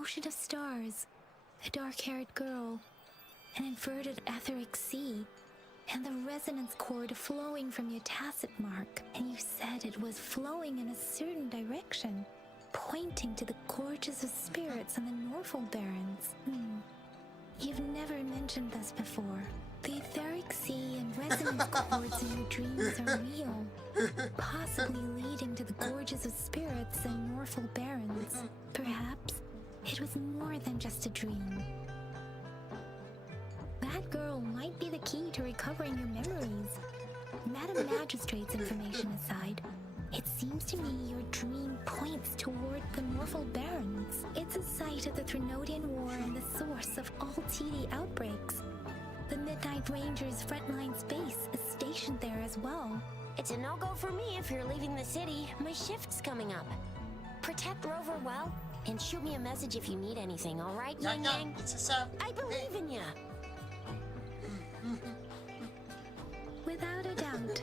ocean of stars, a dark-haired girl, an inverted etheric sea, and the resonance cord flowing from your tacit mark. And you said it was flowing in a certain direction, pointing to the gorges of spirits and the Norfolk Barrens. You've never mentioned this before. The etheric sea and resonance cords in your dreams are real, possibly leading to the gorges of spirits and Norfolk Barrens. Perhaps it was more than just a dream. That girl might be the key to recovering your memories. Madam Magistrate's information aside, it seems to me your dream points toward the Norfolk Barrens. It's a site of the Trinodian War and the source of all TD outbreaks. The Midnight Rangers' frontline base is stationed there as well. It's a no-go for me if you're leaving the city. My shift's coming up. Protect Rover well, and shoot me a message if you need anything, all right, Yang Yang? It's a sub. I believe in ya. Without a doubt.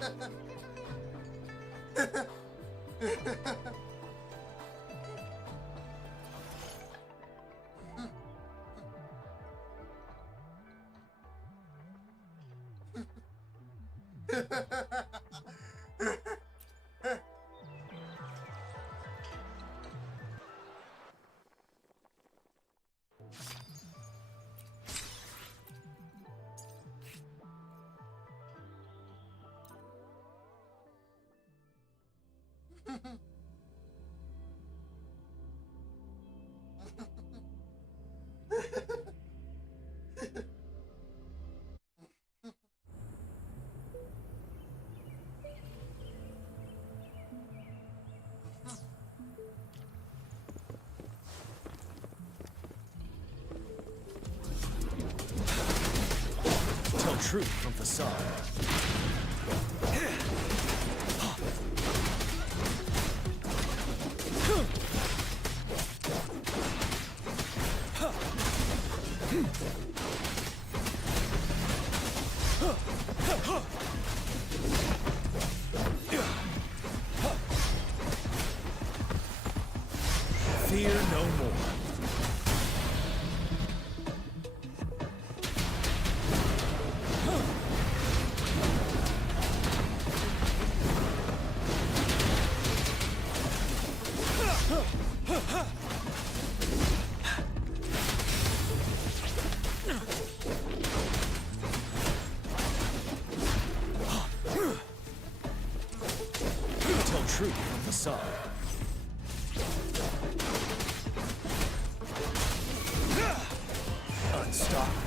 Tell truth from facade. Fear no more. Tell truth from facade. Unstoppable.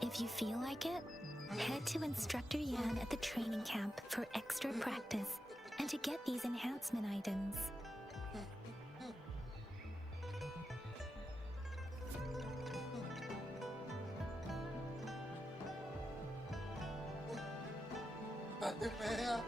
If you feel like it, head to Instructor Yan at the training camp for extra practice and to get these enhancement items. Ate Mea.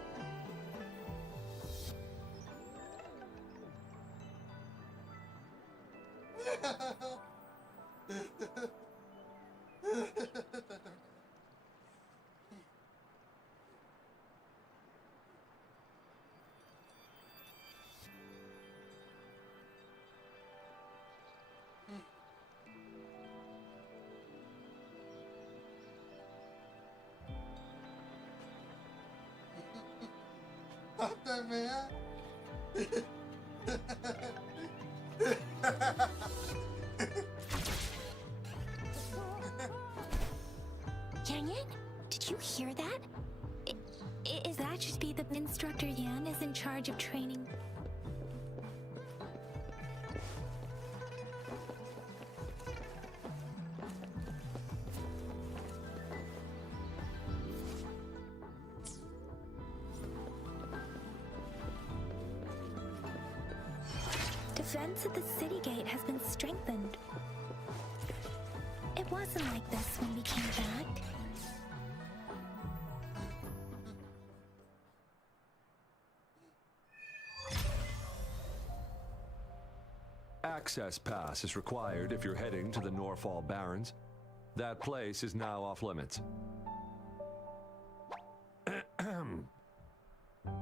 Ate Mea. Yang Yang, did you hear that? Is that should be the Instructor Yan is in charge of training? Defense at the city gate has been strengthened. It wasn't like this when we came back. Access pass is required if you're heading to the Norfall Barrens. That place is now off limits.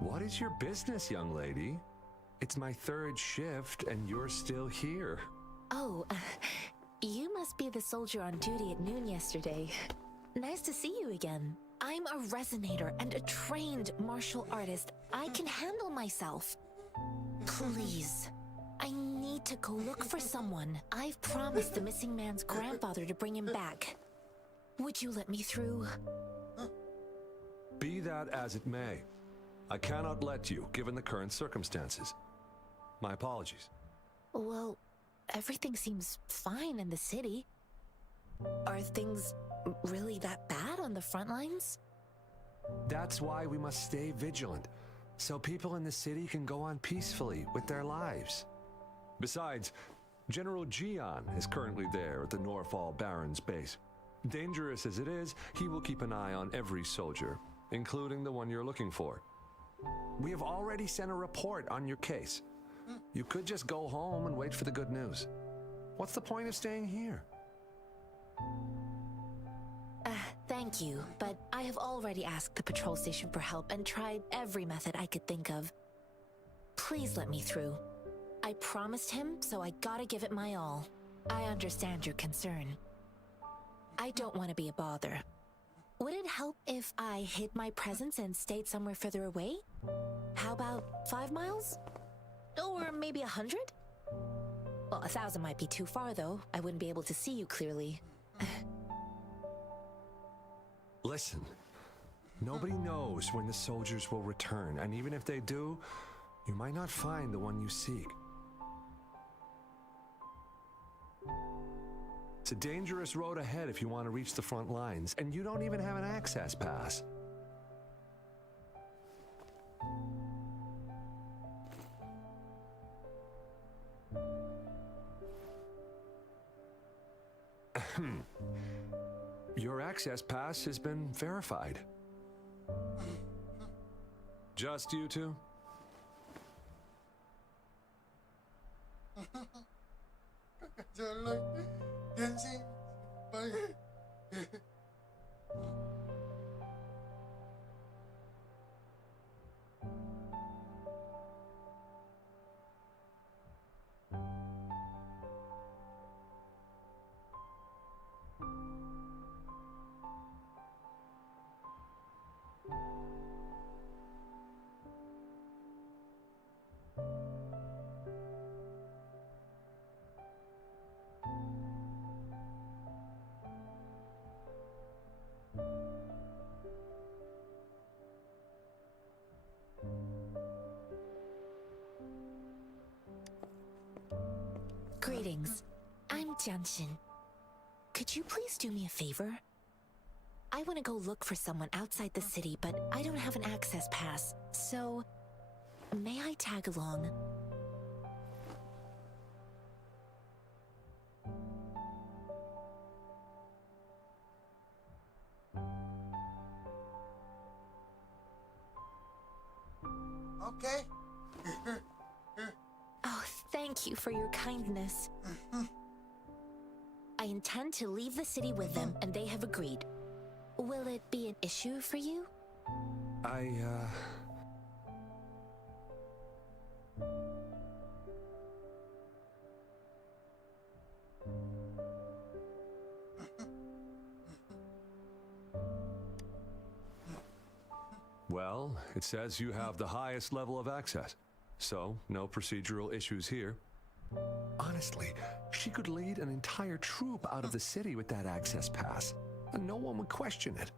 What is your business, young lady? It's my third shift and you're still here. Oh, you must be the soldier on duty at noon yesterday. Nice to see you again. I'm a resonator and a trained martial artist. I can handle myself. Please, I need to go look for someone. I've promised the missing man's grandfather to bring him back. Would you let me through? Be that as it may, I cannot let you, given the current circumstances. My apologies. Well, everything seems fine in the city. Are things really that bad on the front lines? That's why we must stay vigilant, so people in the city can go on peacefully with their lives. Besides, General Jian is currently there at the Norfall Barrens base. Dangerous as it is, he will keep an eye on every soldier, including the one you're looking for. We have already sent a report on your case. You could just go home and wait for the good news. What's the point of staying here? Thank you, but I have already asked the patrol station for help and tried every method I could think of. Please let me through. I promised him, so I gotta give it my all. I understand your concern. I don't want to be a bother. Would it help if I hid my presence and stayed somewhere further away? How about 5 miles? Or maybe 100? Well, 1,000 might be too far, though. I wouldn't be able to see you clearly. Listen, nobody knows when the soldiers will return, and even if they do, you might not find the one you seek. It's a dangerous road ahead if you want to reach the front lines, and you don't even have an access pass. Your access pass has been verified. Just you two? Jalan genshin. Greetings. I'm Genshin. Could you please do me a favor? I want to go look for someone outside the city, but I don't have an access pass, so may I tag along? Okay. Oh, thank you for your kindness. I intend to leave the city with them, and they have agreed. Will it be an issue for you? Well, it says you have the highest level of access, so no procedural issues here. Honestly, she could lead an entire troop out of the city with that access pass, and no one would question it.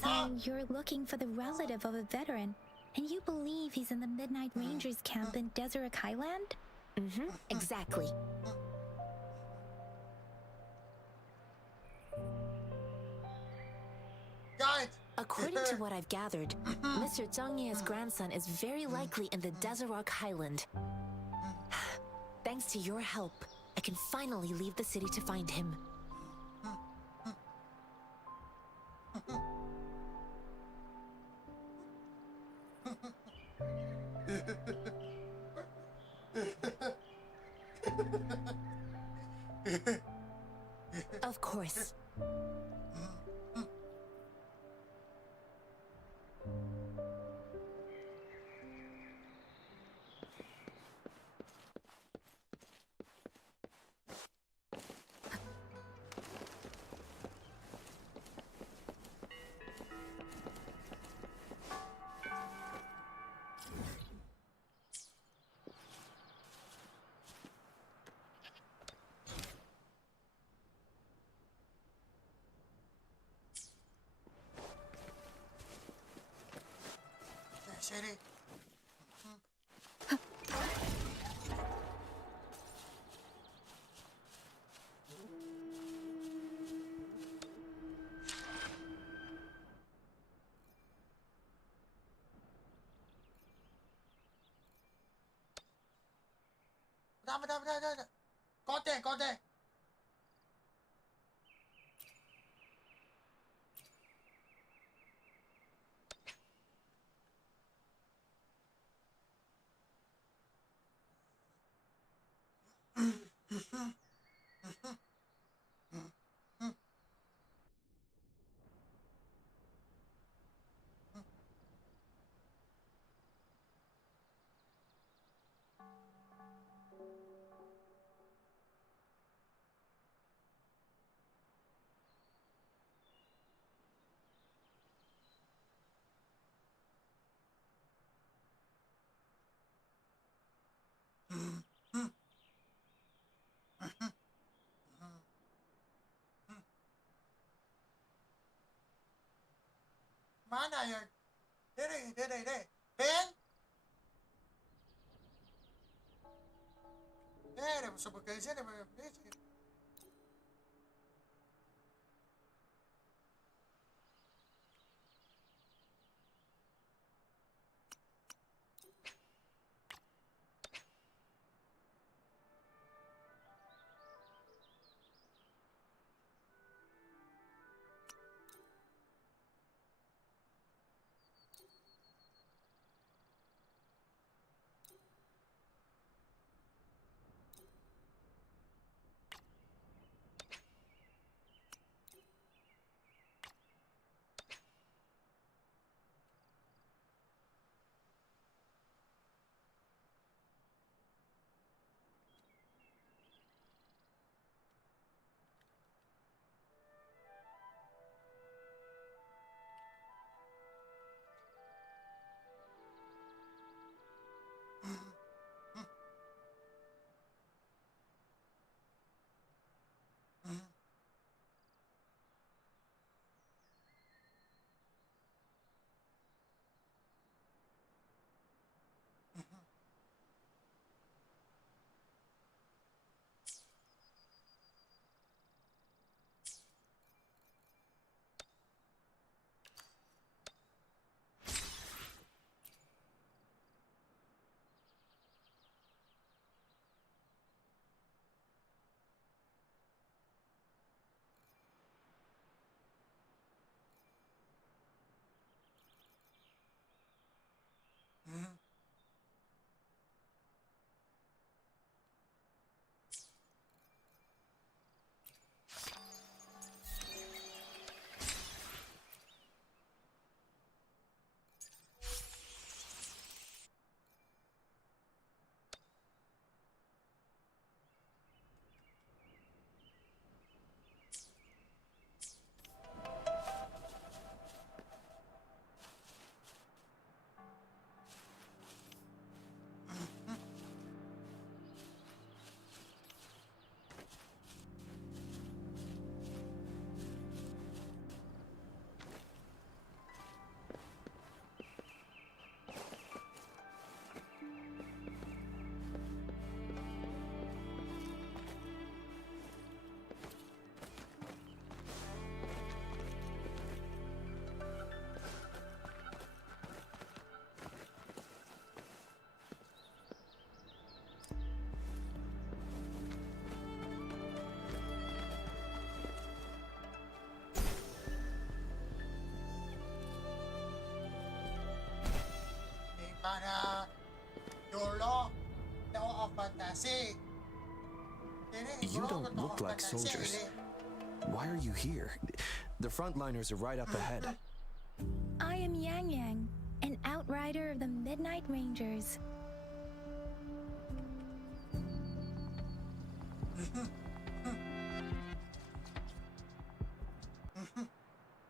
So you're looking for the relative of a veteran, and you believe he's in the Midnight Rangers camp in Deseret Highland? Mm-hmm, exactly. According to what I've gathered, Mr. Zhang Ye's grandson is very likely in the Deseret Highland. Thanks to your help, I can finally leave the city to find him. Of course. Shady. Bentar. Kode. Mana ya? Dede. Ben? Devo bekerja, devo bekerja. para Yolo, Law of Fantasy. You don't look like soldiers. Why are you here? The frontliners are right up ahead. I am Yang Yang, an outrider of the Midnight Rangers.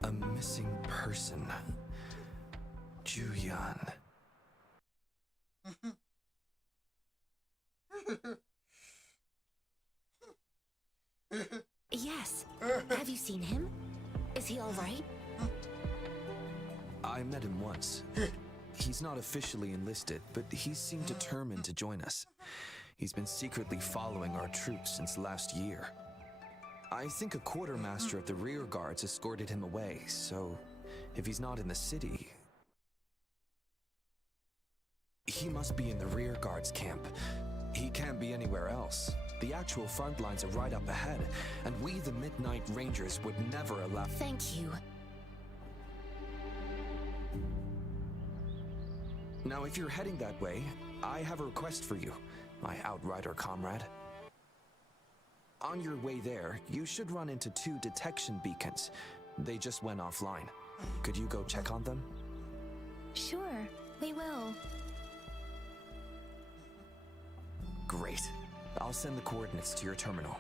A missing person. Juyan. Yes. Have you seen him? Is he all right? I met him once. He's not officially enlisted, but he seemed determined to join us. He's been secretly following our troops since last year. I think a quartermaster of the rear guards escorted him away, so if he's not in the city, he must be in the rear guards camp. He can't be anywhere else. The actual front lines are right up ahead, and we, the Midnight Rangers, would never allow— Thank you. Now, if you're heading that way, I have a request for you, my outrider comrade. On your way there, you should run into 2 detection beacons. They just went offline. Could you go check on them? Sure, we will. Great. I'll send the coordinates to your terminal.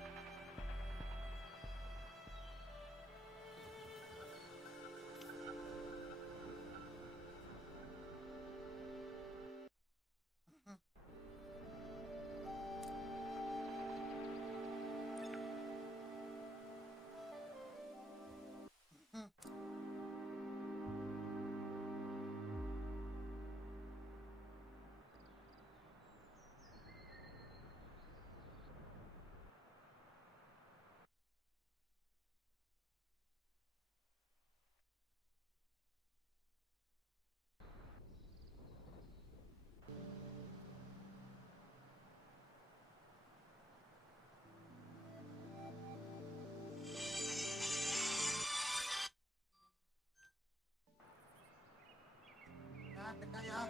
Lapit na yan.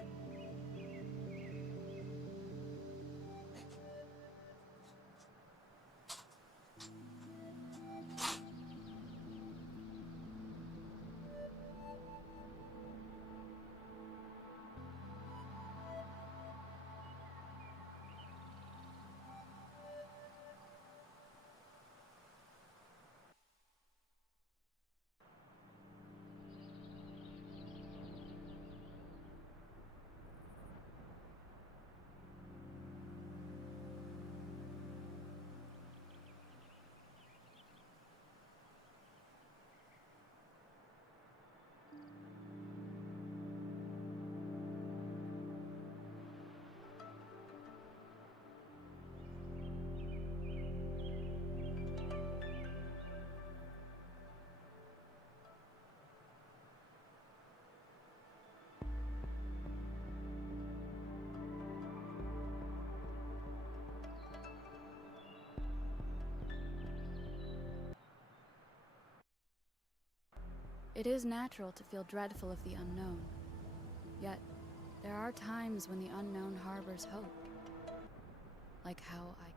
It is natural to feel dreadful of the unknown. Yet, there are times when the unknown harbors hope. Like how I can...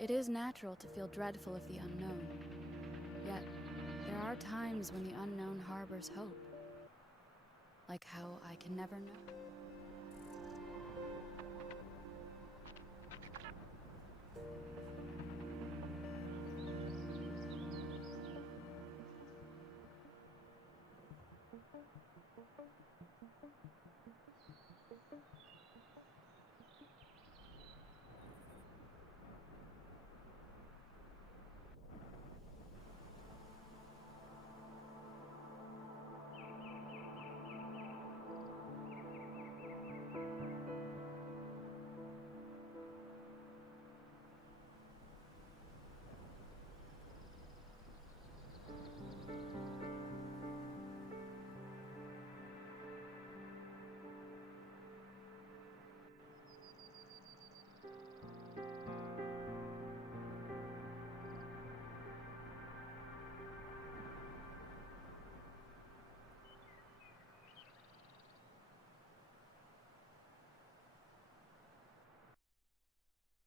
It is natural to feel dreadful of the unknown. Yet, there are times when the unknown harbors hope. Like how I can never know.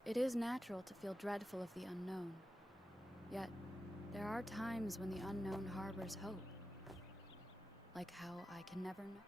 It is natural to feel dreadful of the unknown. Yet, there are times when the unknown harbors hope. Like how I can never know.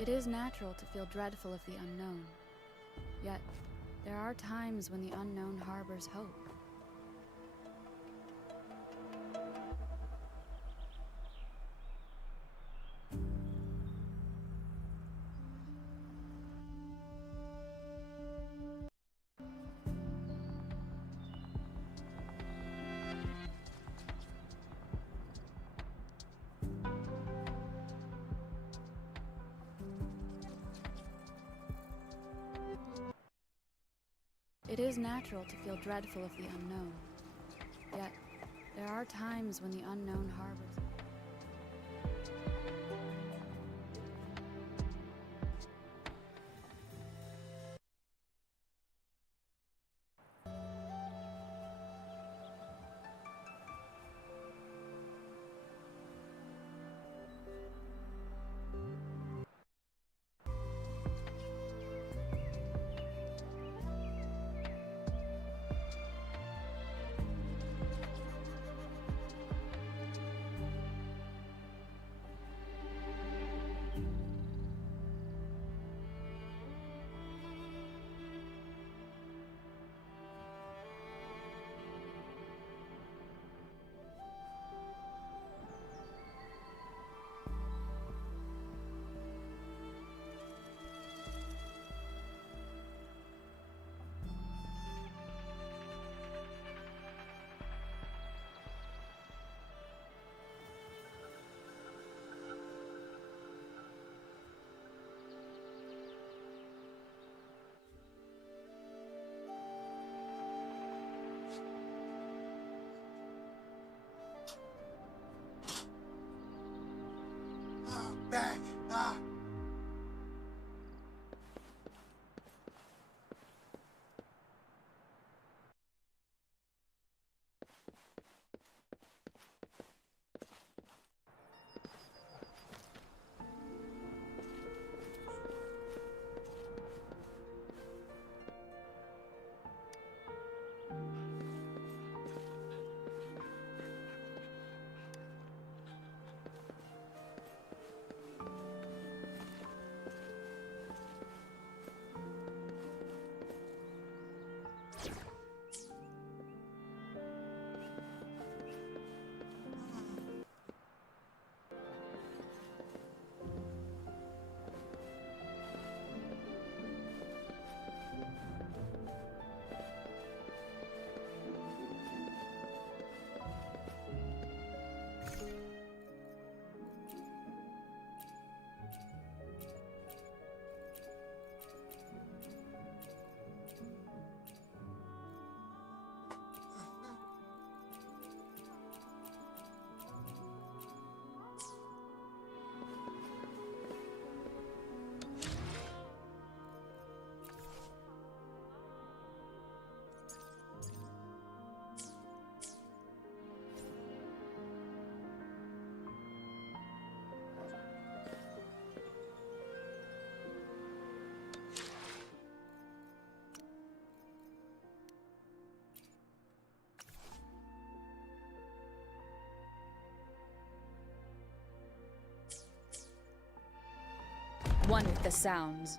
It is natural to feel dreadful of the unknown. Yet, there are times when the unknown harbors hope. It is natural to feel dreadful of the unknown. Yet, there are times when the unknown harbors. one with the sounds.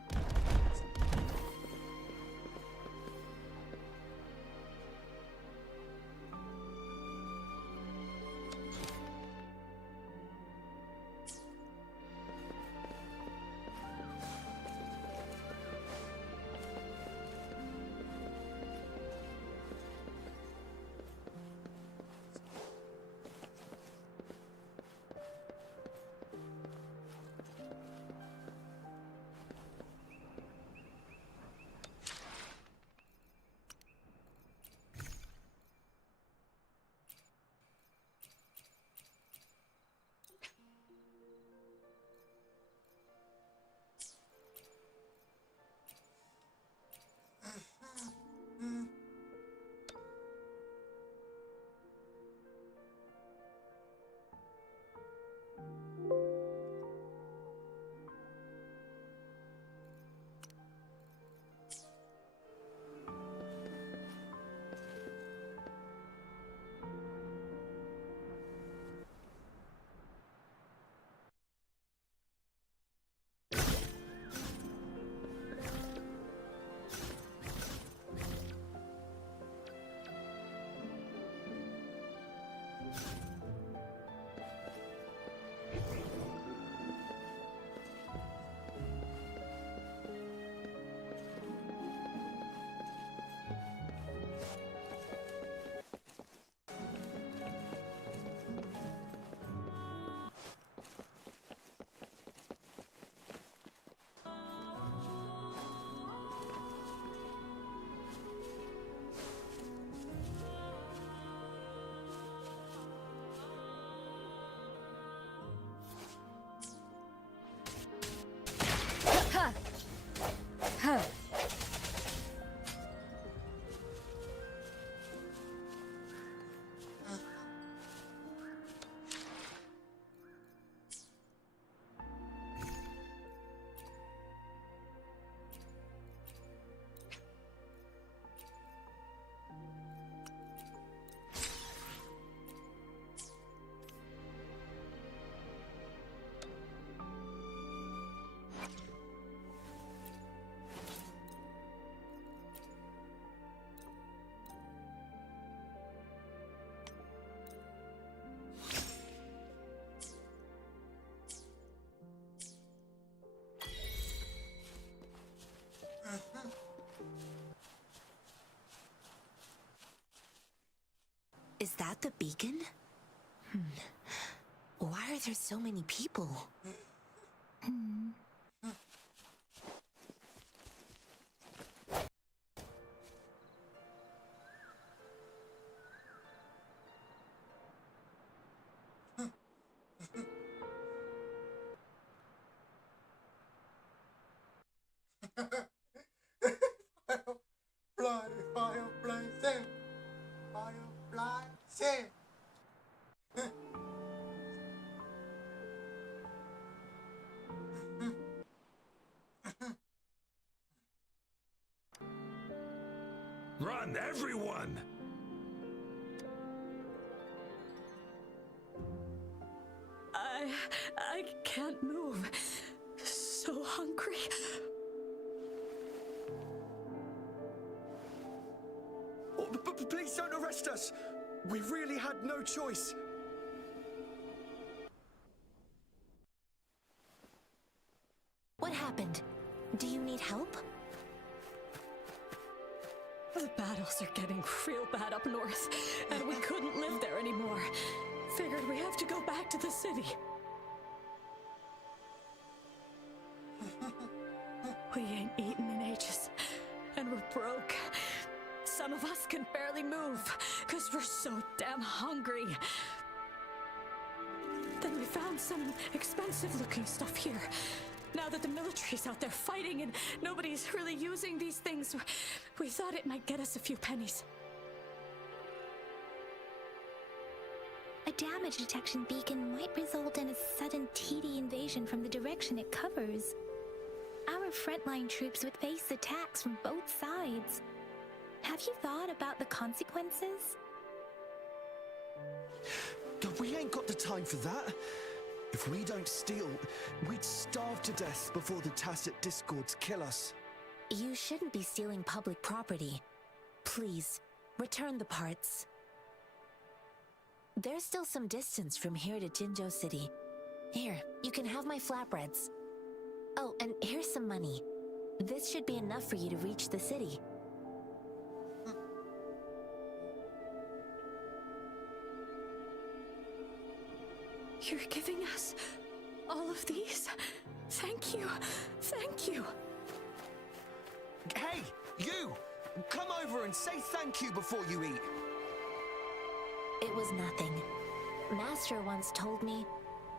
Huh. Is that the beacon? Why are there so many people? Firefly, save! Firefly, save! Run, everyone! I can't move. So hungry. Oh, please don't arrest us! We really had no choice. What happened? Do you need help? The battles are getting real bad up north, and we couldn't live there anymore. Figured we have to go back to the city. We ain't eaten in ages, and we're broke. Some of us can barely move, because we're so damn hungry. Then we found some expensive-looking stuff here. Now that the military's out there fighting and nobody's really using these things, we thought it might get us a few pennies. A damage detection beacon might result in a sudden TD invasion from the direction it covers. Our frontline troops would face attacks from both sides. Have you thought about the consequences? We ain't got the time for that. If we don't steal, we'd starve to death before the Tacit Discords kill us. You shouldn't be stealing public property. Please, return the parts. There's still some distance from here to Jinzhou City. Here, you can have my flatbreads. Oh, and here's some money. This should be enough for you to reach the city. You're giving us all of these? Thank you. Thank you. Hey, you! Come over and say thank you before you eat. It was nothing. Master once told me,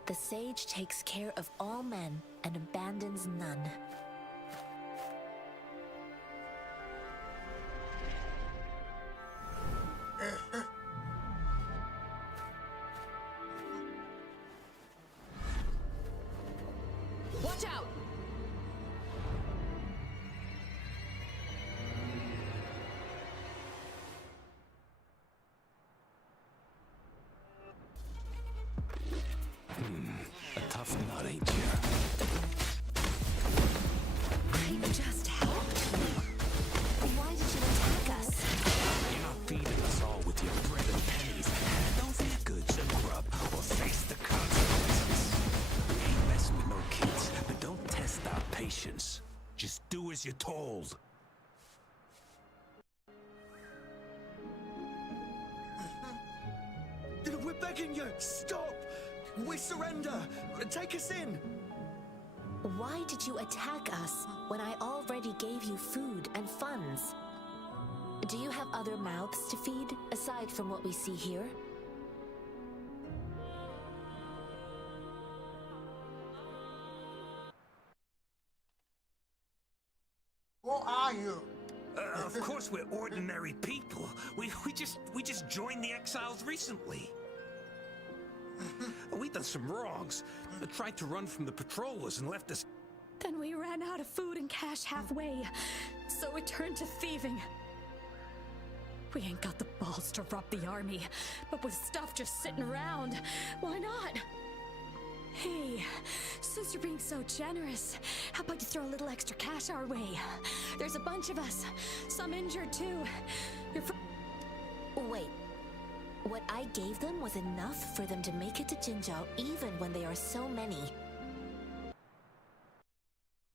the sage takes care of all men and abandons none. Watch out! A tough nut, ain't you? I just helped you. Why did you attack us? You're not feeding us all with your bread and pennies. Hand over your goods and grub, or face the consequences. We ain't messing with no kids, but don't test our patience. Just do as you're told. We're begging you, stop! We surrender! Take us in! Why did you attack us when I already gave you food and funds? Do you have other mouths to feed, aside from what we see here? Who are you? Of course we're ordinary people. We just joined the exiles recently. We done some wrongs. Tried to run from the patrollers and left us. Then we ran out of food and cash halfway, so we turned to thieving. We ain't got the balls to rob the army, but with stuff just sitting around, why not? Hey, since you're being so generous, how about you throw a little extra cash our way? There's a bunch of us, some injured too. Wait, what I gave them was enough for them to make it to Jinzhou even when they are so many.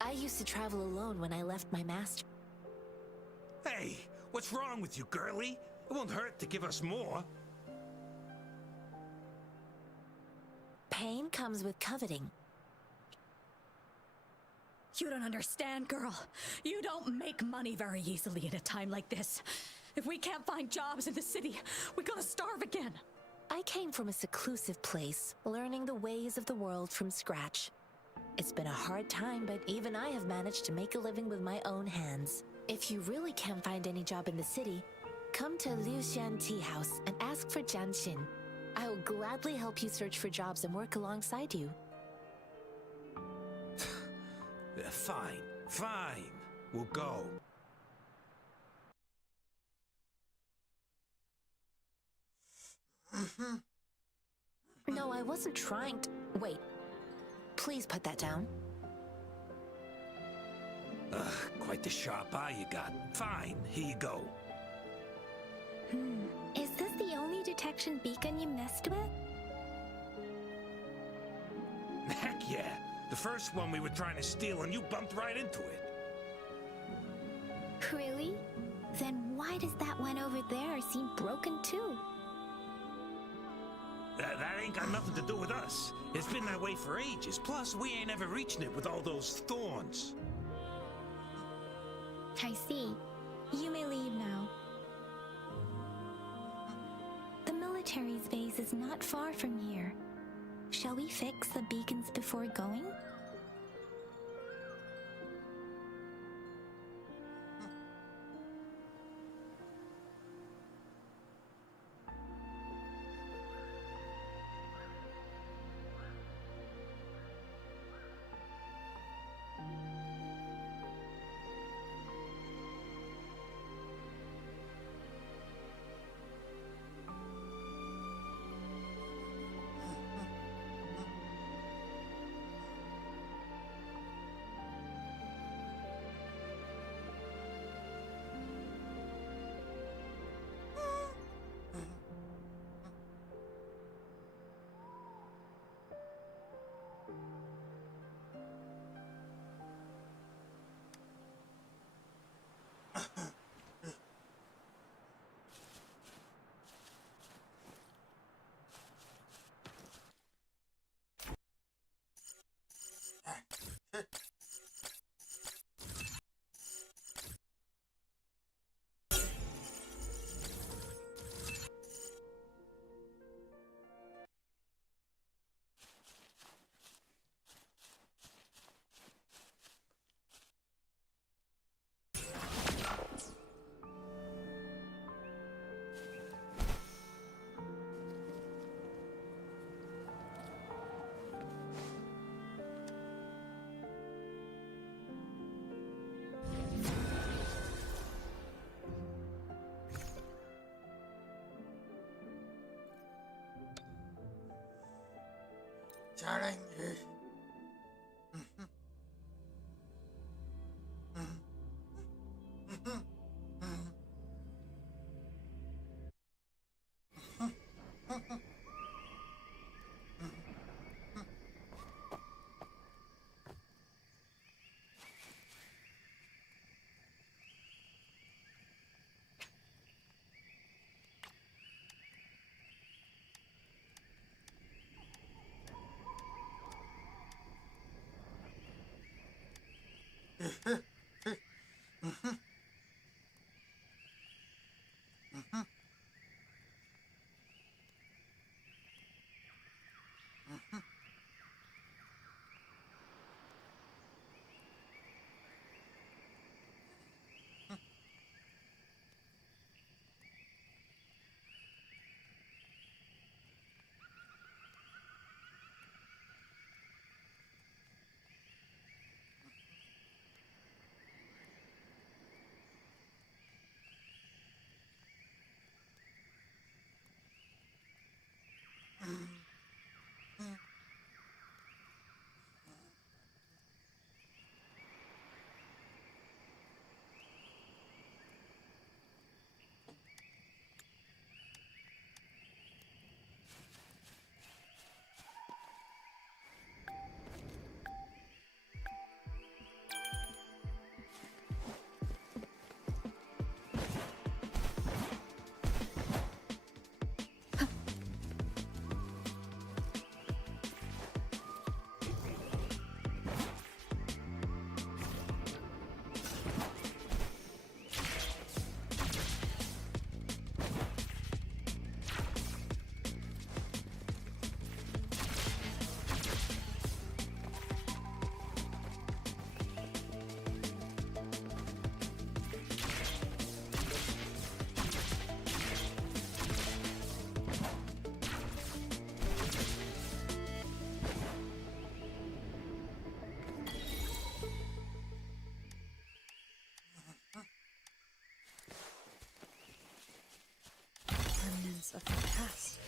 I used to travel alone when I left my master. Hey, what's wrong with you, girlie? It won't hurt to give us more. Pain comes with coveting. You don't understand, girl. You don't make money very easily at a time like this. If we can't find jobs in the city, we're gonna starve again. I came from a seclusive place, learning the ways of the world from scratch. It's been a hard time, but even I have managed to make a living with my own hands. If you really can't find any job in the city, come to Liuxian Tea House and ask for genshin. I will gladly help you search for jobs and work alongside you. Fine, fine. We'll go. No, I wasn't trying to... Wait. Please put that down. Quite the sharp eye you got. Fine, here you go. Is this the only detection beacon you messed with? Heck yeah. The first one we were trying to steal and you bumped right into it. Really? Then why does that one over there seem broken too? That ain't got nothing to do with us. It's been that way for ages. Plus, we ain't ever reaching it with all those thorns. I see. You may leave now. The military's base is not far from here. Shall we fix the beacons before going? challenge. Remnants of the past.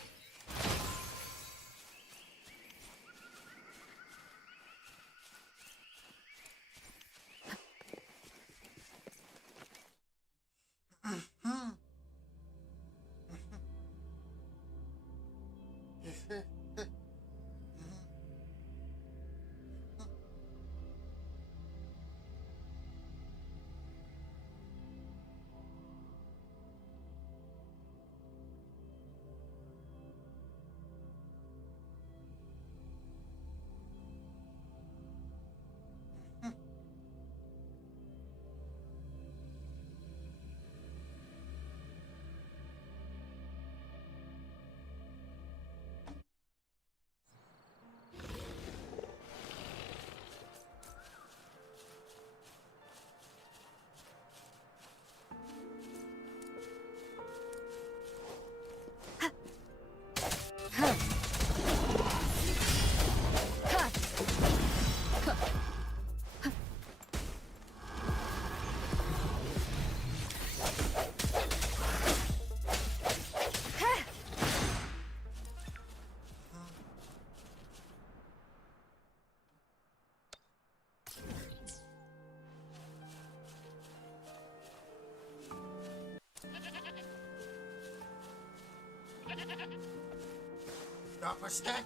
Drop a stack.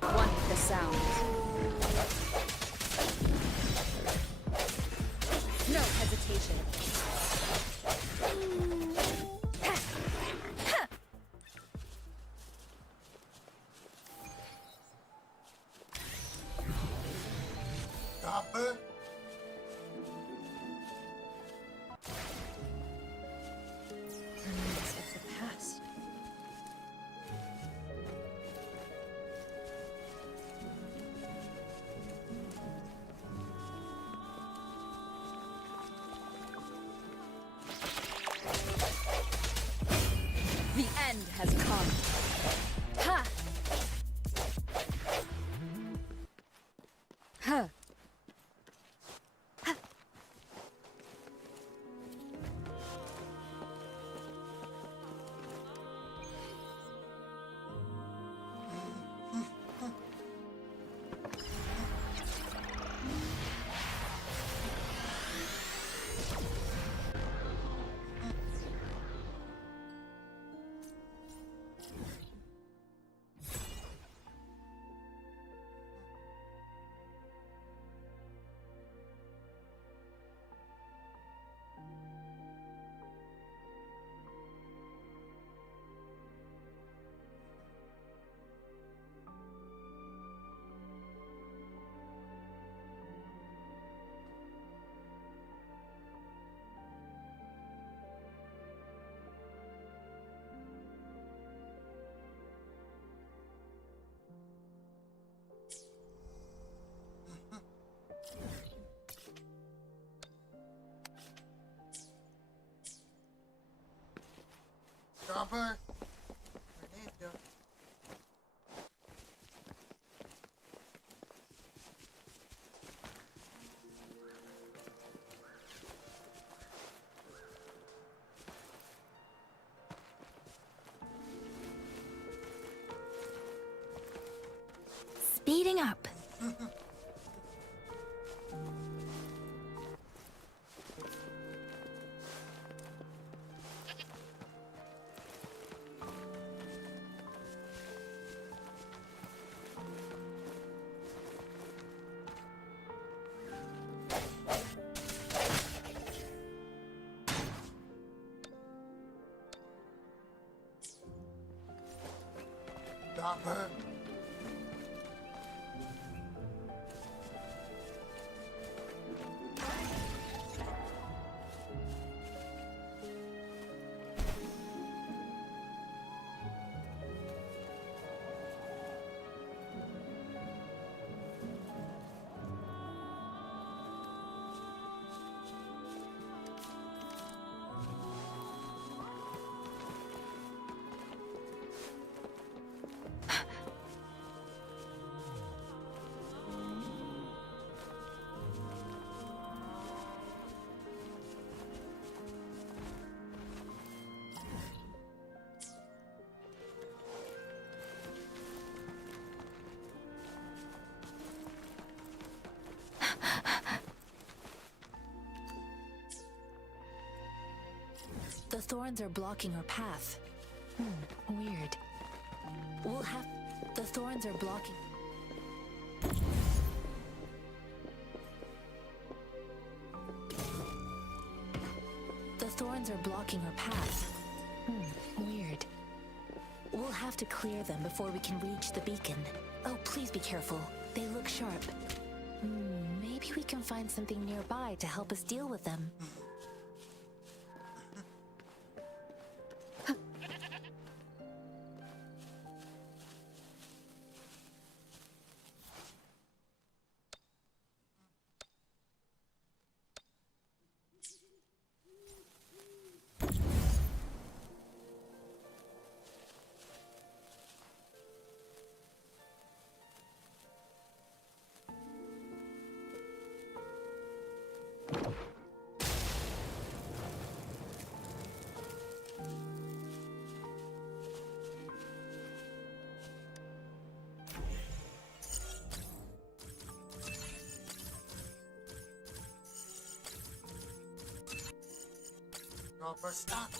One with the sound. No hesitation. Gabut. Remnants of the past. The end has come. Ha! Huh. Cover. Indonesia. Speeding up. Cover. The thorns are blocking our path. Weird. We'll have... The thorns are blocking... The thorns are blocking our path. Weird. We'll have to clear them before we can reach the beacon. Oh, please be careful. They look sharp. Maybe we can find something nearby to help us deal with them. Cover, stop.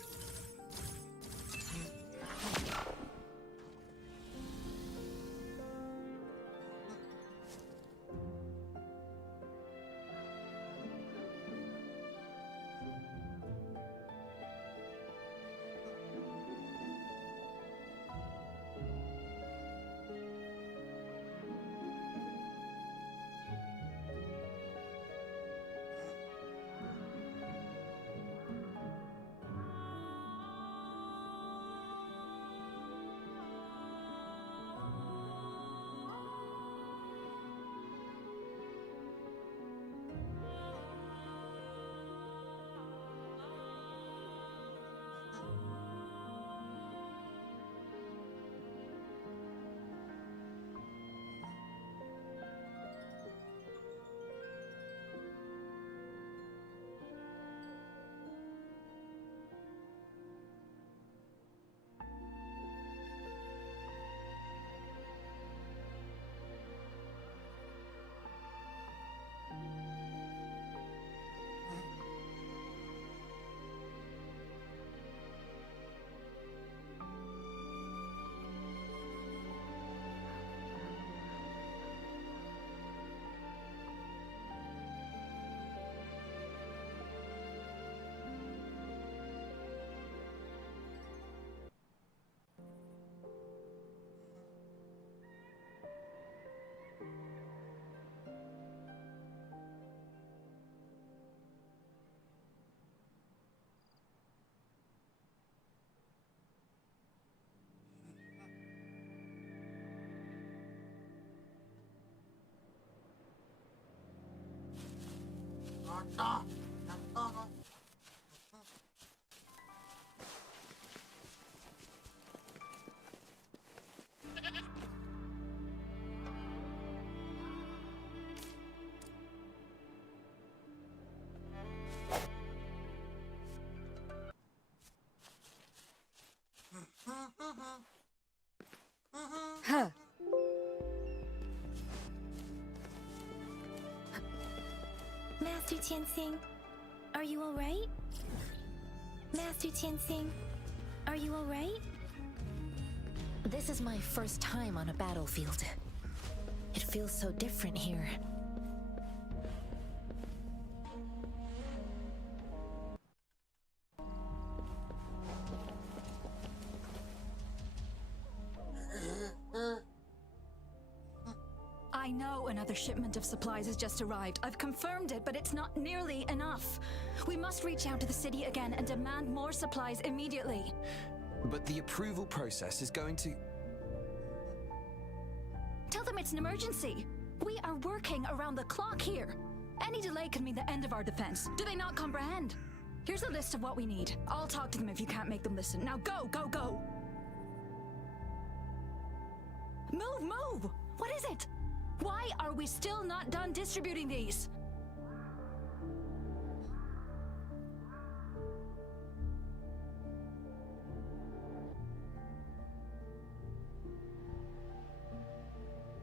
Master Tianxing, are you alright? Master Tianxing, are you alright? This is my first time on a battlefield. It feels so different here. I know another shipment of supplies has just arrived. I've confirmed it, but it's not nearly enough. We must reach out to the city again and demand more supplies immediately. But the approval process is going to... Tell them it's an emergency. We are working around the clock here. Any delay could mean the end of our defense. Do they not comprehend? Here's a list of what we need. I'll talk to them if you can't make them listen. Now go, go, go! Move, move! What is it? Why are we still not done distributing these?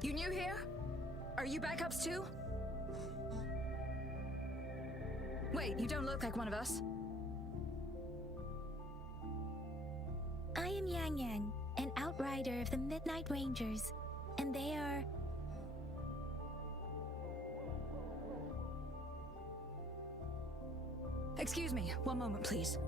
You new here? Are you backups too? Wait, you don't look like one of us. I am Yang Yang, an outrider of the Midnight Rangers, and they are... Excuse me, one moment, please.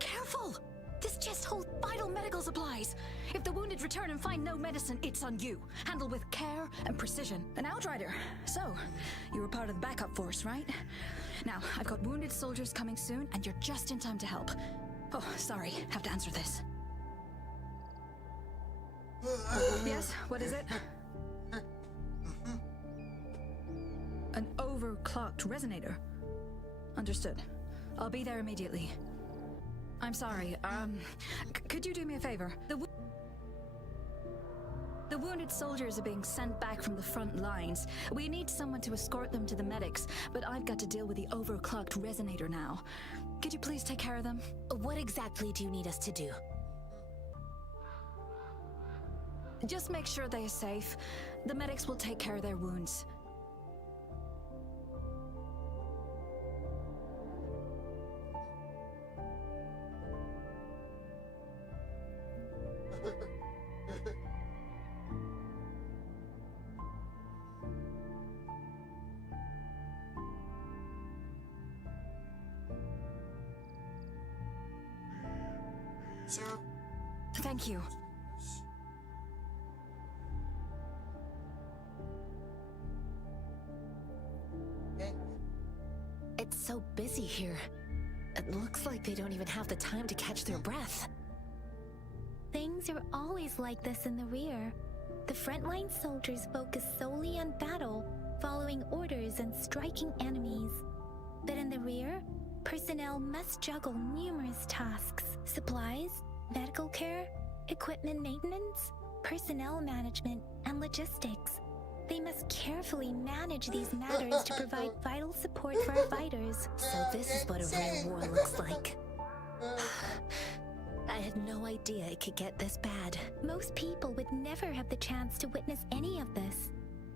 Careful! This chest holds vital medical supplies. If the wounded return and find no medicine, it's on you. Handle with care and precision. An outrider. So, you were part of the backup force, right? Now, I've got wounded soldiers coming soon, and you're just in time to help. Oh, sorry, have to answer this. Yes, what is it? An overclocked resonator. Understood. I'll be there immediately. I'm sorry, could you do me a favor? The wounded soldiers are being sent back from the front lines. We need someone to escort them to the medics, but I've got to deal with the overclocked resonator now. Could you please take care of them? What exactly do you need us to do? Just make sure they are safe. The medics will take care of their wounds. Sir? Thank you. It's so busy here. It looks like they don't even have the time to catch their breath. Things are always like this in the rear. The frontline soldiers focus solely on battle, following orders and striking enemies. But in the rear, personnel must juggle numerous tasks: supplies, medical care, equipment maintenance, personnel management, and logistics. They must carefully manage these matters to provide vital support for our fighters. So this is what a real war looks like. I had no idea it could get this bad. Most people would never have the chance to witness any of this.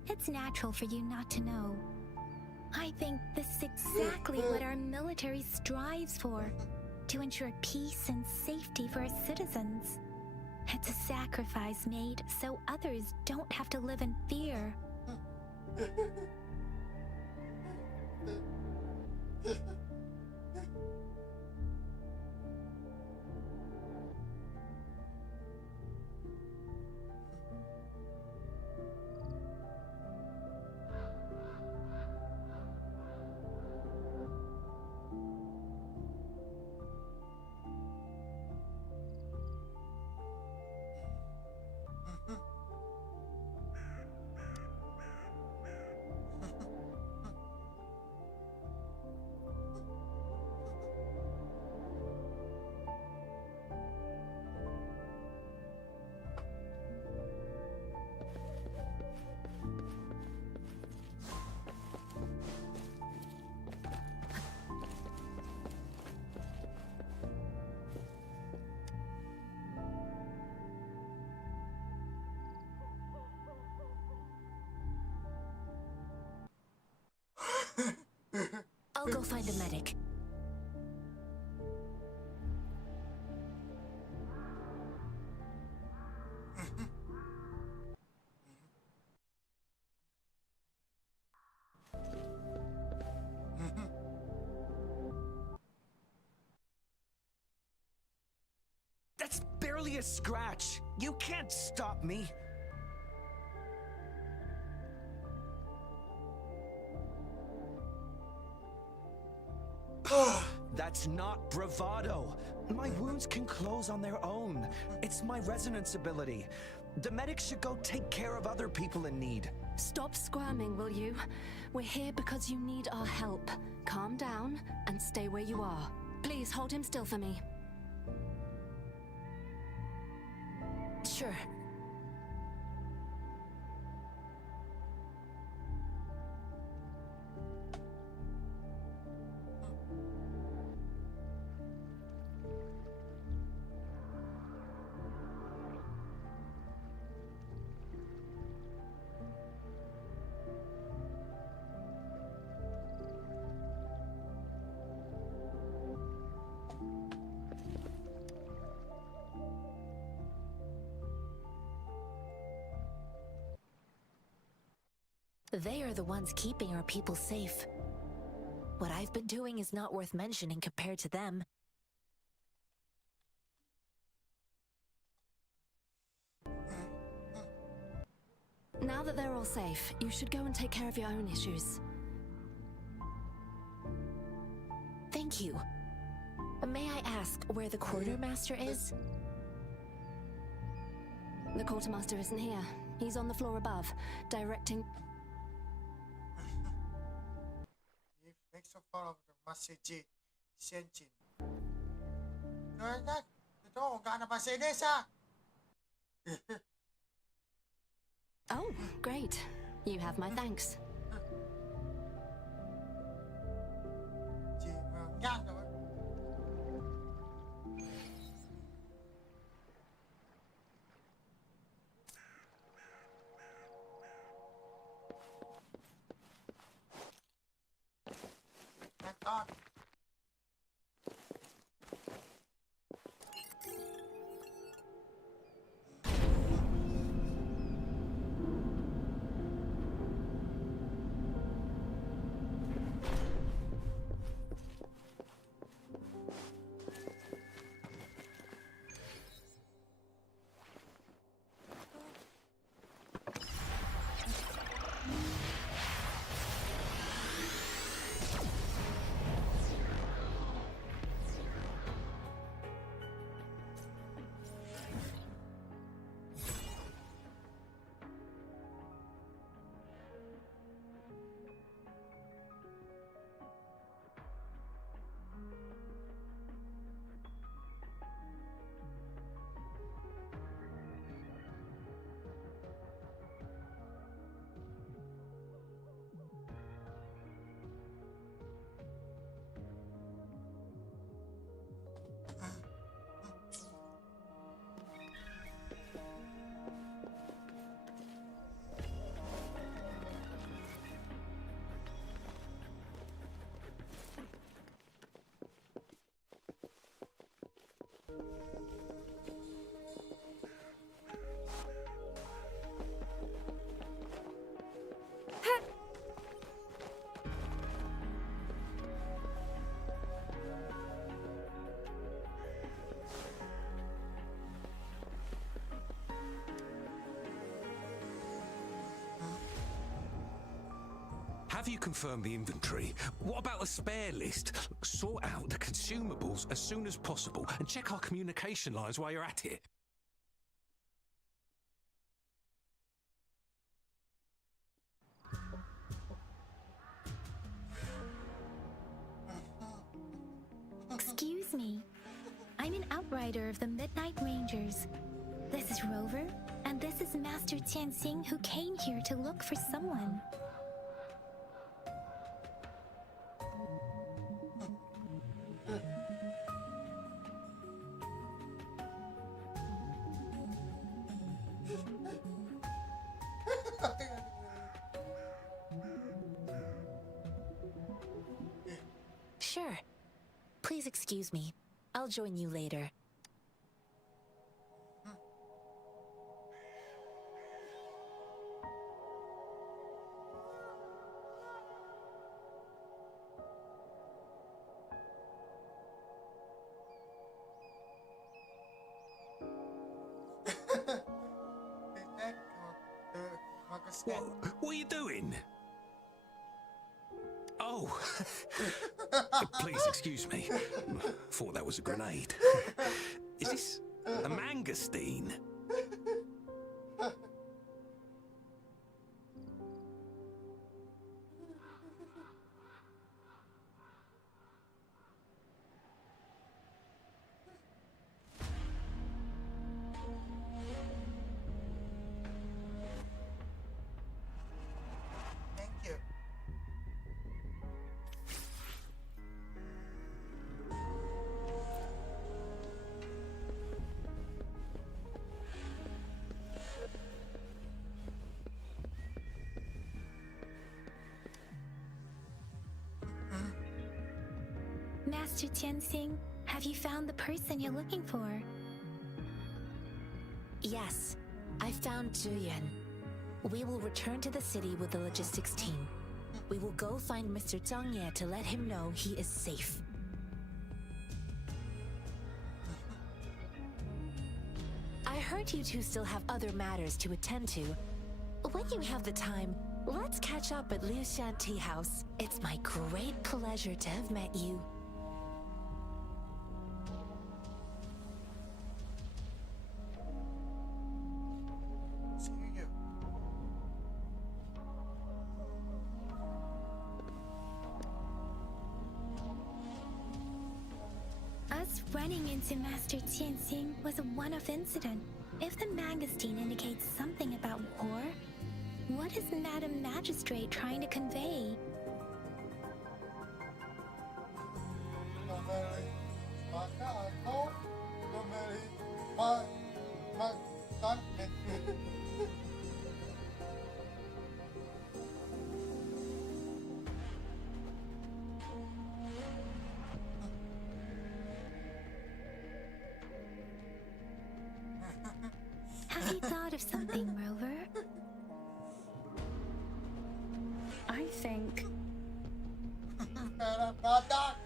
It's natural for you not to know. I think this is exactly what our military strives for, to ensure peace and safety for our citizens. It's a sacrifice made so others don't have to live in fear. I'll go find a medic. That's barely a scratch. You can't stop me. That's not bravado. My wounds can close on their own. It's my resonance ability. The medics should go take care of other people in need. Stop squirming, will you? We're here because you need our help. Calm down and stay where you are. Please hold him still for me. Sure. They are the ones keeping our people safe. What I've been doing is not worth mentioning compared to them. Now that they're all safe, you should go and take care of your own issues. Thank you. May I ask where the quartermaster is? The quartermaster isn't here. He's on the floor above, directing... Next of all, message Genshin. Kaya ito, gana pa sa Indonesia. Oh, great. You have my thanks. Have you confirmed the inventory? What about the spare list? Sort out the consumables as soon as possible and check our communication lines while you're at it. Excuse me. I'm an outrider of the Midnight Rangers. This is Rover, and this is Master Tianxing, who came here to look for someone. Please excuse me. I'll join you later. What are you doing? Oh, please excuse me. Thought that was a grenade. Is this a mangosteen? Thank you. Master Tianxing, have you found the person you're looking for? Yes, I found Zhuyan. We will return to the city with the logistics team. We will go find Mr. Zhang Ye to let him know he is safe. I heard you two still have other matters to attend to. When you have the time, let's catch up at Liu Shan Tea House. It's my great pleasure to have met you. See you. Us running into Master Tianxing was a one-off incident. If the mangosteen indicates something about war, what is Madam Magistrate trying to convey? Domeli, maka atau Domeli, makan. Have you thought of something, Rover? I think Merah badak.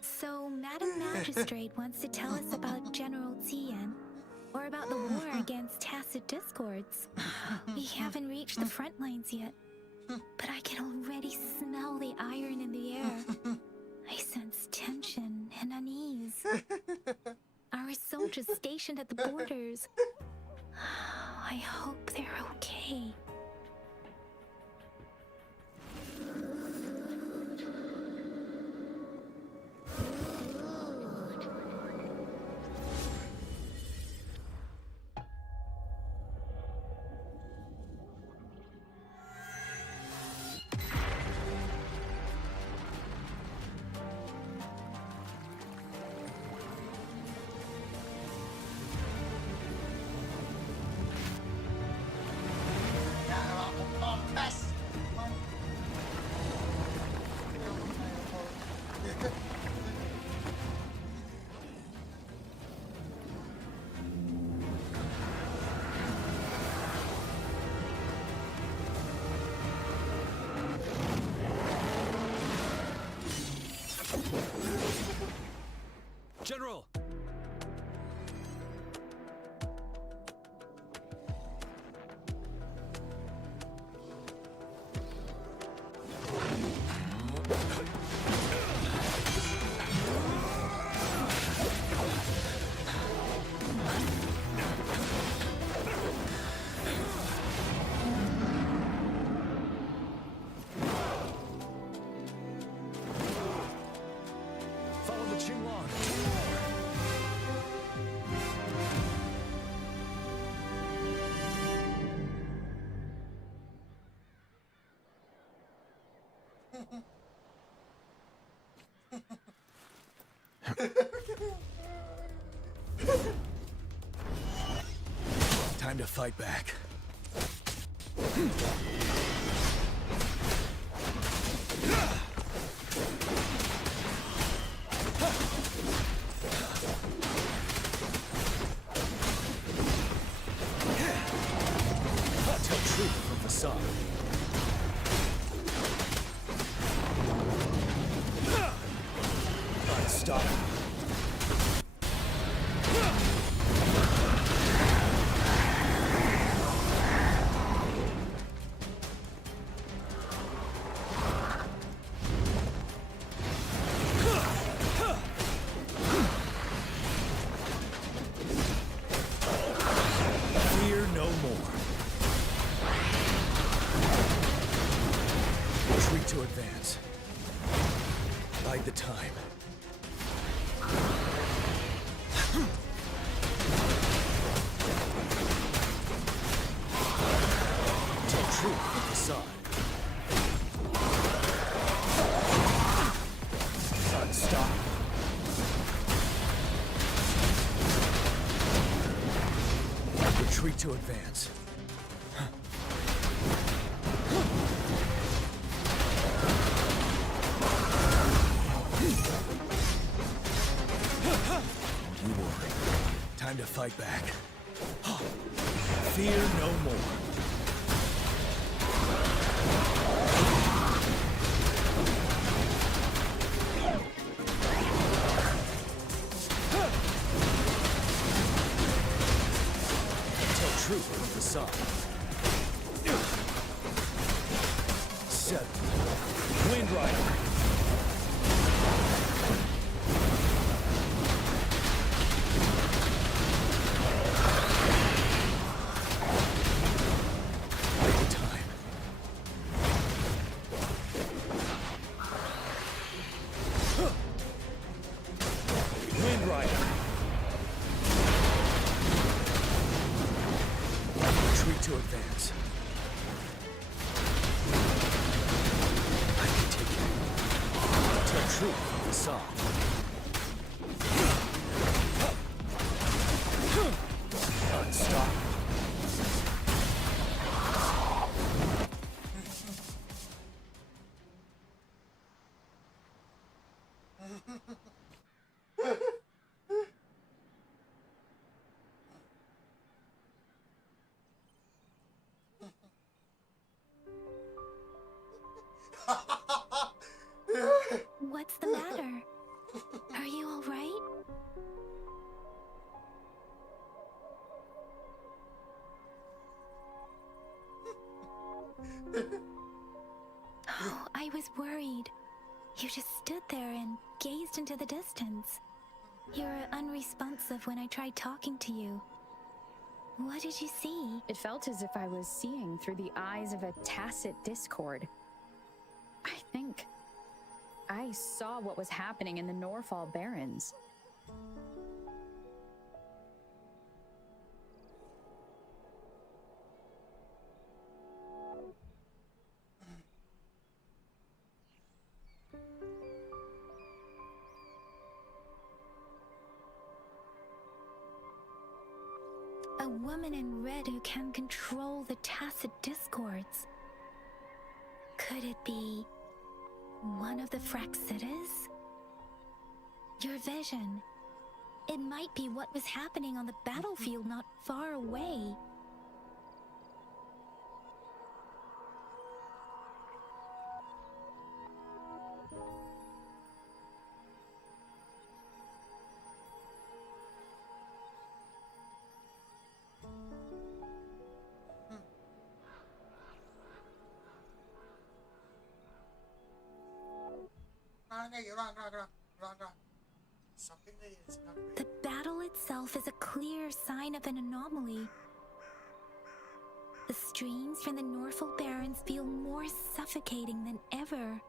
So, Madam Magistrate wants to tell us about General Tian, or about the war against tacit discords. We haven't reached the front lines yet, but I can already smell the iron in the air. I sense tension and unease. Our soldiers stationed at the borders. I hope they're okay. General! Time to fight back. Tell truth from facade. Stop. Fear no more. Retreat to advance. Bide the time. Tell truth from facade. Stop. Retreat to advance. You worry. Time to fight back. Fear no more. Tell truth from facade. Set. Wind Rider. To advance. I can take it. Tell truth from facade. Stop. What's the matter? Are you all right? Oh, I was worried. You just stood there and gazed into the distance. You were unresponsive when I tried talking to you. What did you see? It felt as if I was seeing through the eyes of a tacit discord. I think I saw what was happening in the Norfall Barrens. A woman in red who can control the tacit discords. Could it be one of the Fraxitas? Your vision. It might be what was happening on the battlefield not far away. The battle itself is a clear sign of an anomaly. The streams from the Norfall Barrens feel more suffocating than ever.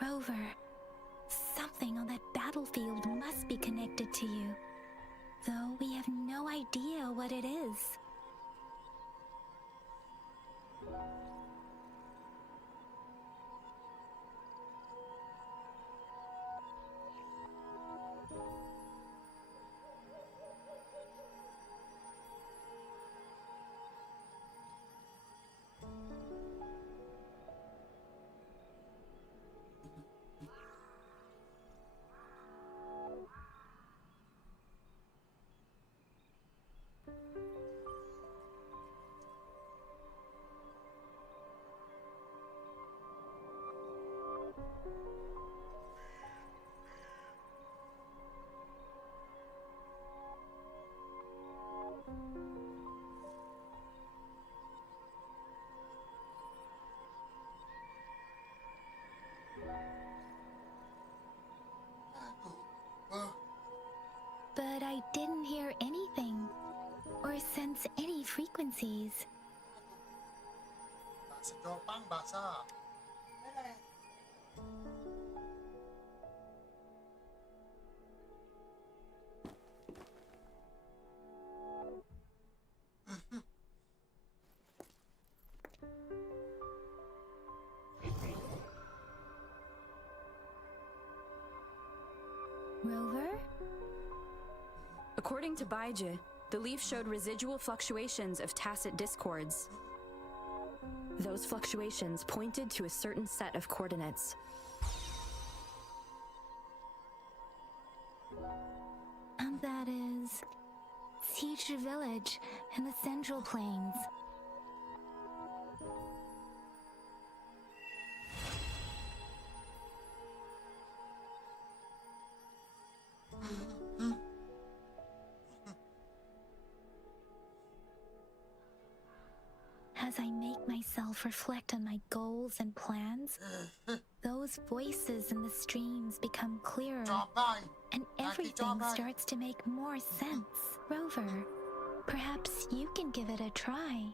Rover, something on that battlefield must be connected to you, though we have no idea what it is. but I didn't hear anything or sense any frequencies. Bahasa Jepang, bahasa. Rover? According to Baiji, the leaf showed residual fluctuations of tacit discords. Those fluctuations pointed to a certain set of coordinates. And that is Siege Village in the Central Plains. As I make myself reflect on my goals and plans, those voices in the streams become clearer, and everything starts to make more sense. Rover, perhaps you can give it a try.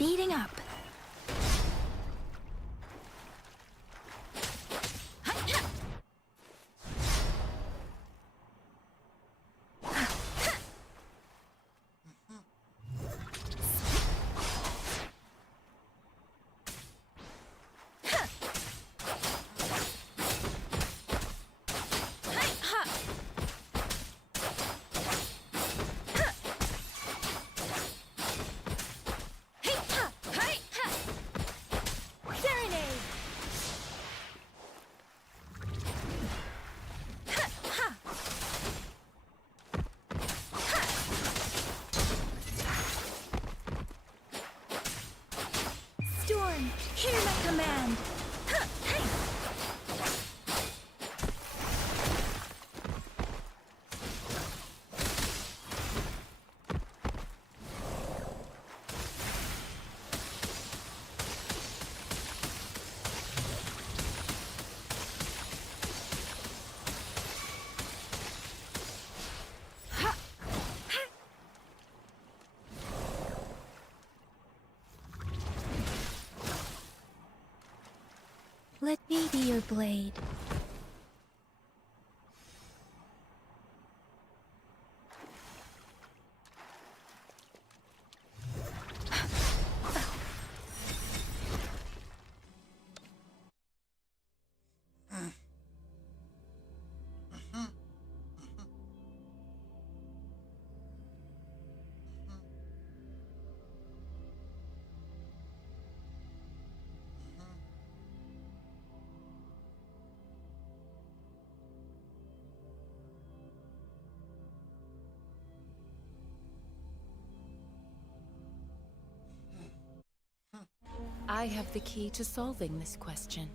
Speeding up. Storm, hear my command! Let me be your blade. I have the key to solving this question.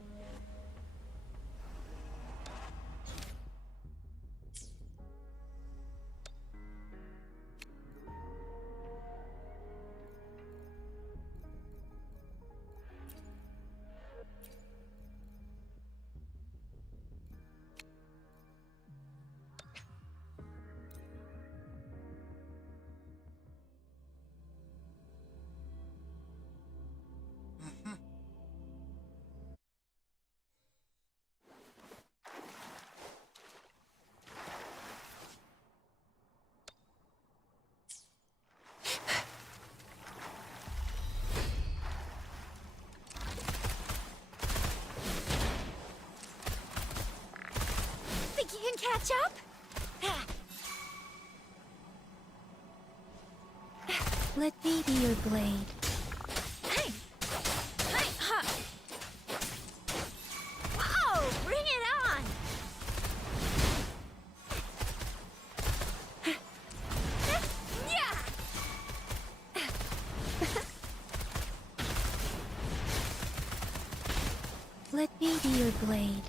catch up? Let me be your blade. Hey! Hey! Ha! Whoa! Bring it on! Yeah! Let me be your blade.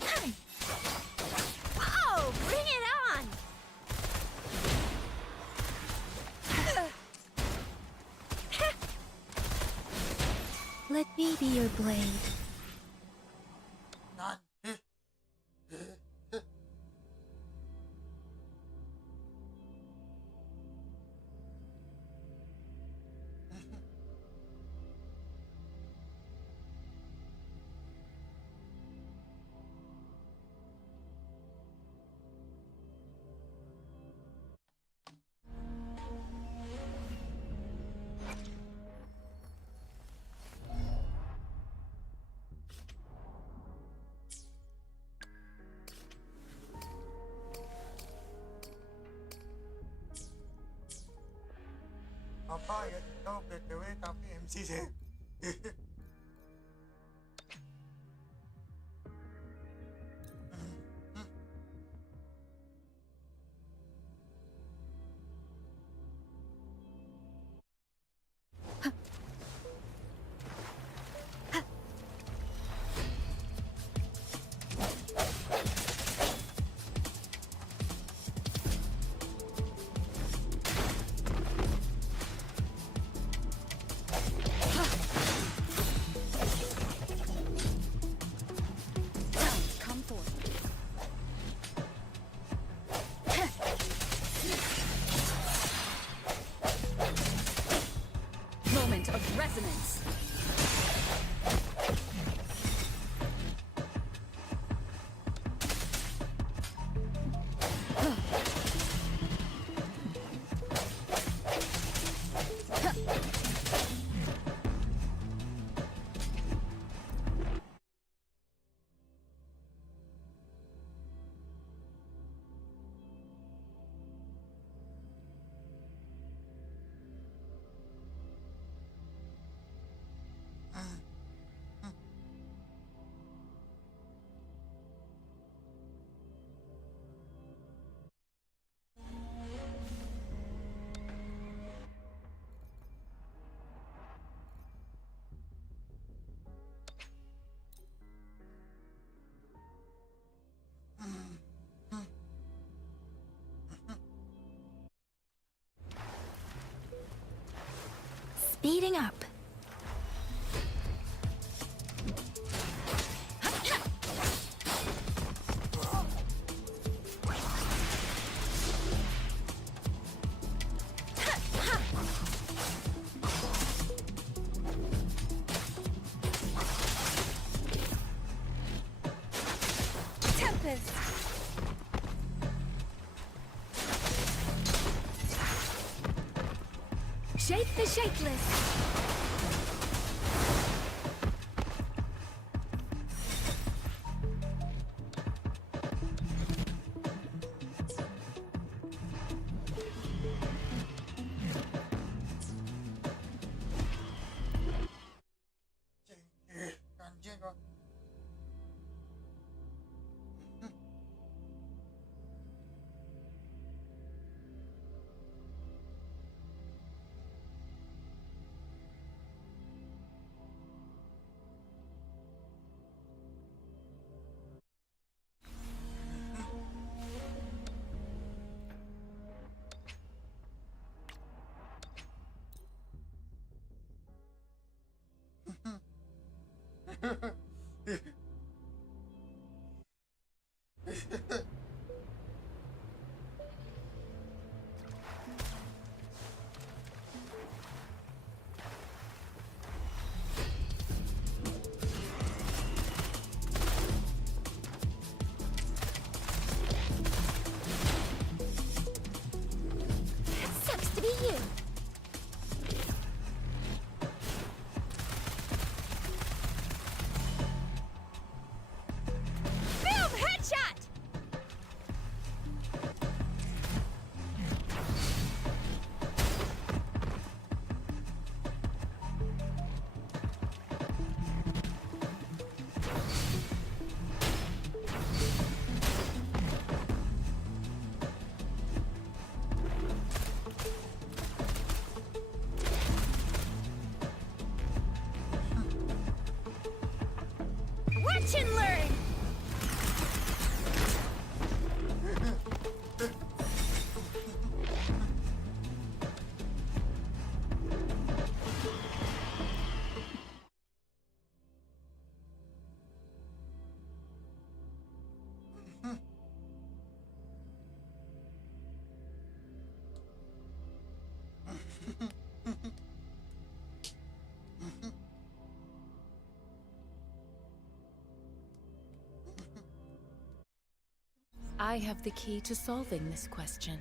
Hey! Whoa! Bring it on! Let me be your blade. Apa ya itu BTW tapi MC sih. Come forth. Moment of resonance. Speeding up. Tempest! Shake the shapeless. Anjing kok. Sucks to be you. Watch and learn! I have the key to solving this question.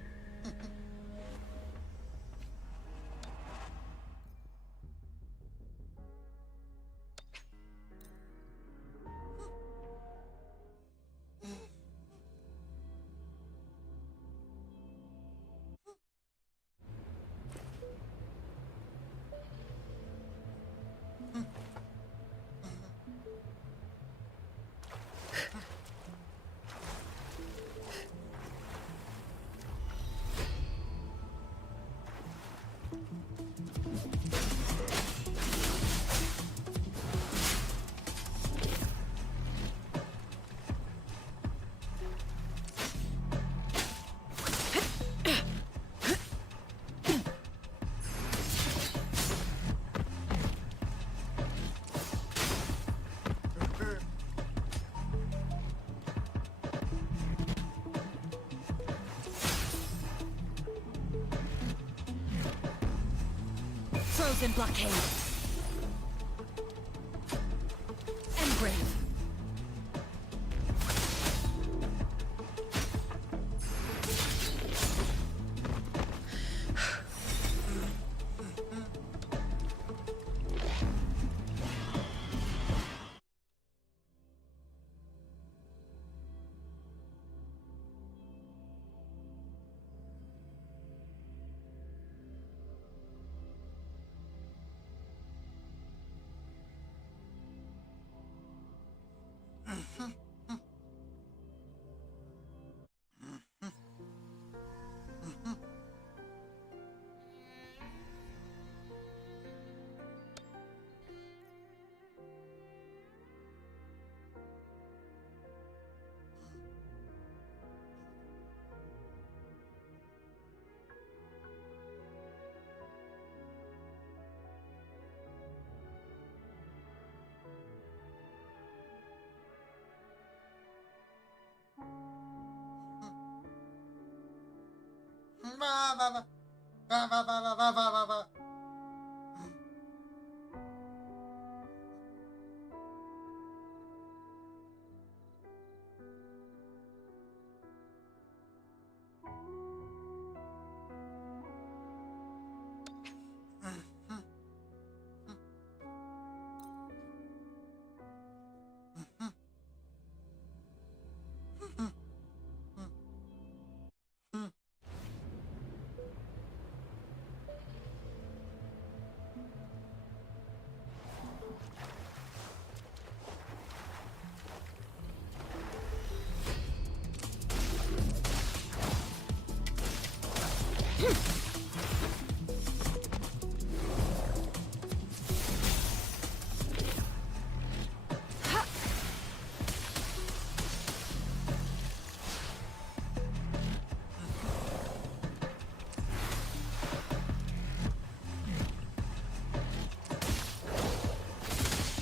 Frozen blockade. And brave.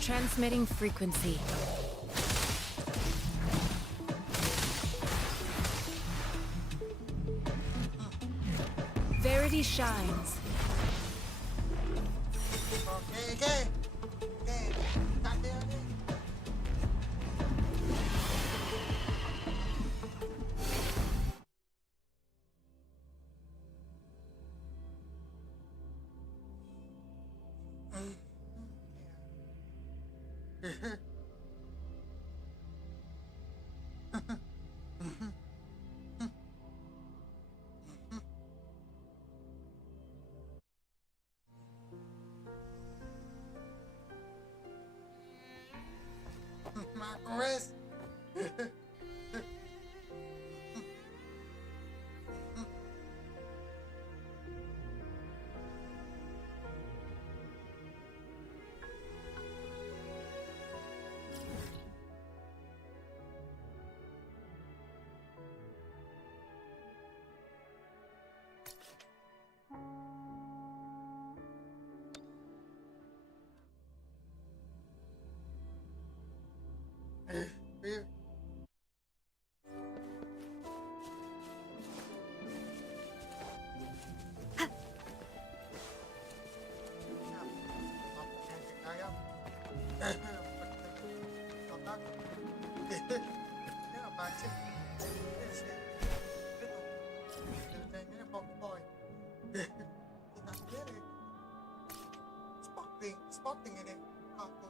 Transmitting frequency. Verity shines. Okay. Tak ada ni. Chris. Ini apaan sih? Ini sih. Itu ceritanya Pokboy. Kita sendiri. Spotting ini aku.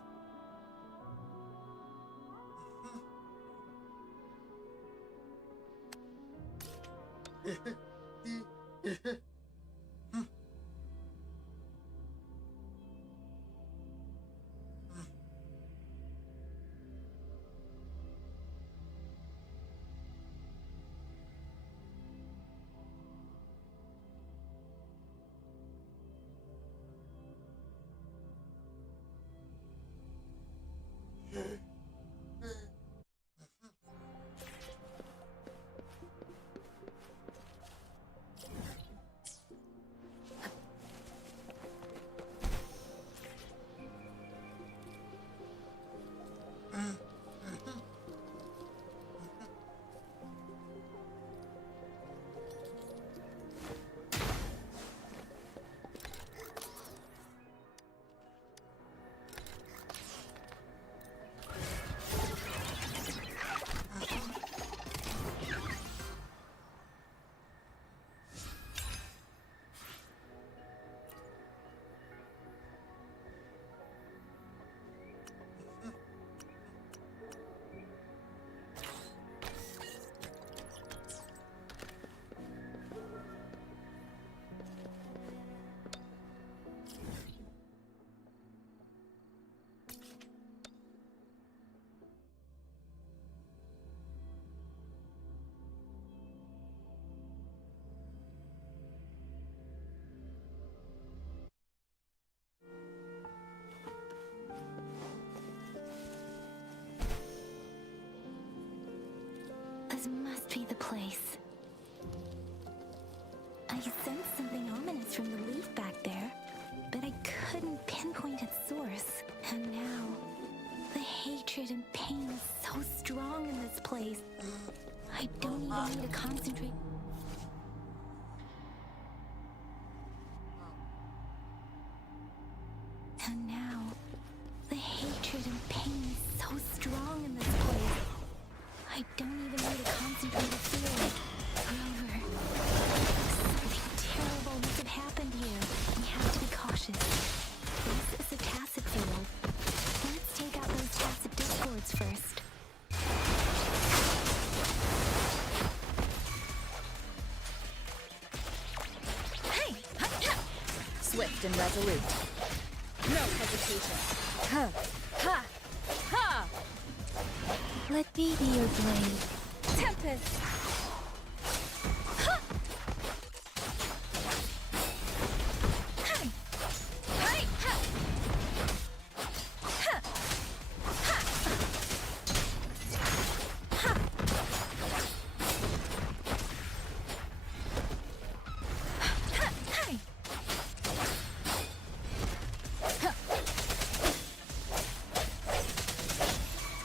This must be the place. I sensed something ominous from the leaf back there, but I couldn't pinpoint its source. And now, the hatred and pain is so strong in this place. I don't even need to concentrate. And now, the hatred and pain is so strong in this place. I don't even need to concentrate to feel it. However, something terrible must have happened here. We have to be cautious. This is a tacit field. Let's take out those tacit discords first. Hey! Swift and resolute. No hesitation. Ha! Ha! Ha! Let me be your blade. Tempest!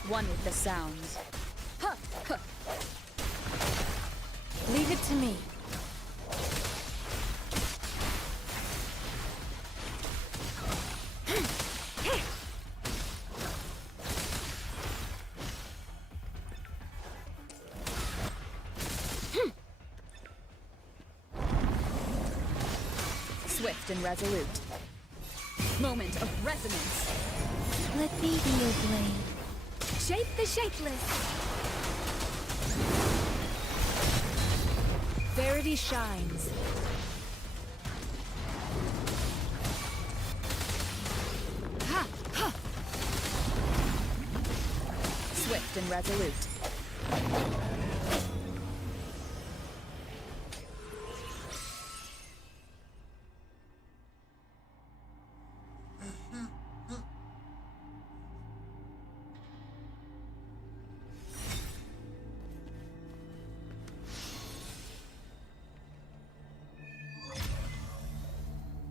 One with the sounds. Leave it to me. Swift and resolute. Moment of resonance. Let me be your blade. Shape the shapeless. Verity shines. Ha! Ha! Swift and resolute.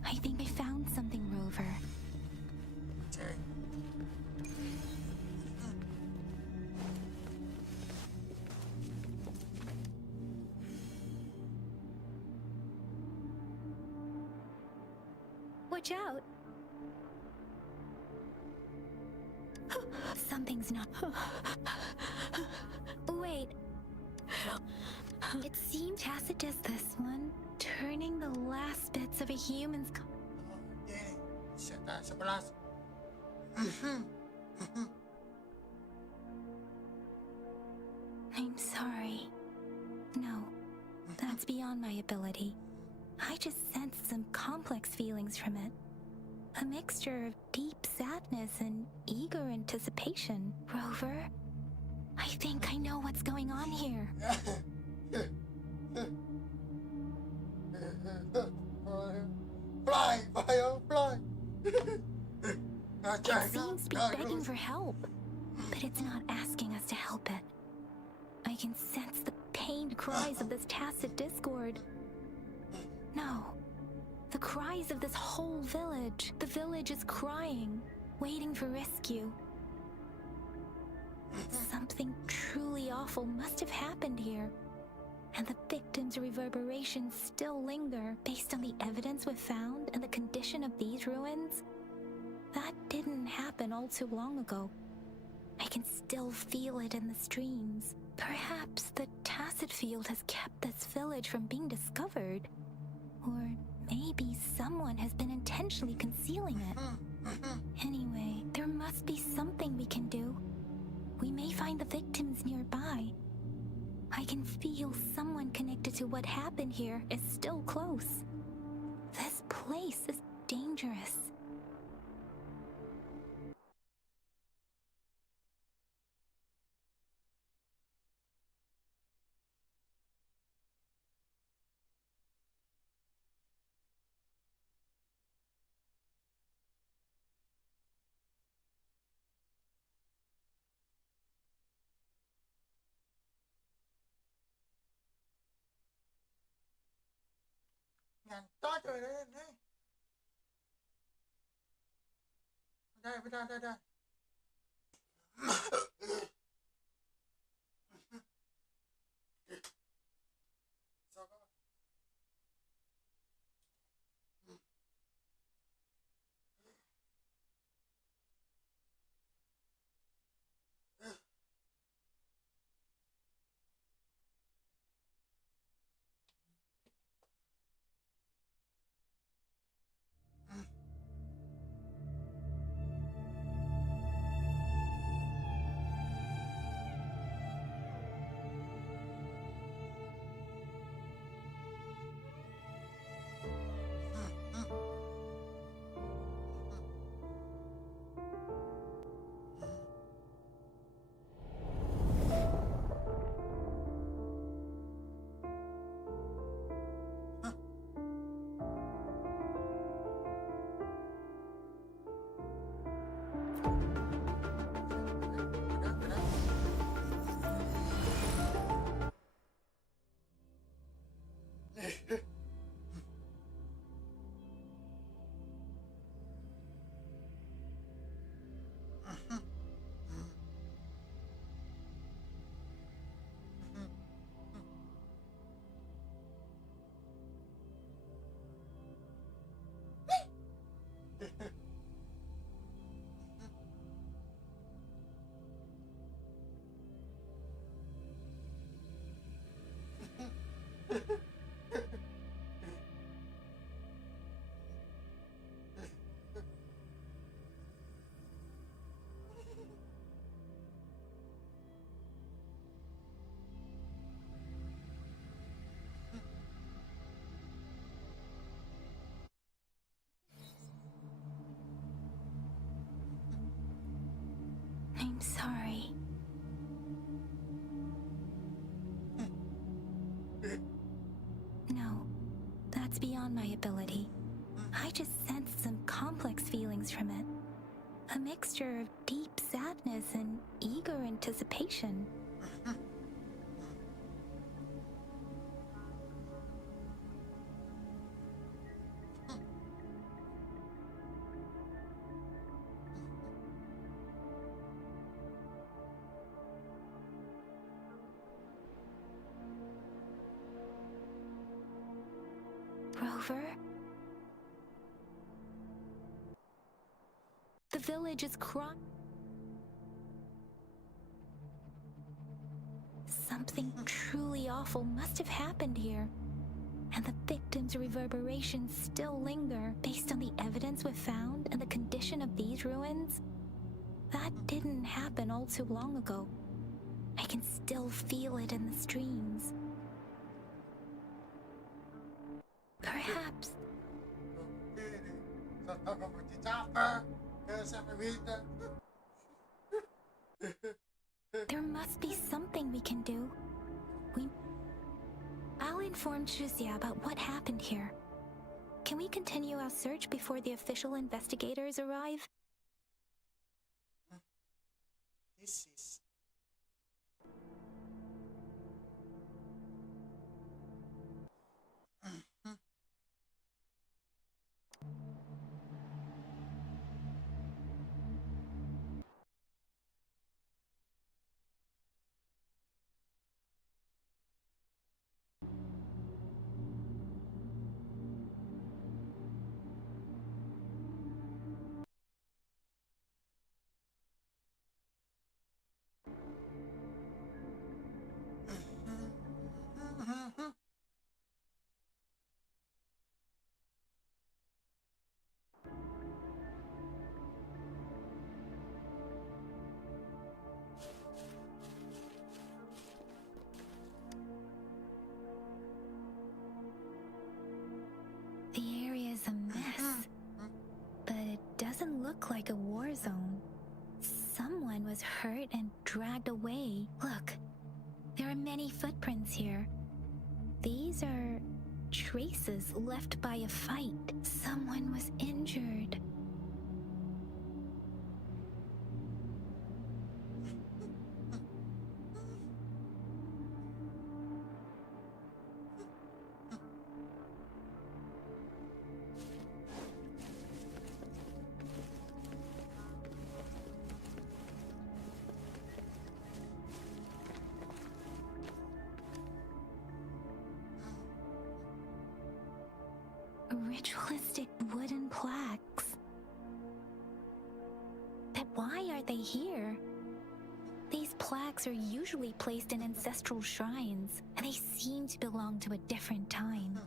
I think I found something, Rover. Watch out. Something's not. Wait. It seems Tacit does this one, turning the last bits of a human's. Setan 11. I'm sorry. No, that's beyond my ability. I just sensed some complex feelings from it. A mixture of deep sadness and eager anticipation. Rover, I think I know what's going on here. Fly, fire, fly. It seems to be begging for help, but it's not asking us to help it. I can sense the pained cries of this Tacit discord. No, the cries of this whole village. The village is crying, waiting for rescue. Something truly awful must have happened here, and the victims' reverberations still linger based on the evidence we've found and the condition of these ruins. That didn't happen all too long ago. I can still feel it in the streams. Perhaps the Tacit field has kept this village from being discovered. Or maybe someone has been intentionally concealing it. Anyway, there must be something we can do. We may find the victims nearby. I can feel someone connected to what happened here is still close. This place is dangerous. Ngantot rồi đấy này. Đây. Sao các bạn? I'm sorry. No, that's beyond my ability. I just sensed some complex feelings from it. A mixture of deep sadness and eager anticipation. Rover? The village is crying. Something truly awful must have happened here. And the victims' reverberations still linger based on the evidence we've found and the condition of these ruins. That didn't happen all too long ago. I can still feel it in the streams. Perhaps there must be something we can do. I'll inform Chuzia about what happened here. Can we continue our search before the official investigators arrive? This is The area's a mess, but it doesn't look like a war zone. Someone was hurt and dragged away. Look, there are many footprints here. These are traces left by a fight. Someone was injured. Ritualistic wooden plaques. But why are they here? These plaques are usually placed in ancestral shrines, and they seem to belong to a different time.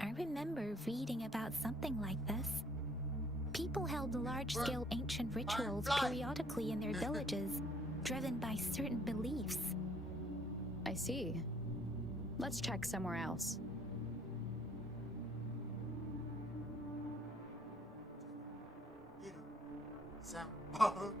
I remember reading about something like this. People held large-scale ancient rituals periodically in their villages, driven by certain beliefs. I see. Let's check somewhere else. Sample.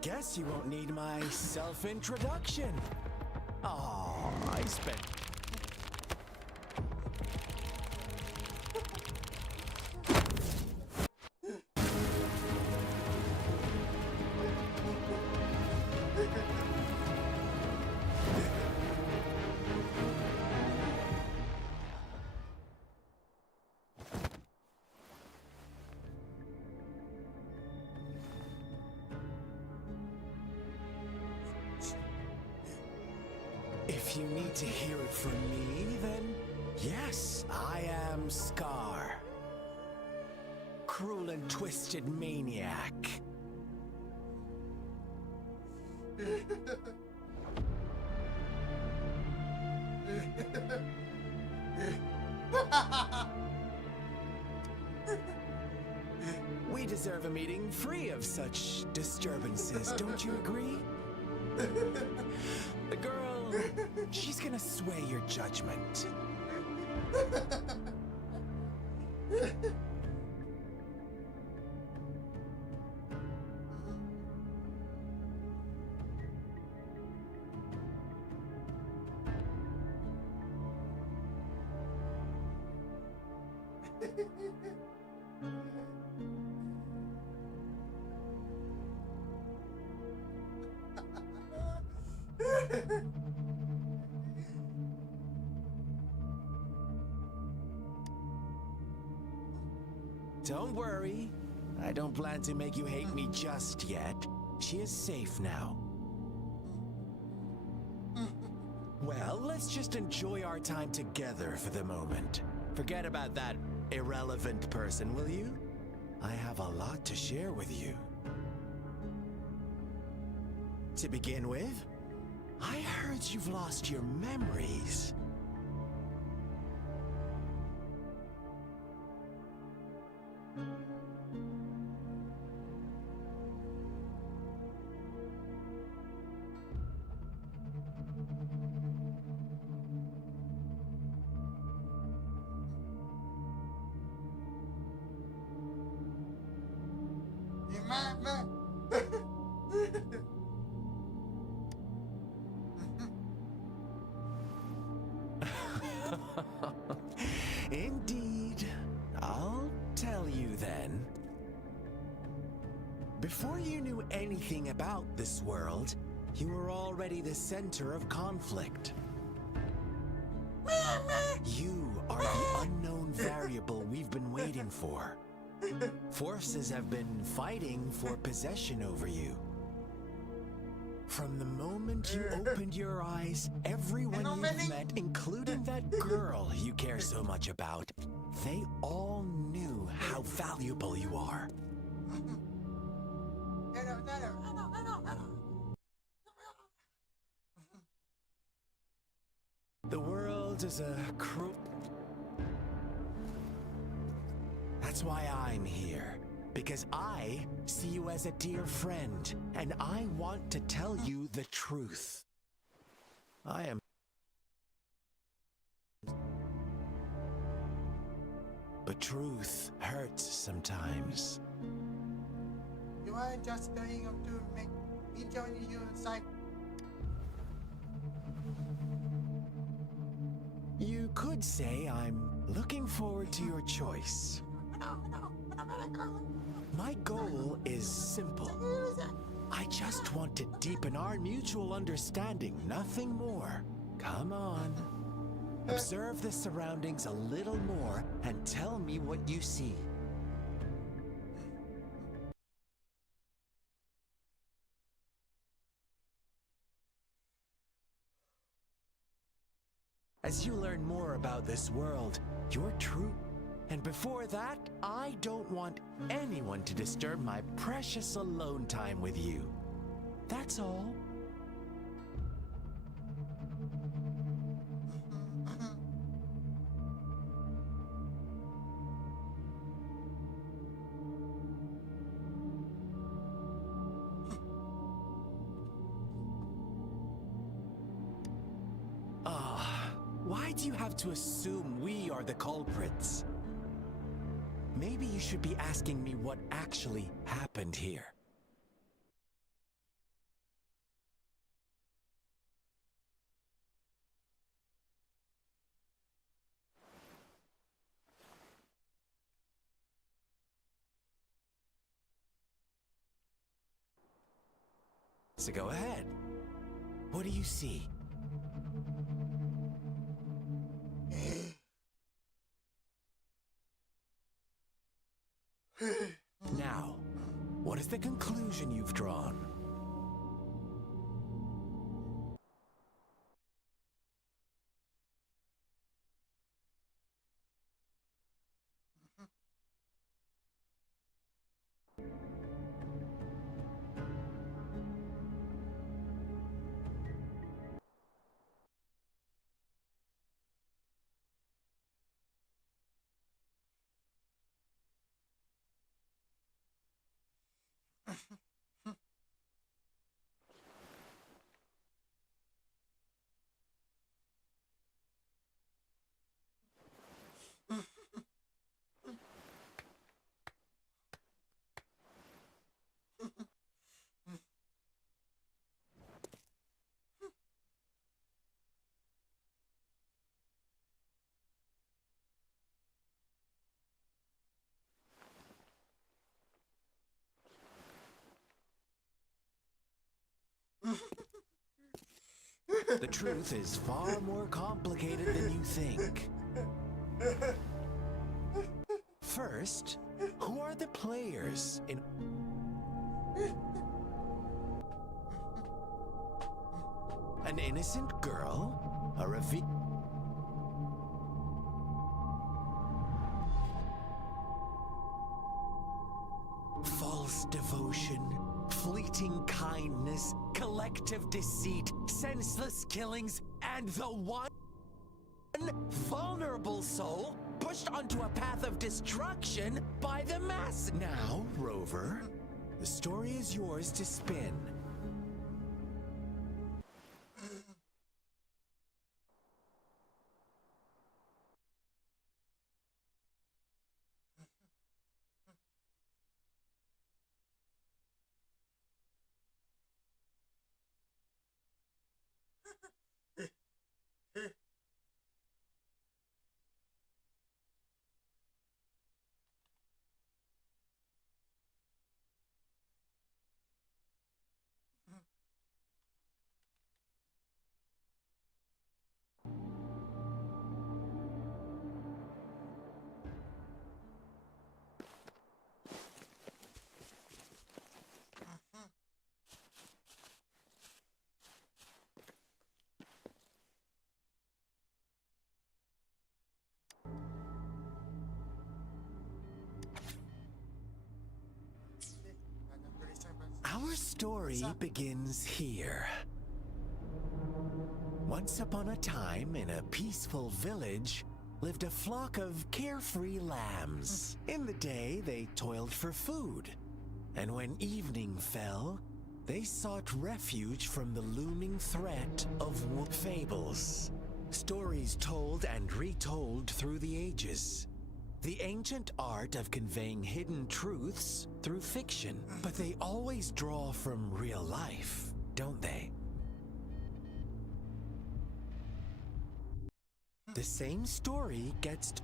Guess you won't need my self-introduction. Oh, I spent... If you need to hear it from me, then yes, I am Scar. Cruel and twisted maniac. We deserve a meeting free of such disturbances, don't you agree? The girl, she's gonna sway your judgment. Don't worry. I don't plan to make you hate me just yet. She is safe now. Well, let's just enjoy our time together for the moment. Forget about that irrelevant person, will you? I have a lot to share with you. To begin with, I heard you've lost your memories. Indeed. I'll tell you then. Before you knew anything about this world, you were already the center of conflict. You are the unknown variable we've been waiting for. Forces have been fighting for possession over you. From the moment you opened your eyes, everyone you've met, including that girl you care so much about, they all knew how valuable you are. The world is a cruel... That's why I'm here. Because I see you as a dear friend, and I want to tell you the truth. I am... But truth hurts sometimes. You are just going to make me join you inside. You could say I'm looking forward to your choice. My goal is simple. I just want to deepen our mutual understanding, nothing more. Come on. Observe the surroundings a little more and tell me what you see. As you learn more about this world, your true... And before that, I don't want anyone to disturb my precious alone time with you. That's all. Why do you have to assume we are the culprits? Maybe you should be asking me what actually happened here. So go ahead. What do you see? Now, what is the conclusion you've drawn? The truth is far more complicated than you think. First, who are the players in... An innocent girl? A false devotion, fleeting kindness, collective deceit, senseless killings, and the one vulnerable soul pushed onto a path of destruction by the mass. Now, Rover, the story is yours to spin. Our story begins here. Once upon a time, in a peaceful village, lived a flock of carefree lambs. In the day, they toiled for food, and when evening fell, they sought refuge from the looming threat of fables. Stories told and retold through the ages. The ancient art of conveying hidden truths through fiction. But they always draw from real life, don't they? The same story gets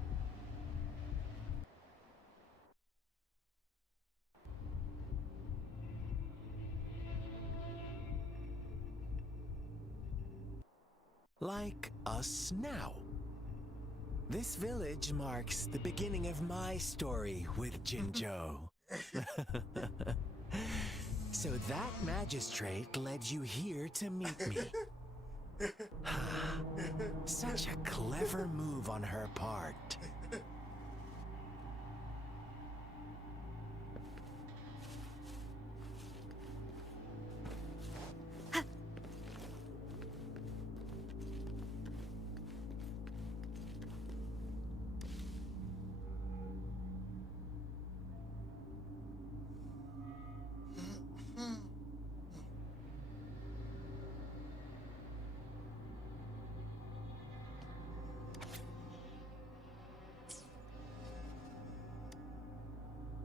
like us now. This village marks the beginning of my story with Jinzhou. So that magistrate led you here to meet me. Such a clever move on her part.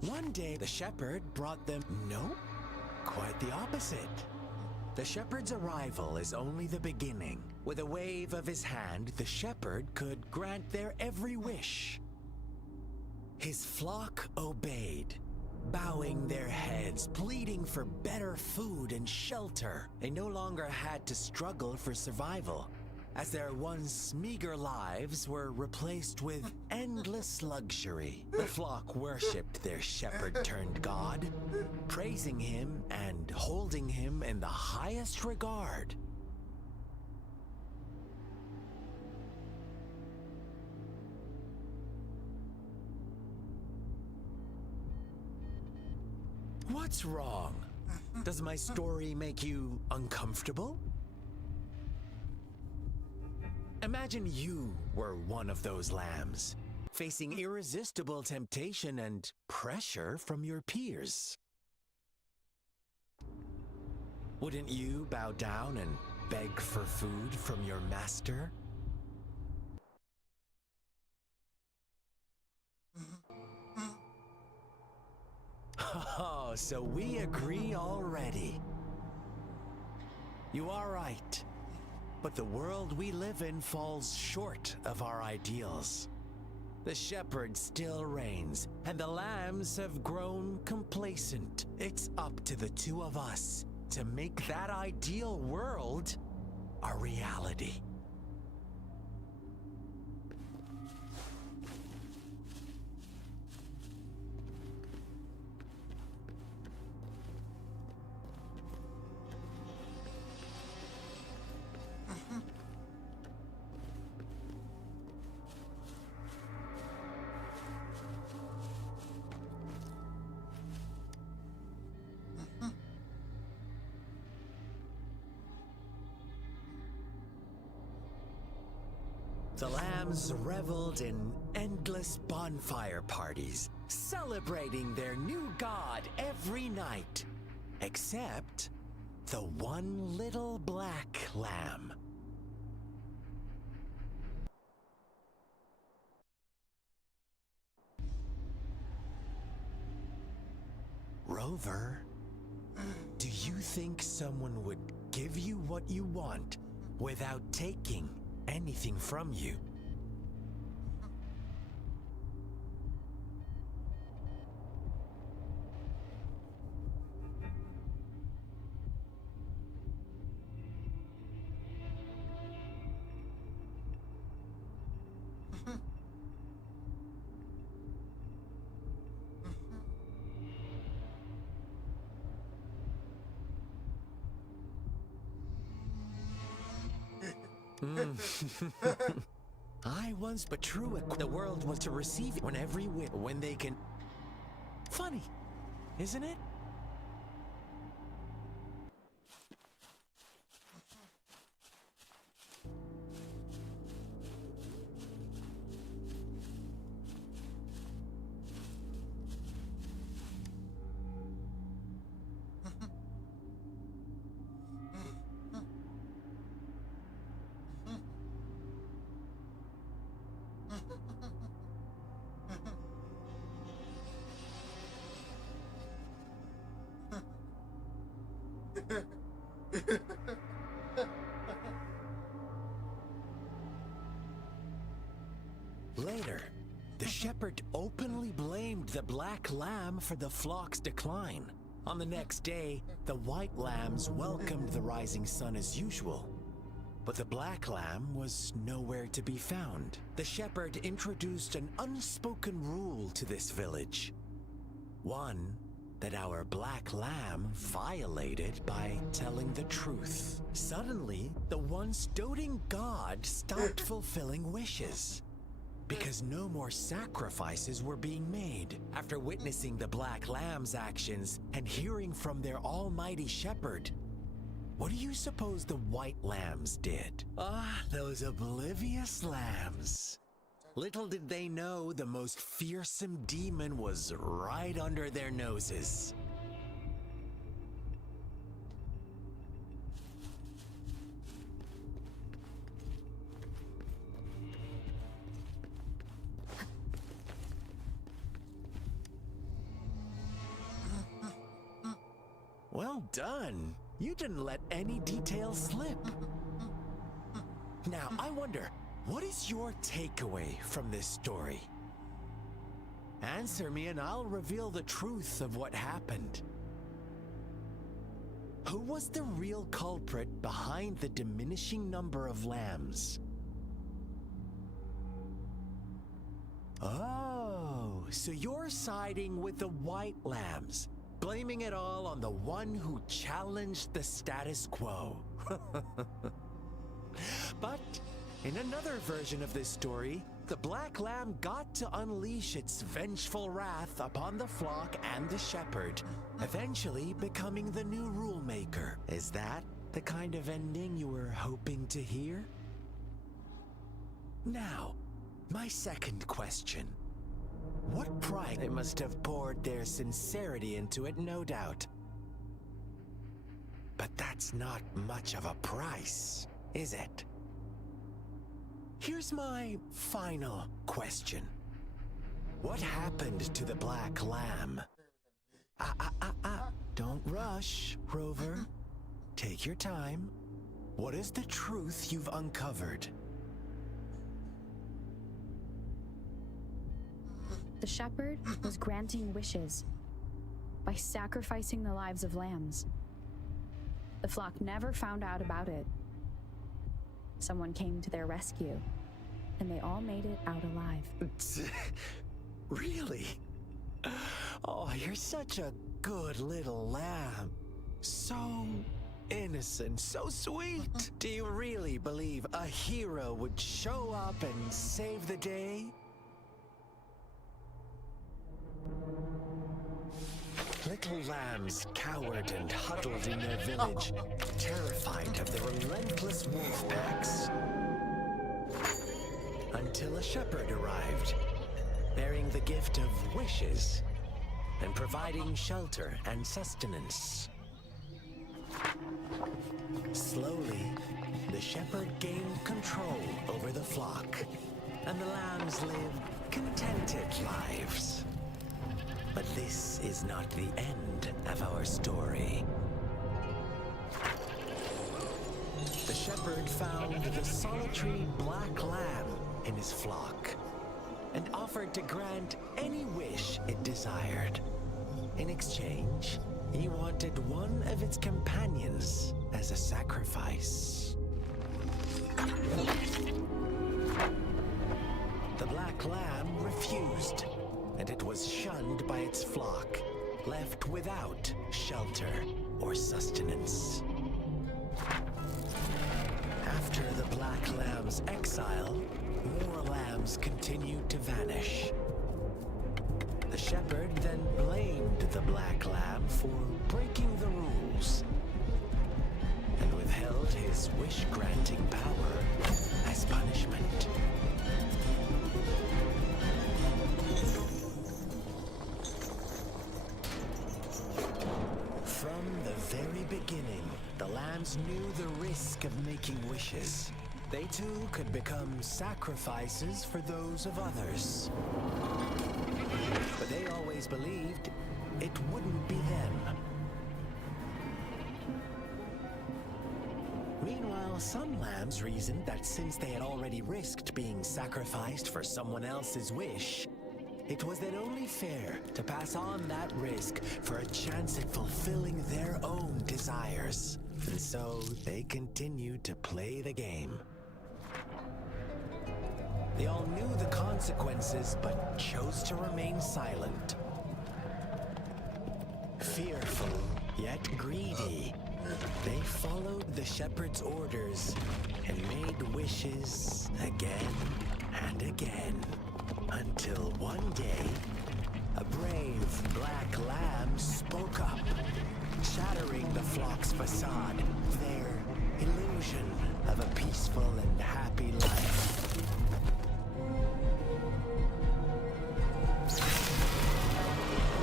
One day, the shepherd brought them... No, quite the opposite. The shepherd's arrival is only the beginning. With a wave of his hand, the shepherd could grant their every wish. His flock obeyed, bowing their heads, pleading for better food and shelter. They no longer had to struggle for survival, as their once meager lives were replaced with endless luxury. The flock worshipped their shepherd-turned-god, praising him and holding him in the highest regard. What's wrong? Does my story make you uncomfortable? Imagine you were one of those lambs, facing irresistible temptation and pressure from your peers. Wouldn't you bow down and beg for food from your master? Oh, so we agree already. You are right. But the world we live in falls short of our ideals. The shepherd still reigns, and the lambs have grown complacent. It's up to the two of us to make that ideal world a reality. The lambs reveled in endless bonfire parties, celebrating their new god every night, except the one little black lamb. Rover, do you think someone would give you what you want without taking anything from you? I once, but true, the world was to receive it when when they can. Funny, isn't it? Later, the shepherd openly blamed the black lamb for the flock's decline. On the next day, the white lambs welcomed the rising sun as usual. But the black lamb was nowhere to be found. The shepherd introduced an unspoken rule to this village. One that our black lamb violated by telling the truth. Suddenly, the once doting god stopped fulfilling wishes, because no more sacrifices were being made. After witnessing the black lamb's actions and hearing from their almighty shepherd, what do you suppose the white lambs did? Ah, those oblivious lambs. Little did they know the most fearsome demon was right under their noses. Well done. You didn't let any details slip. Now, I wonder, what is your takeaway from this story? Answer me and I'll reveal the truth of what happened. Who was the real culprit behind the diminishing number of lambs? Oh, so you're siding with the white lambs, blaming it all on the one who challenged the status quo. But in another version of this story, the black lamb got to unleash its vengeful wrath upon the flock and the shepherd, eventually becoming the new rule maker. Is that the kind of ending you were hoping to hear? Now, my second question. What pride they must have poured their sincerity into it, no doubt. But that's not much of a price, is it? Here's my final question. What happened to the black lamb? Don't rush, Rover. Take your time. What is the truth you've uncovered? The shepherd was granting wishes by sacrificing the lives of lambs. The flock never found out about it. Someone came to their rescue, and they all made it out alive. Really? Oh, you're such a good little lamb. So innocent, so sweet. Do you really believe a hero would show up and save the day? Little lambs cowered and huddled in their village, terrified of the relentless wolf packs. Until a shepherd arrived, bearing the gift of wishes and providing shelter and sustenance. Slowly, the shepherd gained control over the flock, and the lambs lived contented lives. But this is not the end of our story. The shepherd found the solitary black lamb in his flock and offered to grant any wish it desired. In exchange, he wanted one of its companions as a sacrifice. The black lamb refused, and it was shunned by its flock, left without shelter or sustenance. After the black lamb's exile, more lambs continued to vanish. The shepherd then blamed the black lamb for breaking the rules and withheld his wish-granting power as punishment. From the very beginning, the lambs knew the risk of making wishes. They too could become sacrifices for those of others. But they always believed it wouldn't be them. Meanwhile, some lambs reasoned that since they had already risked being sacrificed for someone else's wish, it was then only fair to pass on that risk for a chance at fulfilling their own desires. And so they continued to play the game. They all knew the consequences, but chose to remain silent. Fearful, yet greedy, they followed the shepherd's orders and made wishes again and again. Until one day, a brave black lamb spoke up, shattering the flock's facade, their illusion of a peaceful and happy life.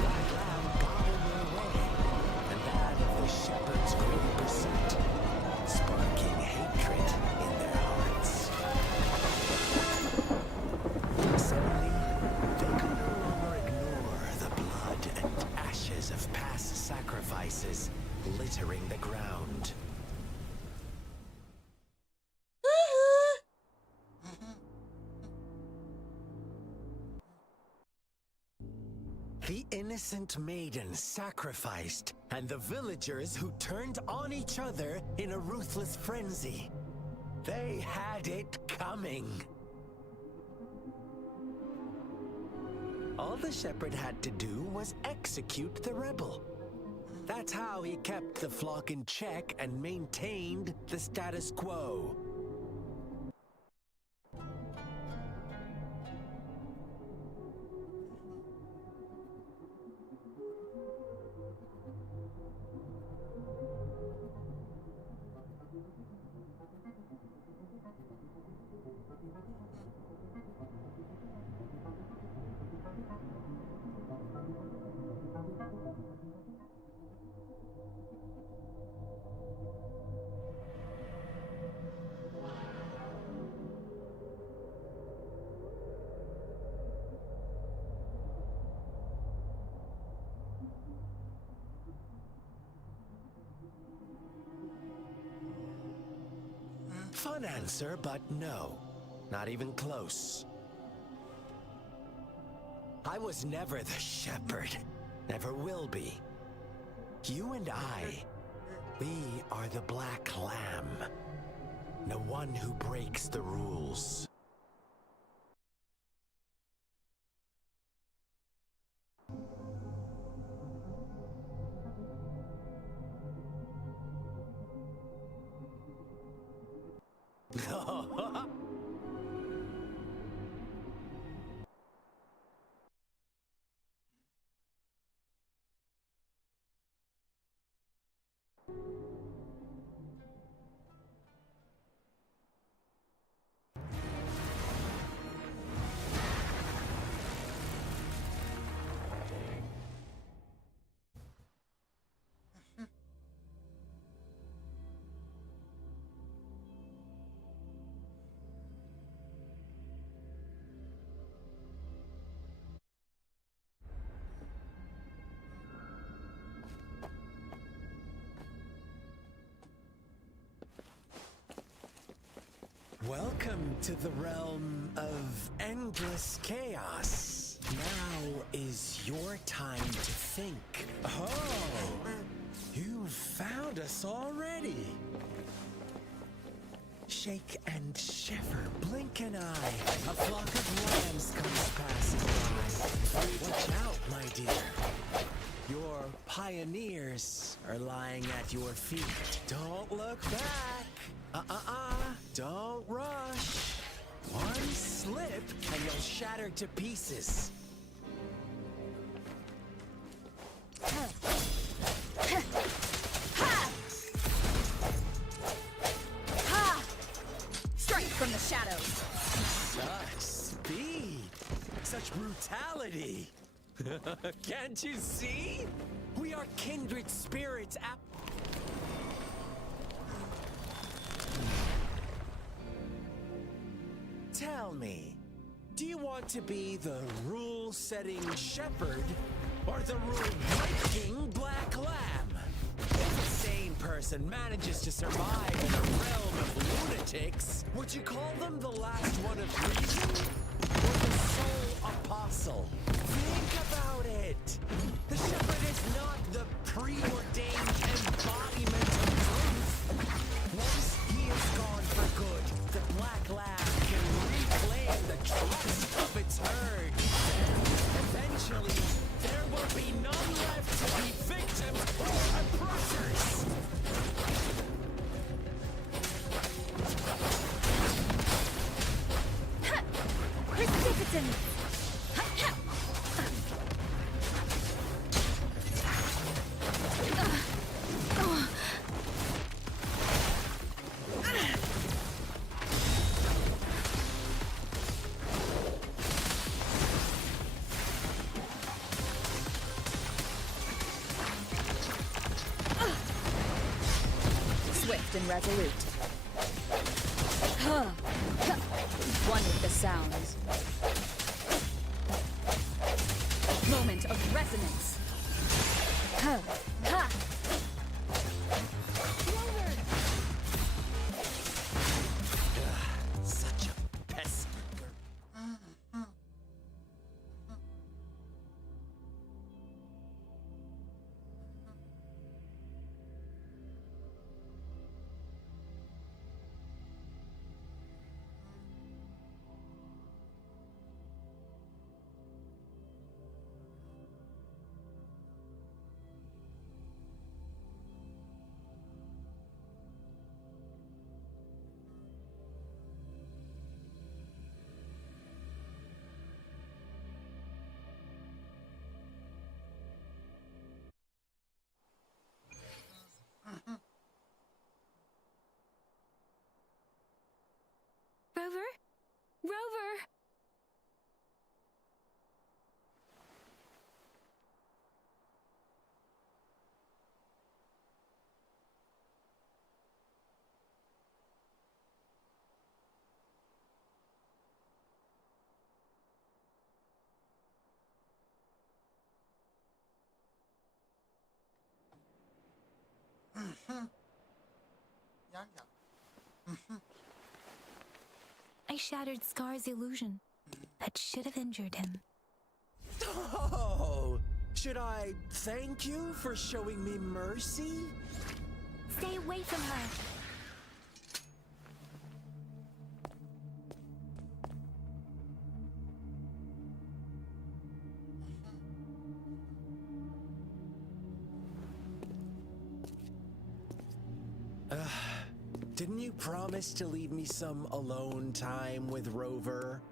Black lamb got in their way, and that of the shepherd's great pursuit, sparking hatred in their hearts. Suddenly, they could no longer ignore the blood and ashes of past sacrifices littering the ground. The innocent maiden sacrificed, and the villagers who turned on each other in a ruthless frenzy. They had it coming. All the shepherd had to do was execute the rebel. That's how he kept the flock in check and maintained the status quo. Fun answer, but no. Not even close. I was never the shepherd. Never will be. You and I, we are the Black Lamb. The one who breaks the rules. Welcome to the realm of endless chaos. Now is your time to think. Oh, you found us already. Shake and shiver, blink an eye. A flock of lambs comes passing by. Watch out, my dear. Your pioneers are lying at your feet. Don't look back. Don't rush. One slip and you'll shatter to pieces. Strike from the shadows. Such speed. Such brutality. Can't you see? We are kindred spirits. Tell me, do you want to be the rule-setting shepherd or the rule-breaking black lamb? If a sane person manages to survive in a realm of lunatics, would you call them the last one of reason or the sole apostle? Think about it. The shepherd is not the preordained embodiment of truth. Once he is gone for good, the black lamb can reclaim the trust of its herd. Eventually, there will be none left to be victims or oppressors. Precipitant! Swift and resolute. One with the sounds. Moment of resonance. Ha! Such a pest. Rover? Rover! I shattered Scar's illusion. That should have injured him. Oh! Should I thank you for showing me mercy? Stay away from her! Didn't you promise to leave me some alone time with Rover?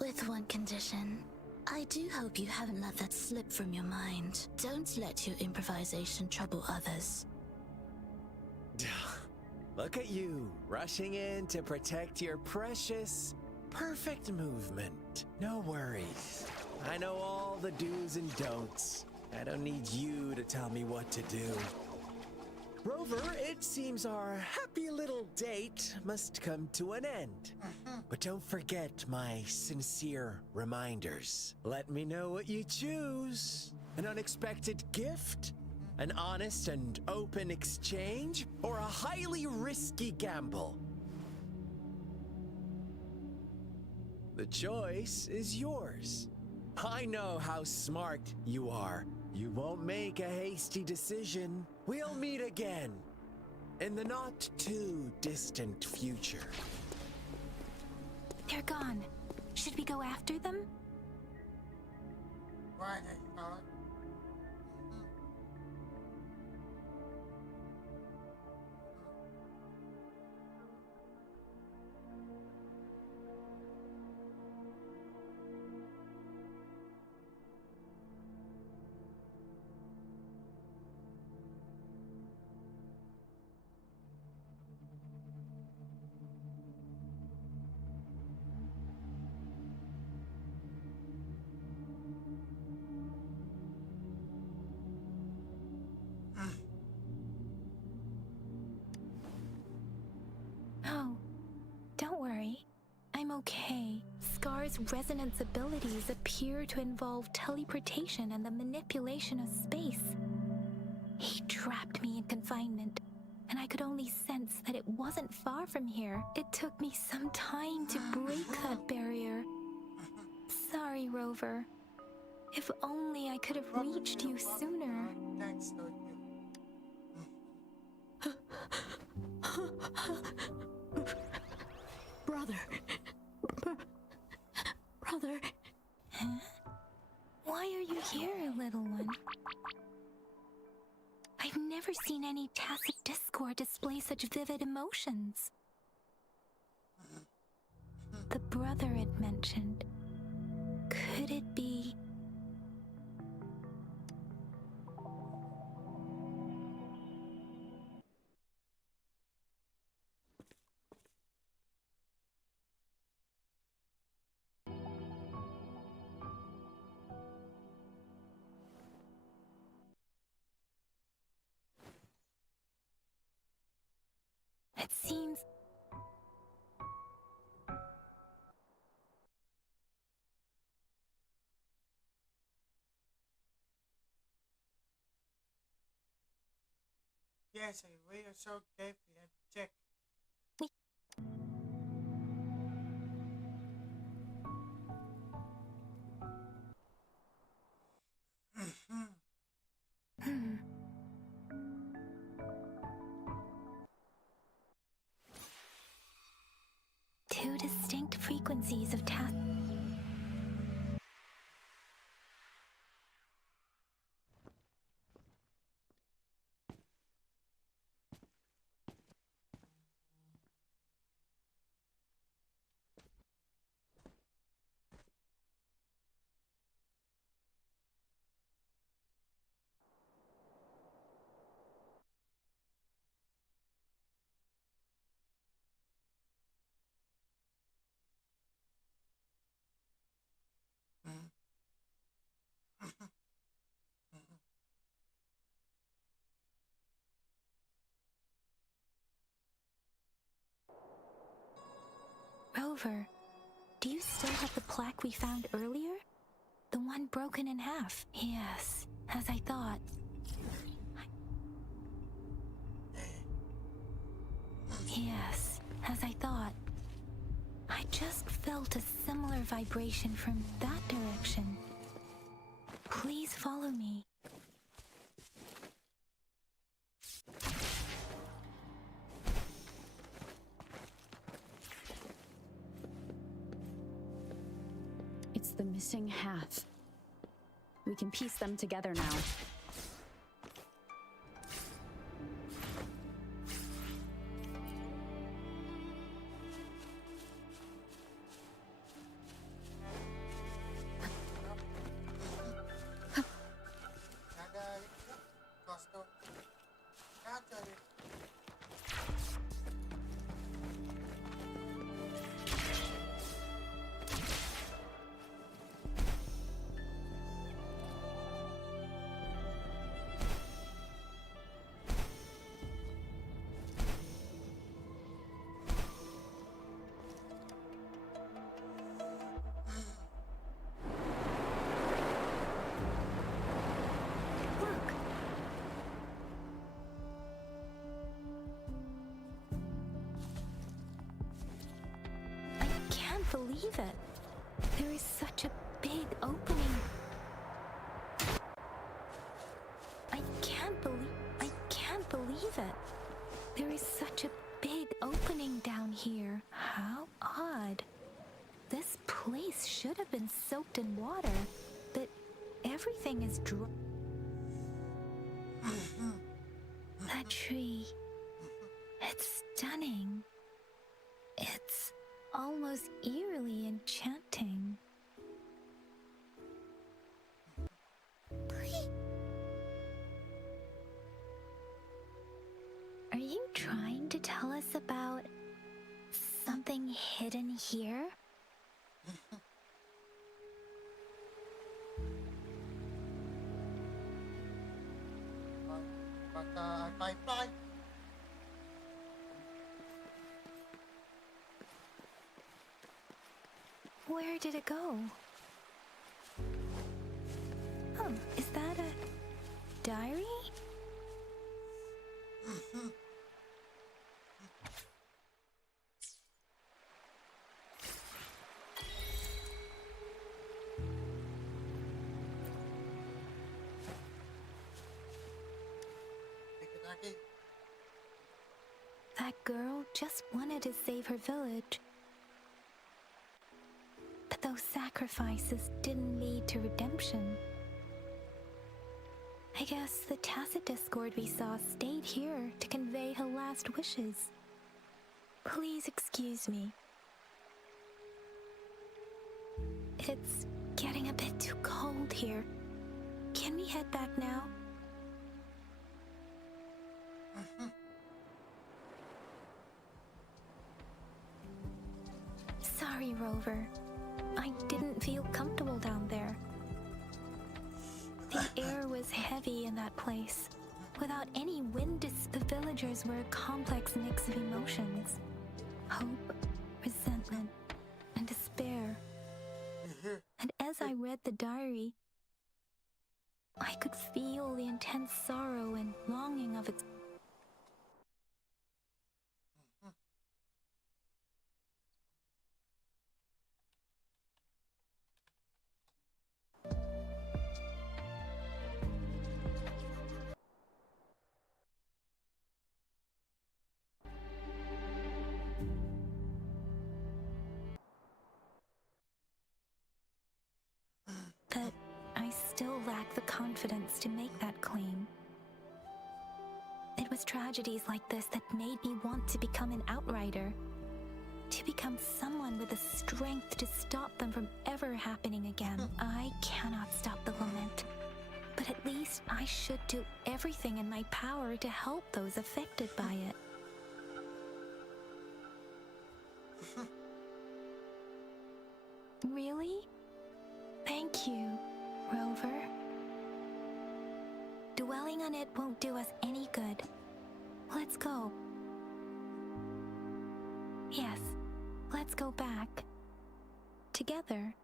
With one condition. I do hope you haven't let that slip from your mind. Don't let your improvisation trouble others. Look at you, rushing in to protect your precious, perfect movement. No worries. I know all the do's and don'ts. I don't need you to tell me what to do. Rover, it seems our happy little date must come to an end. But don't forget my sincere reminders. Let me know what you choose. An unexpected gift? An honest and open exchange? Or a highly risky gamble? The choice is yours. I know how smart you are. You won't make a hasty decision. We'll meet again in the not too distant future. They're gone. Should we go after them? Why Oh, don't worry. I'm okay. Scar's resonance abilities appear to involve teleportation and the manipulation of space. He trapped me in confinement, and I could only sense that it wasn't far from here. It took me some time to break that barrier. Sorry, Rover. If only I could have reached you sooner. Thanks, Brother. Brother. Huh? Why are you here, little one? I've never seen any tacit discord display such vivid emotions. The brother it mentioned. Could it be... It seems... Yes, I will so carefully and check. Two distinct frequencies of tacit... Rover, do you still have the plaque we found earlier? The one broken in half? Yes, as I thought. Yes, as I thought. I just felt a similar vibration from that direction. Please follow me. It's the missing half. We can piece them together now. Ada itu custom. Kaca deh. Look! I can't believe it. There is such a big opening. I can't believe it. There is such a big opening down here. How odd. This place should have been soaked in water, but everything is dry. That tree. It's stunning. It's almost eerily enchanting. Are you trying to tell us about something hidden here? Baca pipeline. Where did it go? Oh, is that a diary? Dikit lagi. That girl just wanted to save her village. But those sacrifices didn't lead to redemption. I guess the tacit discord we saw stayed here to convey her last wishes. Please excuse me. It's getting a bit too cold here. Can we head back now? Sorry, Rover. I didn't feel comfortable down there. The air was heavy in that place. Without any wind, the villagers were a complex mix of emotions. Hope, resentment, and despair. And as I read the diary, I could feel the intense sorrow and longing of its. But I still lack the confidence to make that claim. It was tragedies like this that made me want to become an outrider. To become someone with the strength to stop them from ever happening again. I cannot stop the lament. But at least I should do everything in my power to help those affected by it. Really? Thank you, Rover. Dwelling on it won't do us any good. Let's go. Yes, Let's go back. Together.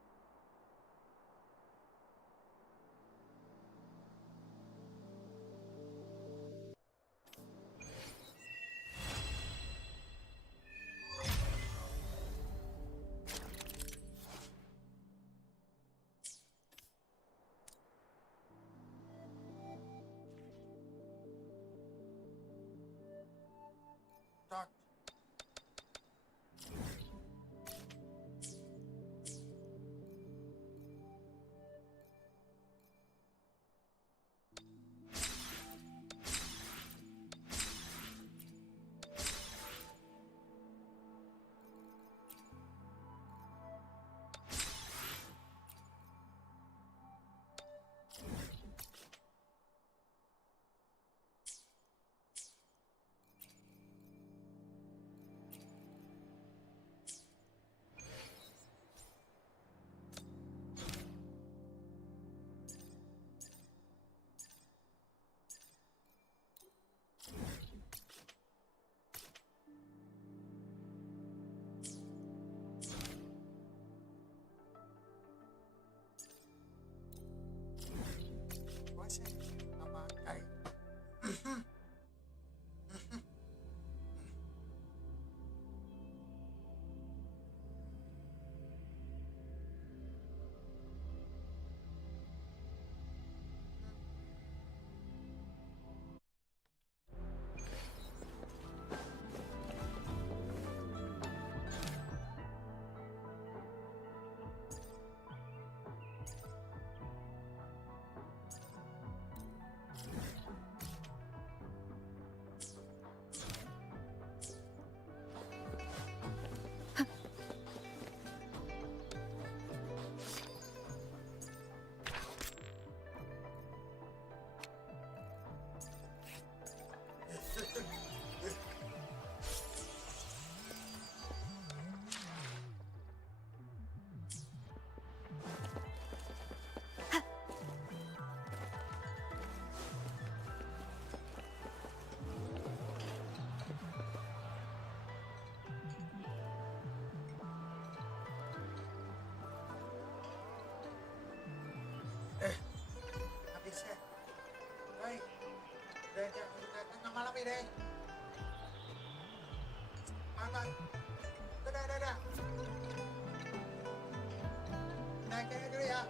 Start. Masih sama kayak. Habis ya. Baik. Udah malam ini deh. Bye. Dadah. Naik dulu ya.